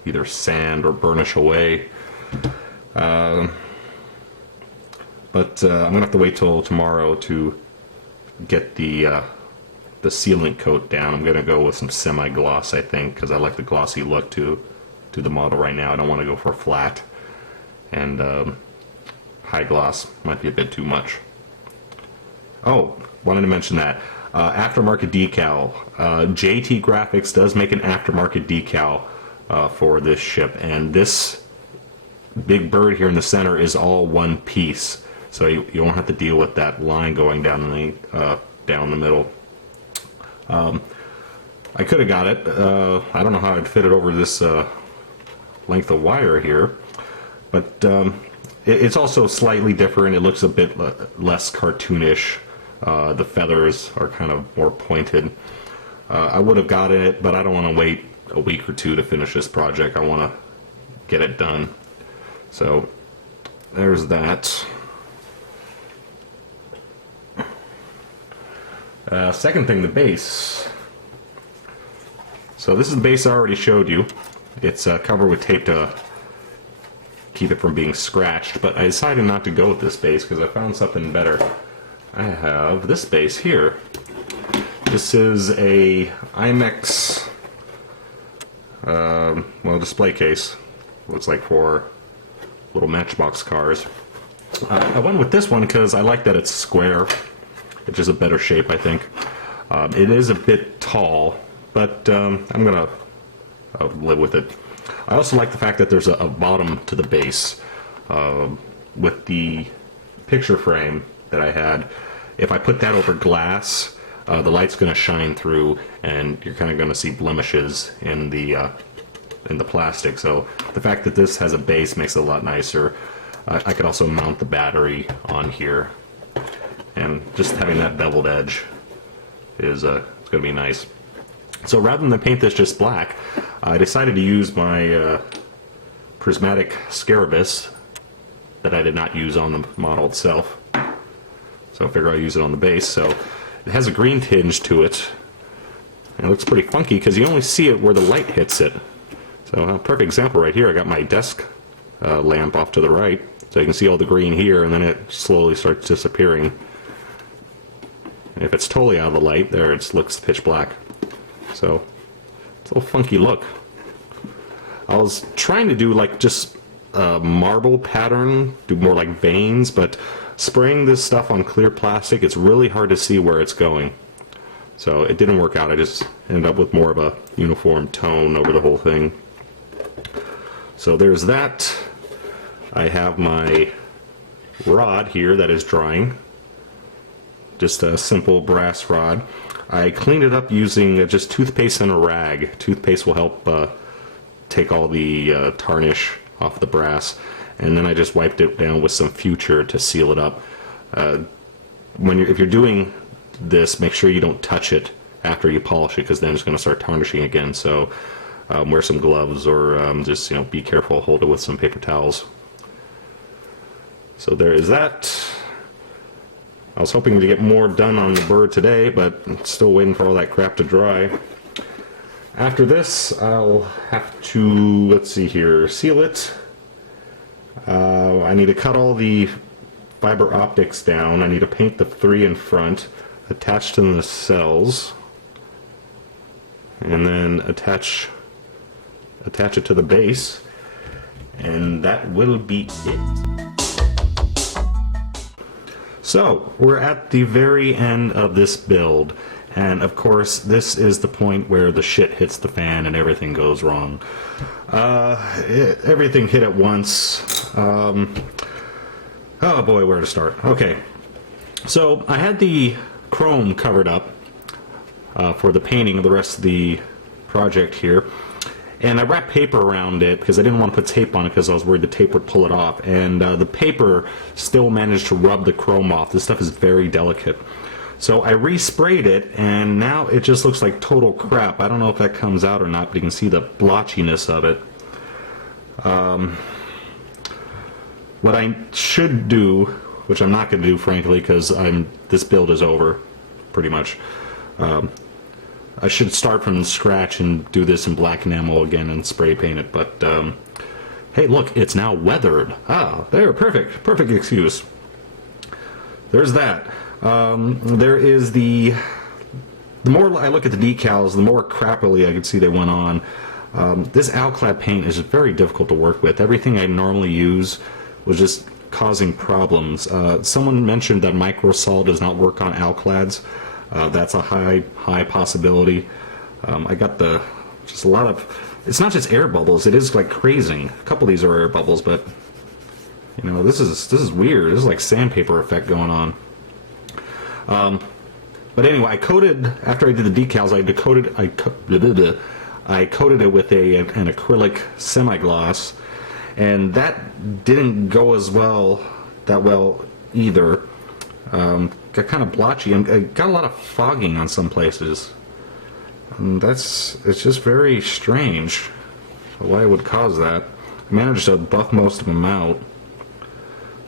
either sand or burnish away. But I'm gonna have to wait till tomorrow to get the sealant coat down. I'm gonna go with some semi-gloss, I think, because I like the glossy look to the model right now. I don't want to go for flat, and high gloss might be a bit too much. Oh, wanted to mention that aftermarket decal. JT Graphics does make an aftermarket decal for this ship, and this big bird here in the center is all one piece, so you won't have to deal with that line going down the middle. I could have got it. I don't know how I'd fit it over this length of wire here, but it's also slightly different. It looks a bit less cartoonish. The feathers are kind of more pointed. I would have gotten it, but I don't want to wait a week or two to finish this project. I want to get it done. So there's that. Second thing, the base. So this is the base I already showed you. It's covered with tape to keep it from being scratched, but I decided not to go with this base because I found something better. I have this base here. This is a IMEX well, display case. Looks like for little Matchbox cars. I went with this one because I like that it's square. It's just a better shape, I think. It is a bit tall, but I'm gonna live with it. I also like the fact that there's a bottom to the base. With the picture frame that I had, if I put that over glass, the light's going to shine through, and you're kind of going to see blemishes in the plastic. So the fact that this has a base makes it a lot nicer. I could also mount the battery on here, and just having that beveled edge is it's going to be nice. So rather than paint this just black, I decided to use my prismatic Scarabus that I did not use on the model itself. So I figure I'll use it on the base. So it has a green tinge to it. And it looks pretty funky because you only see it where the light hits it. So a perfect example right here. I got my desk lamp off to the right. So you can see all the green here, and then it slowly starts disappearing. If it's totally out of the light, there it looks pitch black. So it's a little funky look. I was trying to do like just a marble pattern, do more like veins, but spraying this stuff on clear plastic, it's really hard to see where it's going. So it didn't work out. I just ended up with more of a uniform tone over the whole thing. So there's that. I have my rod here that is drying. Just a simple brass rod. I cleaned it up using just toothpaste and a rag. Toothpaste will help take all the tarnish off the brass. And then I just wiped it down with some Future to seal it up. If you're doing this, make sure you don't touch it after you polish it, because then it's going to start tarnishing again. So wear some gloves, or just be careful. Hold it with some paper towels. So there is that. I was hoping to get more done on the bird today, but I'm still waiting for all that crap to dry. After this, I'll have to, let's see here, seal it. I need to cut all the fiber optics down. I need to paint the 3 in front, attach to the cells, and then attach it to the base, and that will be it. So, we're at the very end of this build, and of course this is the point where the shit hits the fan and everything goes wrong. Everything hit at once. Oh boy, where to start? Okay, so I had the chrome covered up for the painting of the rest of the project here. And I wrapped paper around it because I didn't want to put tape on it because I was worried the tape would pull it off. And the paper still managed to rub the chrome off. This stuff is very delicate. So I resprayed it, and now it just looks like total crap. I don't know if that comes out or not, but you can see the blotchiness of it. What I should do, which I'm not going to do frankly because this build is over pretty much. I should start from scratch and do this in black enamel again and spray paint it, but hey, look, it's now weathered. Ah, there, perfect excuse. There's that. There is the more I look at the decals, the more crappily I can see they went on. This Alclad paint is very difficult to work with. Everything I normally use was just causing problems. Someone mentioned that microsol does not work on Alclads. That's a high possibility. I got just a lot of, it's not just air bubbles, it is like crazing. A couple of these are air bubbles, but this is weird. This is like sandpaper effect going on. But anyway, I coated, after I did the decals, I coated it with an acrylic semi-gloss, and that didn't go that well either. Got kind of blotchy, and it got a lot of fogging on some places. And it's just very strange why it would cause that. I managed to buff most of them out,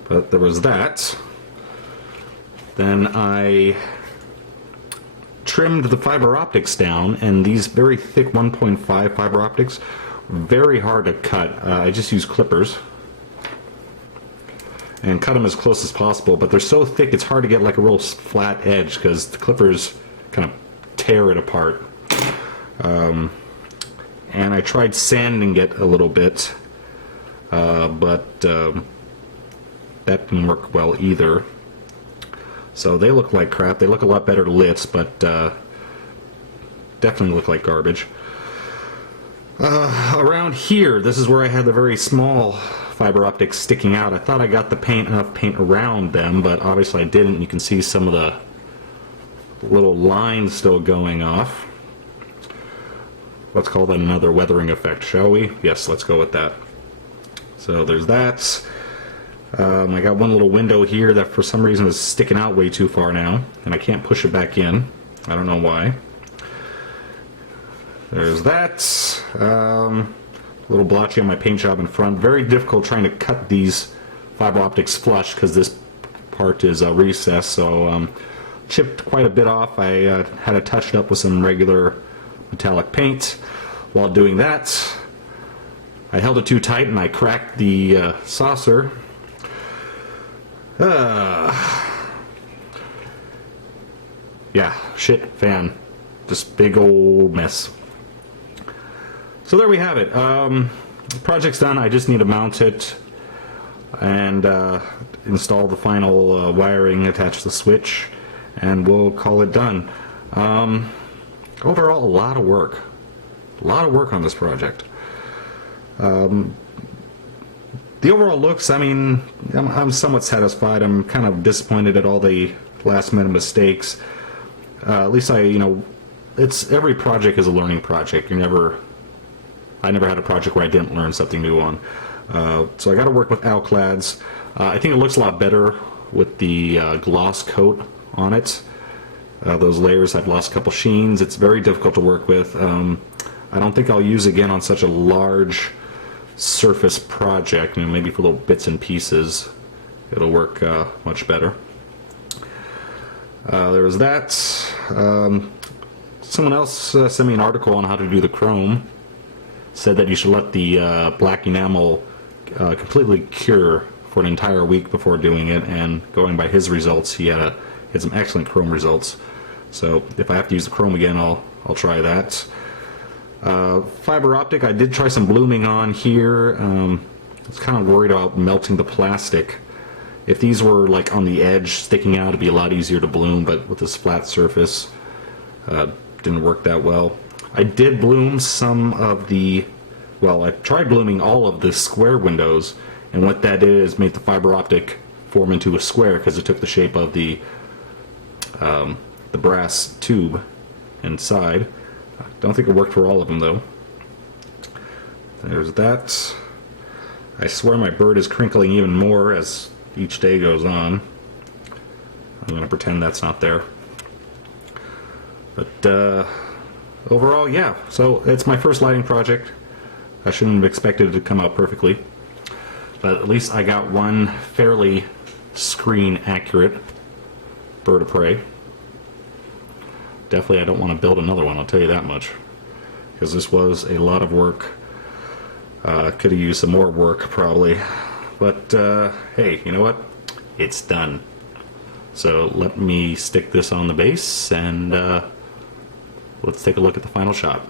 but there was that. Then I trimmed the fiber optics down, and these very thick 1.5 fiber optics, very hard to cut. I just used clippers and cut them as close as possible, but they're so thick it's hard to get like a real flat edge because the clippers kind of tear it apart. And I tried sanding it a little bit, but that didn't work well either. So they look like crap. They look a lot better lit, but definitely look like garbage. Around here, this is where I had the very small fiber optics sticking out. I thought I got enough paint around them, but obviously I didn't. You can see some of the little lines still going off. Let's call that another weathering effect, shall we? Yes, let's go with that. So there's that. I got one little window here that for some reason is sticking out way too far now, and I can't push it back in. I don't know why. There's that. A little blotchy on my paint job in front. Very difficult trying to cut these fiber optics flush because this part is recessed, so chipped quite a bit off. I had to touch it up with some regular metallic paint. While doing that, I held it too tight and I cracked the saucer. Yeah, shit fan. Just big old mess. So there we have it. The project's done. I just need to mount it and install the final wiring, attach the switch, and we'll call it done. Overall, a lot of work. A lot of work on this project. The overall looks, I mean, I'm somewhat satisfied. I'm kind of disappointed at all the last-minute mistakes. At least it's every project is a learning project. I never had a project where I didn't learn something new on. So I got to work with alclads. I think it looks a lot better with the gloss coat on it. Those layers have lost a couple sheens. It's very difficult to work with. I don't think I'll use again on such a large surface project. Maybe for little bits and pieces it'll work much better. There was that. Someone else sent me an article on how to do the chrome. Said that you should let the black enamel completely cure for an entire week before doing it, and going by his results, he had some excellent chrome results. So if I have to use the chrome again, I'll try that. Fiber optic, I did try some blooming on here. I was kind of worried about melting the plastic. If these were like on the edge sticking out, it'd be a lot easier to bloom, but with this flat surface, didn't work that well. I did bloom some of the, well, I tried blooming all of the square windows, and what that did is made the fiber optic form into a square because it took the shape of the brass tube inside. Don't think it worked for all of them though. There's that. I swear my bird is crinkling even more as each day goes on. I'm going to pretend that's not there. But overall, yeah. So it's my first lighting project. I shouldn't have expected it to come out perfectly. But at least I got one fairly screen accurate bird of prey. Definitely I don't want to build another one, I'll tell you that much. Because this was a lot of work. Could have used some more work probably. But hey, you know what? It's done. So let me stick this on the base and let's take a look at the final shot.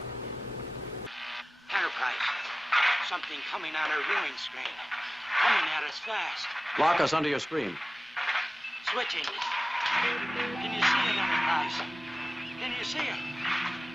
Enterprise. Something coming on our viewing screen. Coming at us fast. Lock us under your screen. Switching. Can you see it, Enterprise? Can you see it?